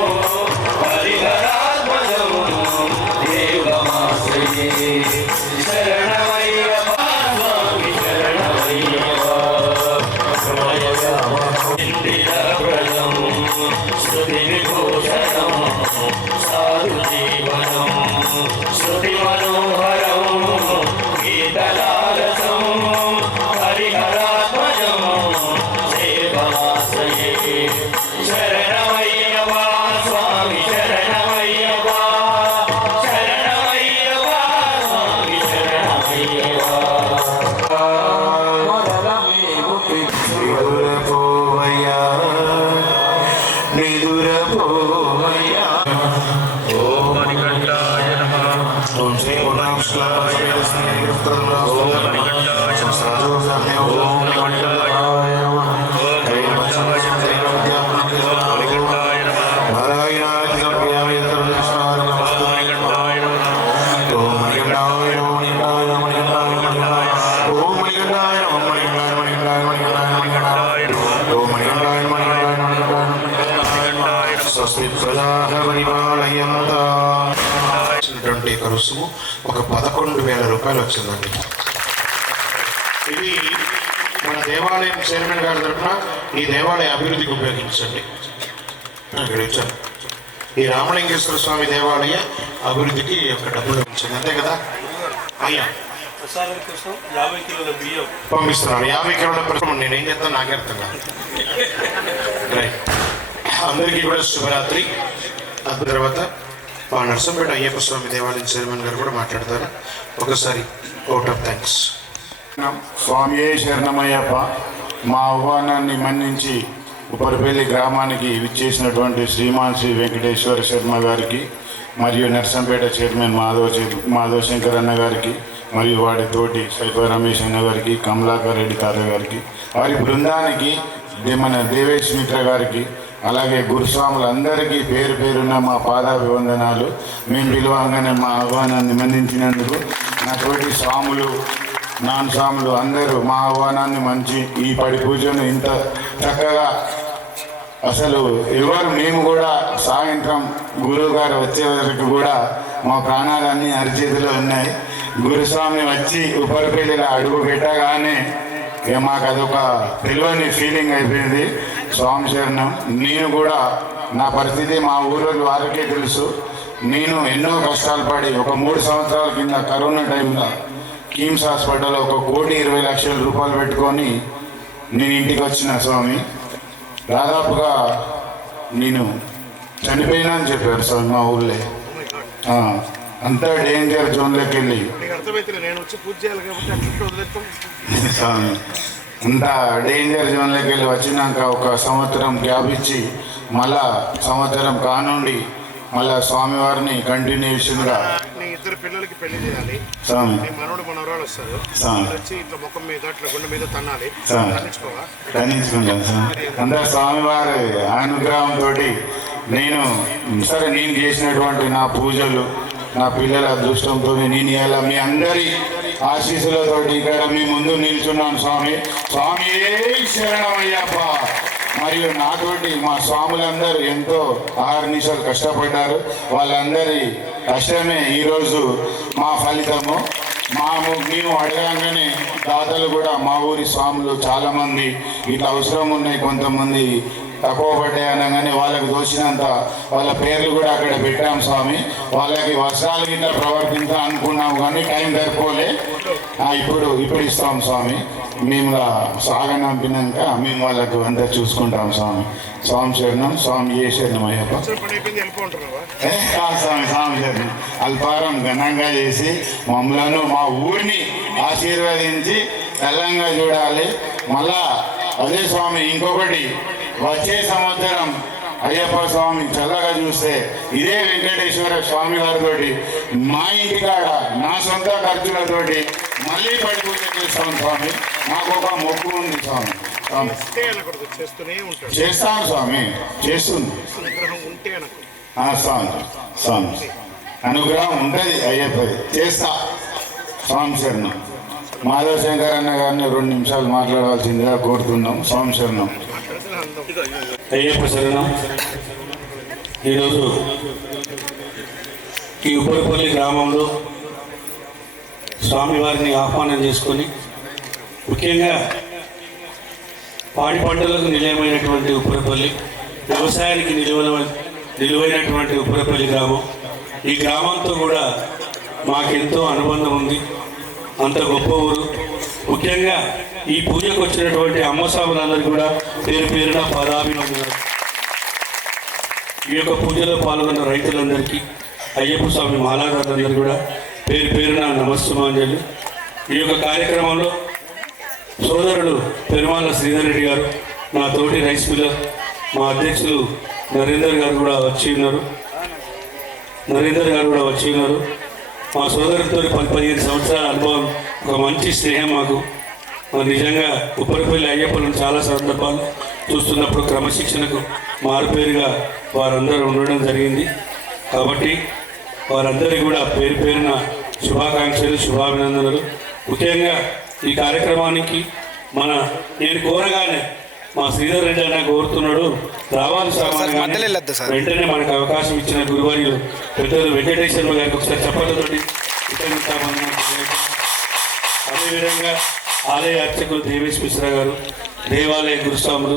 హరిహరాత్మజం దేవమాశ్రయే శరణమయ్యప్ప స్వామి శరణమయ్యప్ప ఇందిరావ్రతం శృతి విభూషణం సాధు జీవనం శృతి మనోహరం గీతలాలసం హరిహరాత్మజం దేవమాశ్రయే శరణమయ్యప్ప స్వామి శరణమయ్యప్ప శరణమయ్యప్ప స్వామి శరణమయ్యప్ప నిదురపోవయ్యా నిదురపోవయ్యా ఓం శ్రీ రుసుము ఒక 11,000 రూపాయలు వచ్చిందండి. ఇది మన దేవాలయం చైర్మన్ గారి తరఫున ఈ దేవాలయ అభివృద్ధికి ఉపయోగించండి. ఇక్కడ ఇచ్చాను. ఈ రామలింగేశ్వర స్వామి దేవాలయ అభివృద్ధికి ఒక డబ్బులు ఇచ్చింది, అంతే కదా అయ్యా. ప్రసాదం కోసం 50 కిలోల బియ్యం పంపిస్తున్నాను. 50 కిలోల ప్రశ్న నేనేం చేస్తాను నాకే అర్థం కాదు. రైట్, అందరికీ కూడా శుభరాత్రి. తర్వాత మా నర్సంపేట అయ్యప్ప స్వామి దేవాలయం చైర్మన్ గారు కూడా మాట్లాడతారు. ఒకసారి అవుట్ ఆఫ్ థ్యాంక్స్. స్వామియే శరణమయ్యప్ప. మా ఆహ్వానాన్ని మన్నించి ఉపరిపల్లి గ్రామానికి విచ్చేసినటువంటి శ్రీమాన్ శ్రీ వెంకటేశ్వర శర్మ గారికి మరియు నర్సంపేట చైర్మన్ మాధవ శంకర్ అన్న గారికి మరియు వాడి తోటి సైఫ రమేష్ అన్న గారికి, కమలాకర్ రెడ్డి తాత గారికి, వారి బృందానికి, మన దేవేష్ మిత్ర గారికి, అలాగే గురుస్వాములందరికీ పేరు పేరున్న మా పాదాభివందనాలు. మేము పిలవగానే మా ఆహ్వానాన్ని మన్నించినందుకు నాతోటి స్వాములు, నాన్ స్వాములు అందరూ మా ఆహ్వానాన్ని మంచి ఈ పడి పూజను ఇంత చక్కగా అసలు ఎవరు మేము కూడా సాయంత్రం గురువు గారు వచ్చే వరకు కూడా మా ప్రాణాలన్నీ అరిచేతిలో ఉన్నాయి. గురుస్వామి వచ్చి ఉపరిపల్లిలో అడుగు పెట్టగానే ఇక మాకు అదొక తెలియని ఫీలింగ్ అయిపోయింది. స్వామి శరణం. నేను కూడా నా పరిస్థితి మా ఊళ్ళో వారికే తెలుసు. నేను ఎన్నో కష్టాలు పడి ఒక 3 సంవత్సరాల కింద కరోనా టైంలో కిమ్స్ హాస్పిటల్లో 1,20,00,000 రూపాయలు పెట్టుకొని నేను ఇంటికి వచ్చిన స్వామి. దాదాపుగా నేను చనిపోయినా అని చెప్పారు స్వామి మా ఊళ్ళో. అంత డేంజర్ జోన్లోకి వెళ్ళి స్వామి అంత డేంజర్ జోన్లోకి వెళ్ళి వచ్చినాక ఒక సంవత్సరం గ్యాప్ ఇచ్చి మళ్ళా సంవత్సరం కానుండి మళ్ళా స్వామివారిని కంటిన్యూషన్గా ఇద్దరు పిల్లలకి పెళ్లి చేయాలి. స్వామి మనోడు మనవరాలు వస్తారు, వచ్చి ఇట్లా ముఖం మీద ఇట్లా గుండె మీద తన్నాలి. ఖండించుకుంటాను స్వామి. అంతా స్వామివారి అనుగ్రహంతో నేను నేను చేసినటువంటి నా పూజలు, నా పిల్లల అదృష్టంతో నేను ఇలా మీ అందరి ఆశీస్సులతో ఇక్కడ మీ ముందు నిల్చున్నాను స్వామి. స్వామి శరణమయ్యప్ప. మరియు నాతోటి మా స్వాములందరూ ఎంతో ఆహర్నిశలు కష్టపడ్డారు. వాళ్ళందరి కష్టమే ఈరోజు మా ఫలితము. మేము అడగంగానే దాతలు కూడా మా ఊరి స్వాములు చాలామంది ఇట్లా అవసరం ఉన్నాయి, కొంతమంది తక్కువ పడ్డాయి అనగానే వాళ్ళకి దోచినంత వాళ్ళ పేర్లు కూడా అక్కడ పెట్టాం స్వామి. వాళ్ళకి వస్త్రాలు కింద ప్రవర్తించా అనుకున్నాం కానీ టైం సరిపోలే. ఇప్పుడు ఇస్తాం స్వామి. మేము సాగనంపినాక మేము వాళ్ళకు అంతా చూసుకుంటాం స్వామి. స్వామి శరణం. స్వామి ఏ శరణం అయ్యప్ప. స్వామి శరణం. అల్పారం ఘనంగా చేసి మమ్మలను మా ఊరిని ఆశీర్వదించి తెల్లంగా చూడాలి. మళ్ళా అదే స్వామి ఇంకొకటి, వచ్చే సంవత్సరం అయ్యప్ప స్వామి చల్లగా చూస్తే ఇదే వెంకటేశ్వర స్వామి గారితో మా ఇంటికాడ నా సొంత ఖర్చులతోటి మళ్ళీ పడి పూజ చేస్తాం స్వామి. మాకు ఒక మొక్కు ఉంది స్వామి. చేస్తాను స్వామి, చేస్తుంది స్వామి. స్వామి అనుగ్రహం ఉంటుంది అయ్యప్పది. చేస్తా స్వామి శరణం. మాధవ్ శంకర్ అన్న గారిని 2 నిమిషాలు మాట్లాడవలసిందిగా కోరుతున్నాం. స్వామి శరణం. అయ్యప్ప శరణం. ఈరోజు ఈ ఉపరపల్లి గ్రామంలో స్వామివారిని ఆహ్వానం చేసుకొని ముఖ్యంగా పాడి పంటలకు నిలయమైనటువంటి ఉపరపల్లి, వ్యవసాయానికి నిలువైనటువంటి ఉపరపల్లి గ్రామం. ఈ గ్రామంతో కూడా మాకెంతో అనుబంధం ఉంది. అంత గొప్ప ఊరు. ముఖ్యంగా ఈ పూజకు వచ్చినటువంటి అమ్మస్వాములందరూ కూడా పేరు పేరున పదాభివందనాలు. ఈ యొక్క పూజలో పాల్గొన్న రైతులందరికీ, అయ్యప్ప స్వామి మాలాదారులందరూ కూడా పేరు పేరున నమస్సుమాంజలి. ఈ యొక్క కార్యక్రమంలో సోదరుడు పెరుమాల శ్రీధర్ రెడ్డి గారు, నా తోటి రైస్ మిల్లర్, మా అధ్యక్షులు నరేందర్ గారు కూడా వచ్చి ఉన్నారు. మా సోదరుడితో 15 సంవత్సరాల అనుభవం, ఒక మంచి స్నేహం మాకు. నిజంగా ఉప్పరపల్లి అయ్యప్పలను చాలా సందర్భాలు చూస్తున్నప్పుడు క్రమశిక్షణకు మారుపేరుగా వారందరూ ఉండడం జరిగింది. కాబట్టి వారందరికీ కూడా పేరు పేరున శుభాకాంక్షలు, శుభాభినందనలు. ముఖ్యంగా ఈ కార్యక్రమానికి నేను కోరగానే మా శ్రీధర్ రెడ్డి అన్న కోరుతున్నాడు, రావాలి సామాన్య వెంటనే మనకు అవకాశం ఇచ్చిన గురువారిలు పెద్దలు వెంకటేశ్వర గారికి ఒకసారి చెప్పలతోటి అదేవిధంగా ఆలయ అర్చకులు దేవేశ్ మిశ్రా గారు, దేవాలయ గురుస్వాములు,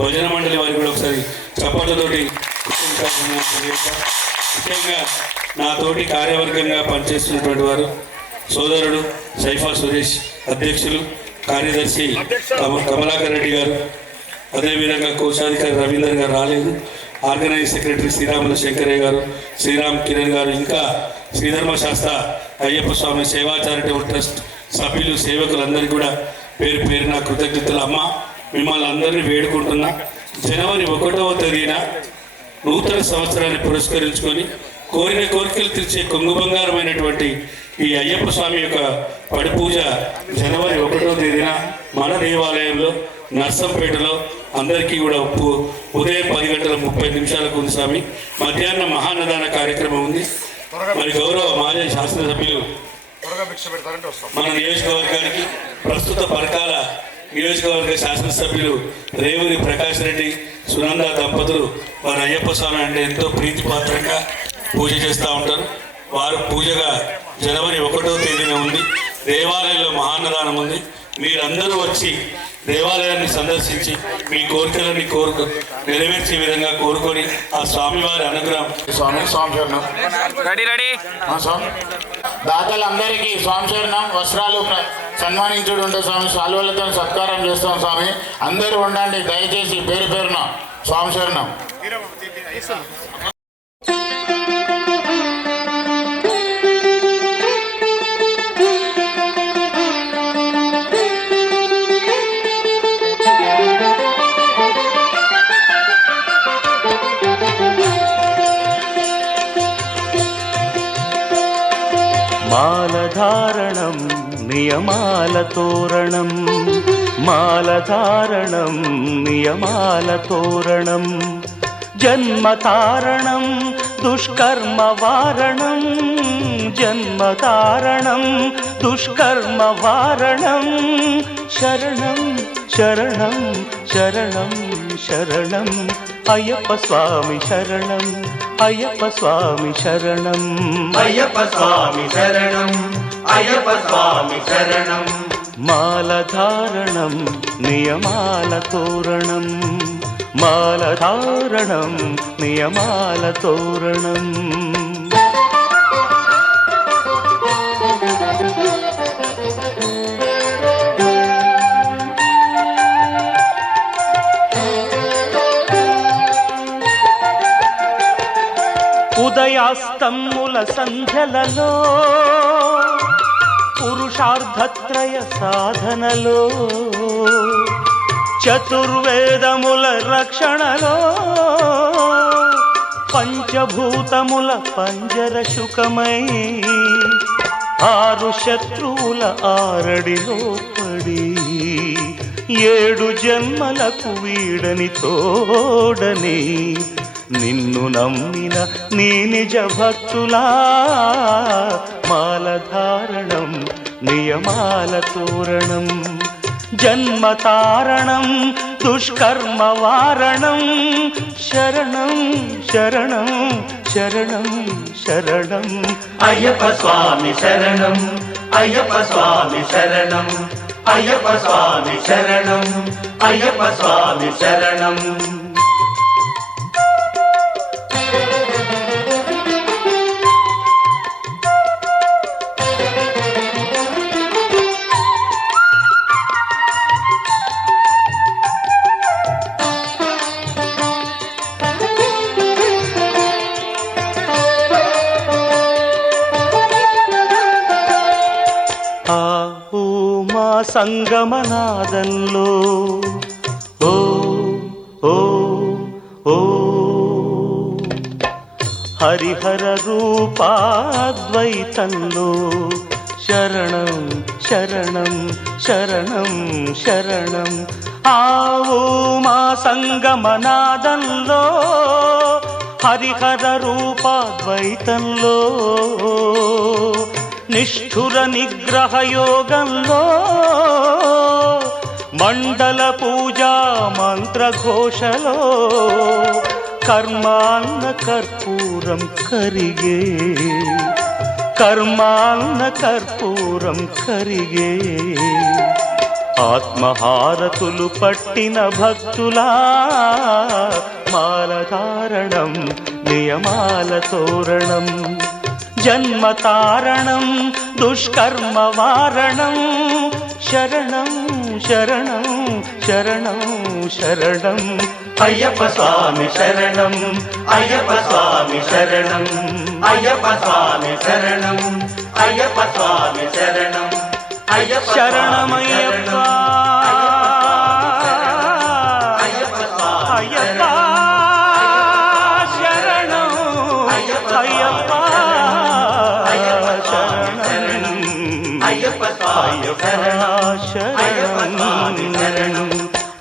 భజన మండలి వారికి కూడా ఒకసారి చప్పట్లతోటి ముఖ్యంగా నా తోటి కార్యవర్గంగా పనిచేస్తున్నటువంటి వారు సోదరుడు సైఫా సురేష్, అధ్యక్షులు కార్యదర్శి కమలాకర్ రెడ్డి గారు, అదేవిధంగా కోశాధికారి రవీందర్ గారు రాలేదు, ఆర్గనైజ్ సెక్రటరీ శ్రీరాముల శంకరయ్య గారు, శ్రీరామ్ కిరణ్ గారు, ఇంకా శ్రీధర్మ శాస్త్ర అయ్యప్ప స్వామి సేవా చారిటబుల్ ట్రస్ట్ సభ్యులు, సేవకులందరికీ కూడా పేరు పేరున కృతజ్ఞతలు. అమ్మ, మిమ్మల్ని అందరినీ వేడుకుంటున్నా, జనవరి 1వ తేదీన నూతన సంవత్సరాన్ని పురస్కరించుకొని కోరిన కోరికలు తీర్చే కొంగు బంగారమైనటువంటి ఈ అయ్యప్ప స్వామి యొక్క పడి పూజ జనవరి 1వ తేదీన మన దేవాలయంలో నర్సంపేటలో అందరికీ కూడా ఉదయం 10:30 ఉంది స్వామి. మధ్యాహ్నం మహానదాన కార్యక్రమం ఉంది. మరి గౌరవ మాజీ శాసనసభ్యులు మన నియోజకవర్గానికి ప్రస్తుత పరకాల నియోజకవర్గ శాసనసభ్యులు రేవూరి ప్రకాష్ రెడ్డి, సునంద దంపతులు వారు అయ్యప్ప స్వామి అంటే ఎంతో ప్రీతిపాత్రంగా పూజ చేస్తూ ఉంటారు. వారు పూజగా జనవరి 1వ తేదీన ఉంది. దేవాలయంలో మహాన్నదానం ఉంది. మీరందరూ వచ్చి దేవాలయాన్ని సందర్శించి మీ కోరికలని నెరవేర్చే విధంగా కోరుకొని ఆ స్వామివారి అనుగ్రహం. స్వామి శరణం. స్వామి దాతలందరికీ స్వామి శరణం. వస్త్రాలు సన్మానించుడు ఉంటే స్వామి, సాల్వలతో సత్కారం చేస్తాం స్వామి. అందరూ ఉండండి దయచేసి, పేరు పేరున స్వామి శరణం. మాలధారణం నియమాల తోరణం, మాలధారణం నియమాల తోరణం, జన్మతారణం దుష్కర్మ వారణం, జన్మతారణం దుష్కర్మ వారణం, శరణం శరణం శరణం శరణం అయ్యప్ప స్వామి శరణం, అయ్యప్ప స్వామి శరణం, అయ్యప్ప స్వామి శరణం, అయ్యప్ప స్వామి శరణం. మాలధారణం నియమాల తోరణం, మాలధారణం నియమాల తోరణం. ఉదయాస్తమ్ముల సంధ్యలలో, పురుషార్థత్రయ సాధనలో, చతుర్వేదముల రక్షణలో, పంచభూతముల పంజర శుకమై, 6 శత్రువుల ఆరడిలో పడి, 7 జన్మలకు వీడని తోడని, నిన్ను నమ్మిన నీ నిజ భక్తులా మాలధారణం నియమాల తోరణం జన్మతారణం దుష్కర్మ వారణం శరణం శరణం శరణం శరణం అయ్యప్ప స్వామి శరణం అయ్యప్ప స్వామి శరణం అయ్యప్ప స్వామి శరణం అయ్యప్ప స్వామి శరణం సంగమనాదంలో ఓ ఓ ఓ హరిహర రూపాద్వైతంలో శరణం శరణం శరణం శరణం ఆవో మా సంగమనాదంలో హరిహర రూపాద్వైతంలో నిష్ఠుర నిగ్రహ యోగంలో మండల పూజా మంత్రఘోషలో కర్మాన్న కర్పూరం కరిగే కర్మాన్న కర్పూరం కరిగే ఆత్మహారతులు పట్టిన భక్తులా మాలధారణం నియమాల తోరణం జన్మతారణం దుష్కర్మ వారణం శరణం శరణం శరణం శరణం అయ్యప్ప స్వామి శరణం అయ్యప్ప స్వామి శరణం అయ్యప్ప స్వామి శరణం అయ్యప్ప స్వామి శరణం అయ్యప్ప శరణమయ్యప్ప అయ్యప్ప స్వామి శరణం అయ్యప్ప అయ్యప్ప స్వామి శరణం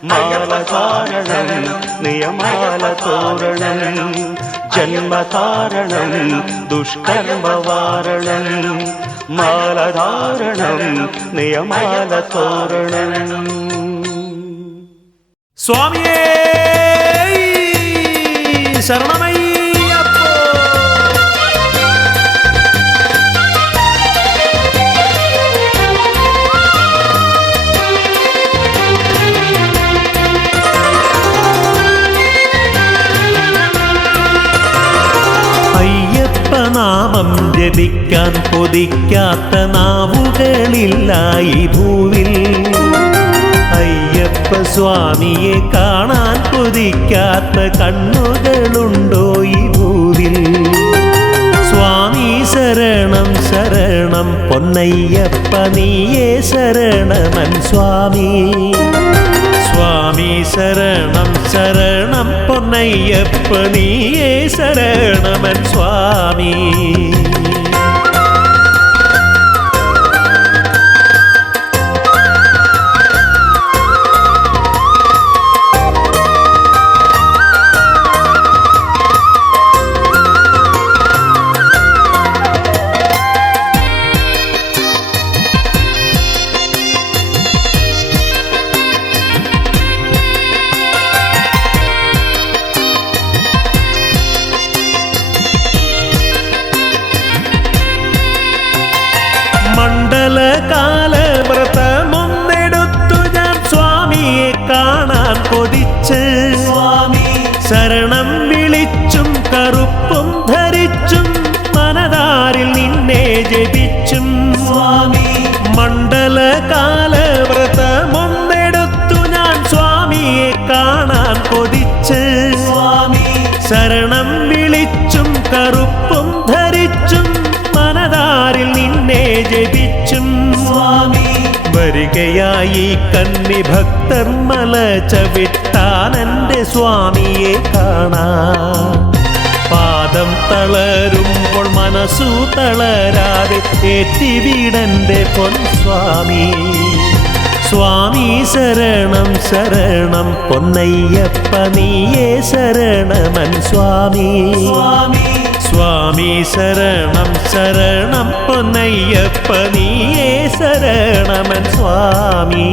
మాలధారణం నియమాల తోరణం జన్మతారణం దుష్కర్మ వారణం మాలధారణం నియమాల తోరణం స్వామియే శరణమయ్యప్పో നാമം ജപിക്കാൻ കൊതിക്കാത്ത നാവുകളില്ല ഈ ഭൂവിൽ അയ്യപ്പ സ്വാമിയെ കാണാൻ കൊതിക്കാത്ത കണ്ണുകളുണ്ടോ ഈ ഭൂവിൽ സ്വാമി ശരണം ശരണം പൊന്നയ്യപ്പ നീയേ ശരണമൻ സ്വാമി സ്വാമി ശരണം ശരണം പൊന്നയ്യപ്പ നീയേ ശരണമൻ സ്വാമി മണ്ഡലകാല വ്രതമൊന്നെടുത്തു ഞാൻ സ്വാമിയെ കാണാൻ കൊതിച്ച് സ്വാമി ശരണം വിളിച്ചും കറുപ്പും ധരിച്ചും മനതാരിൽ നിന്നെ ജപിച്ചും സ്വാമി മണ്ഡലകാല വ്രതമൊന്നെടുത്തു ഞാൻ സ്വാമിയെ കാണാൻ കൊതിച്ച് സ്വാമി ശരണം വിളിച്ചും കറുപ്പും ധരിച്ചും മനതാരിൽ നിന്നെ ജപിച്ചും സ്വാമി വരികയായി കന്നി ഭക്തർ മല ചവിട്ടാൻ എൻ്റെ സ്വാമിയെ കാണാൻ പാദം തളരുമ്പോൾ മനസ്സു തളരാതെ ഏറ്റിവിടൻ്റെ പൊൻസ്വാമി സ്വാമി ശരണം ശരണം പൊന്നയ്യപ്പ നീയേ ശരണമൻ സ്വാമി സ്വാമി ശരണം ശരണം പൊന്നയ്യപ്പ നീയേ ശരണമൻ സ്വാമി.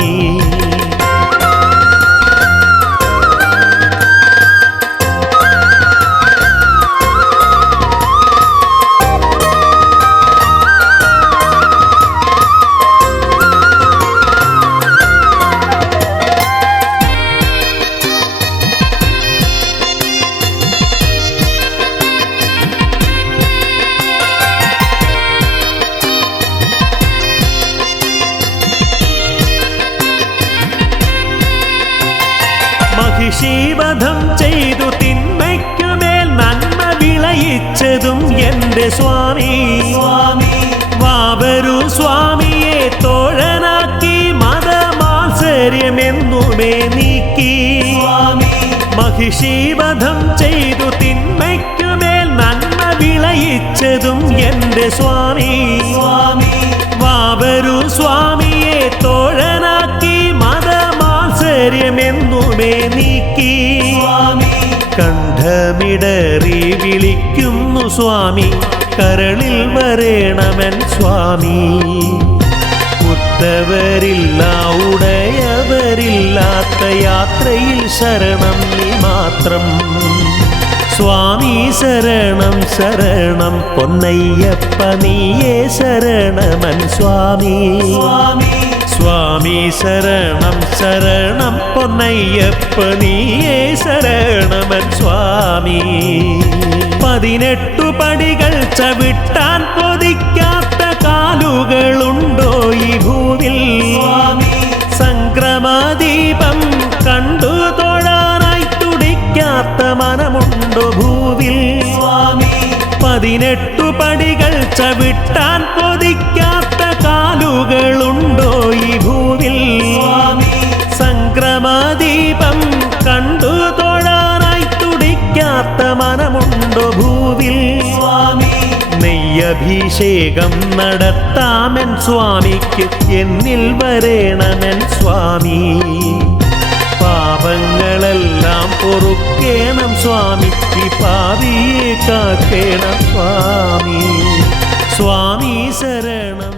മഹിഷീവധം ചെയ്തു തിന്മയ്ക്കുമേൽ നന്മ വിളയിച്ചതും എന്റെ സ്വാമി. വാവരു സ്വാമിയെ തോഴനാക്കി മതമാത്സര്യമെന്നുമേ നീക്കി. മഹിഷീവധം ചെയ്തു തിന്മയ്ക്കുമേൽ നന്മ വിളയിച്ചതും എന്റെ സ്വാമി. വാവരു സ്വാമിയെ തോഴനാക്കി മതമാത്സര്യമെന്നുമേ നീക്കി. കണ്ഠമിടറി വിളിക്കുന്നു സ്വാമി, കരളിൽ വരേണമൻ സ്വാമി. ഉത്തവരില്ല ഉടയവരില്ലാത്ത യാത്രയിൽ ശരണം നീ മാത്രം. സ്വാമി ശരണം ശരണം പൊന്നയ്യപ്പ നീയേ ശരണമൻ സ്വാമി. സ്വാമി ശരണം ശരണം പൊന്നയ്യപ്പ നീയേ ശരണമൻ സ്വാമി. 18 പടികൾ ചവിട്ടാൻ കൊതിക്കാത്ത കാലുകളുണ്ടോ ഈ ഭൂവിൽ? സംക്രമദീപം കണ്ടു തൊഴാനായി തുടിക്കാത്ത മനമുണ്ടോ ഭൂവിൽ? 18 പടികൾ ചവിട്ടാൻ കൊതിക്കാത്ത കാലുകളുണ്ടോ ഈ ഭൂവിൽ? സംക്രമദീപം കണ്ടു തൊഴാനായി തുടിക്കാത്ത മനമുണ്ടോ ഭൂവിൽ? നെയ്യഭിഷേകം നടത്താമെൻ സ്വാമിക്ക് എന്നിൽ വരേണമെൻ സ്വാമി. പാപങ്ങളെല്ലാം പൊറുക്കേണം സ്വാമി, ഈ പാപിയെ കാക്കേണം സ്വാമി. സ്വാമി ശരണം.